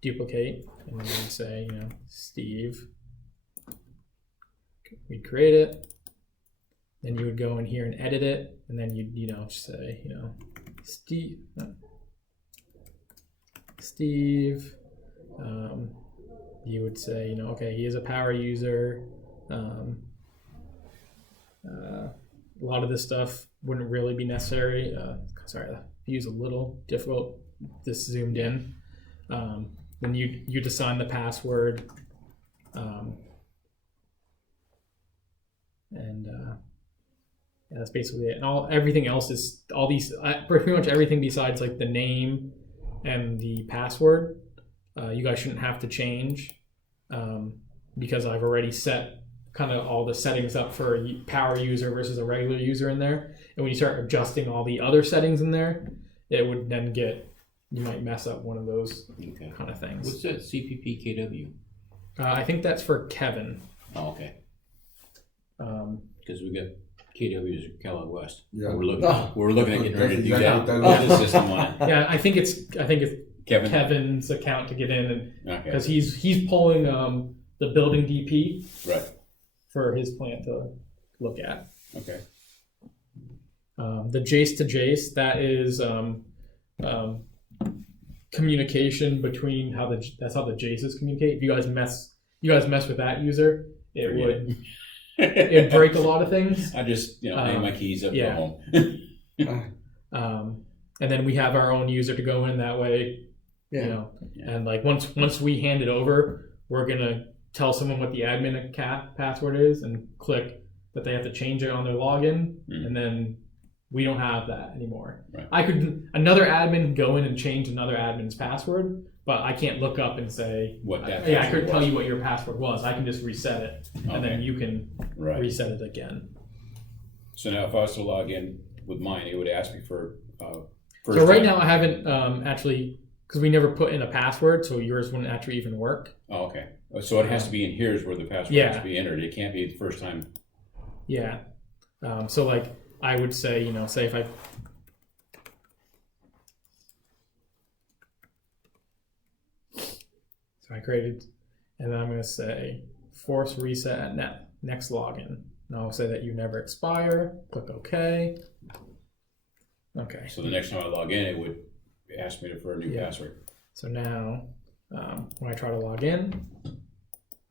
duplicate, and then you'd say, Steve. We'd create it. Then you would go in here and edit it, and then you'd say Steve. You would say okay, he is a power user. A lot of this stuff wouldn't really be necessary. Sorry, the view's a little difficult. This zoomed in. When you assign the password, yeah, that's basically it. And everything else is pretty much everything besides the name and the password. You guys shouldn't have to change because I've already set kind of all the settings up for a power user versus a regular user in there. And when you start adjusting all the other settings in there, it would then you might mess up one of those kind of things. What's that CPP KW? I think that's for Kevin. Oh, okay. Because we got KW's Kellogg West. Yeah. We're looking at getting ready to do That's that. exactly The system on it. Yeah, I think it's Kevin. Kevin's account to get in, because Okay. he's pulling the building DP Right. for his plant to look at. Okay. The Jace to Jace, that is communication between that's how the Jaces communicate. If you guys mess with that user, it'd break a lot of things. I just hang my keys up yeah. home. And then we have our own user to go in that way. Yeah. And like once we hand it over, we're gonna tell someone what the admin password is and click that they have to change it on their login, and then we don't have that anymore. Right. Another admin go in and change another admin's password, but I can't look up and say what that. I couldn't tell you what your password was. I can just reset it, and then you can reset it again. So now, if I was to log in with mine, it would ask me for. So right now I haven't actually, because we never put in a password, so yours wouldn't actually even work. Oh, okay. So it has to be in here's where the password has to be entered. It can't be the first time. Yeah. So like I would say, say if I created, and then I'm going to say force reset at next login. And I'll say that you never expire. Click OK. Okay. So the next time I log in, it would ask me for a new password. So now, when I try to log in,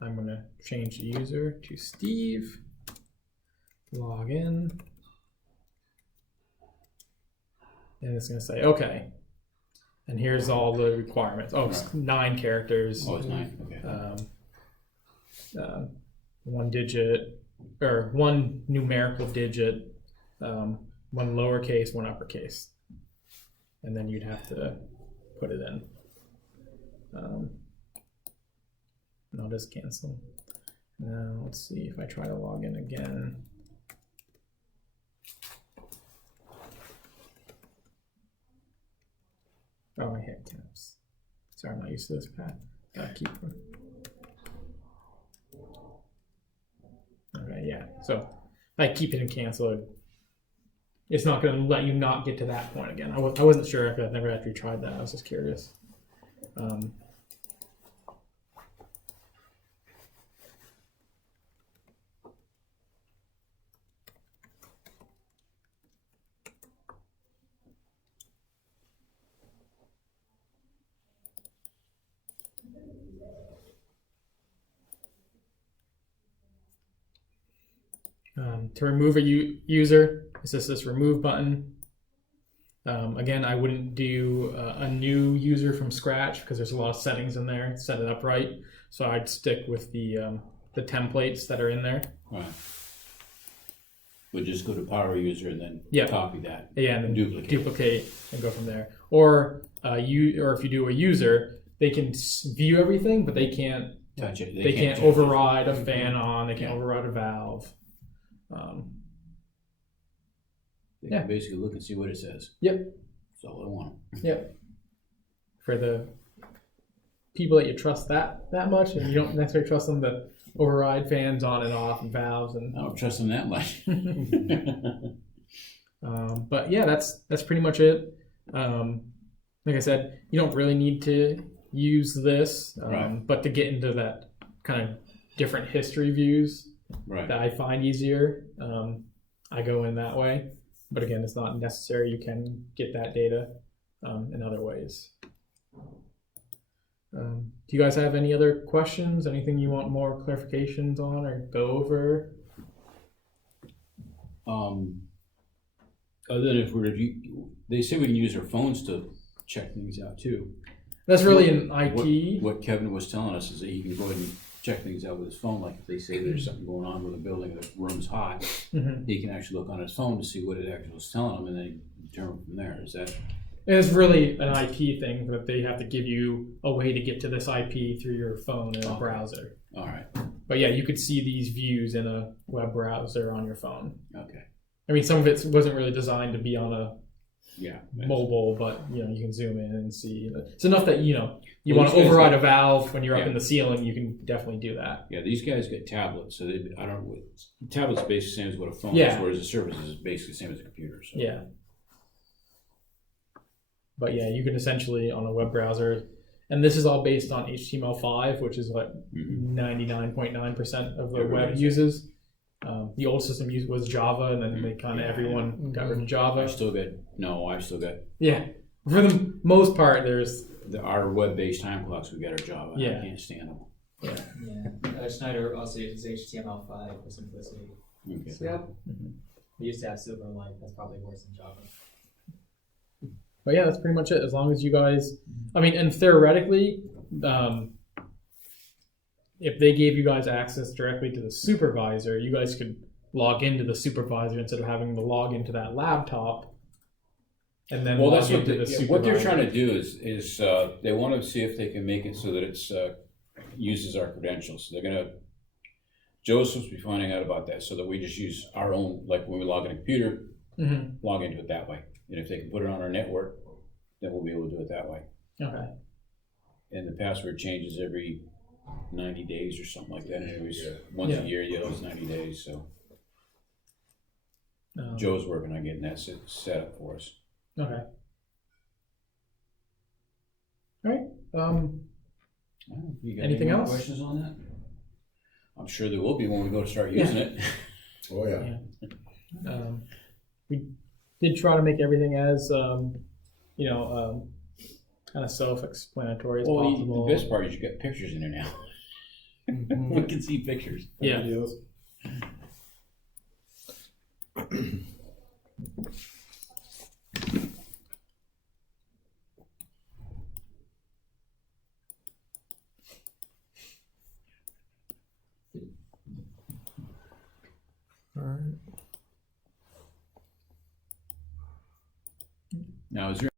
I'm going to change the user to Steve. Log in. And it's going to say, okay. And here's all the requirements. Oh, it's 9 characters. Oh, it's 9. Okay. 1 digit, or 1 numerical digit, 1 lowercase, 1 uppercase. And then you'd have to put it in. And I'll just cancel. Now let's see if I try to log in again. Oh, I hit caps. Sorry, I'm not used to this path. Gotta keep them. Okay, yeah. So if I keep it and cancel it, it's not going to let you not get to that point again. I wasn't sure if I've never actually tried that. I was just curious. To remove a user, it's just this remove button. Again, I wouldn't do a new user from scratch because there's a lot of settings in there. Set it up right. So I'd stick with the templates that are in there. Right. We'll just go to power user and then copy that. Yeah, and then duplicate and go from there. Or if you do a user, they can view everything, but they can't touch it. They can't override a fan on. They can't override a valve. They can basically look and see what it says. Yep. That's all I want. Yep. For the people that you trust that much, and you don't necessarily trust them to override fans on and off and valves, and I don't trust them that much. But yeah, that's pretty much it. Like I said, you don't really need to use this, but to get into that kind of different history views that I find easier, I go in that way. But again, it's not necessary. You can get that data in other ways. Do you guys have any other questions? Anything you want more clarifications on or go over? Other than if they say we can use our phones to check things out too. That's really an IT. What Kevin was telling us is that he can go ahead and check things out with his phone. Like if they say there's something going on with a building, the room's hot, he can actually look on his phone to see what it actually was telling him, and then determine from there. Is that? It's really an IT thing that they have to give you a way to get to this IP through your phone in a browser. All right. But yeah, you could see these views in a web browser on your phone. Okay. I mean, some of it wasn't really designed to be on a mobile, but you can zoom in and see. It's enough that you want to override a valve when you're up in the ceiling. You can definitely do that. Yeah, these guys get tablets, so I don't know. Tablets basically the same as what a phone is, whereas the service is basically the same as a computer. So. Yeah. But yeah, you can essentially on a web browser, and this is all based on HTML5, which is what 99.9% of the web uses. The old system was Java, and then they kind of everyone got rid of Java. I've still got. Yeah, for the most part, there's Our web-based time clocks, we got our Java. Yeah. I can't stand them. Yeah. Schneider also uses HTML5 for simplicity. Okay. So, we used to have Silverlight. That's probably worse than Java. But yeah, that's pretty much it. As long as you guys, I mean, and theoretically, if they gave you guys access directly to the supervisor, you guys could log into the supervisor instead of having to log into that laptop. And then Well, log that's what, into the supervisor. what they're trying to do is they want to see if they can make it so that it's uses our credentials. So they're gonna. Joe's supposed to be finding out about that, so that we just use our own, like when we log in a computer, log into it that way. And if they can put it on our network, then we'll be able to do it that way. Okay. And the password changes every 90 days or something like that. And it was once a year, it was 90 days. So Joe's working on getting that set up for us. Okay. All right. You got Anything any more else? questions on that? I'm sure there will be when we go to start using it. Oh, yeah. We did try to make everything as kind of self-explanatory as possible. The best part is you got pictures in there now. We can see pictures. Yeah. Videos. All right. Now, is there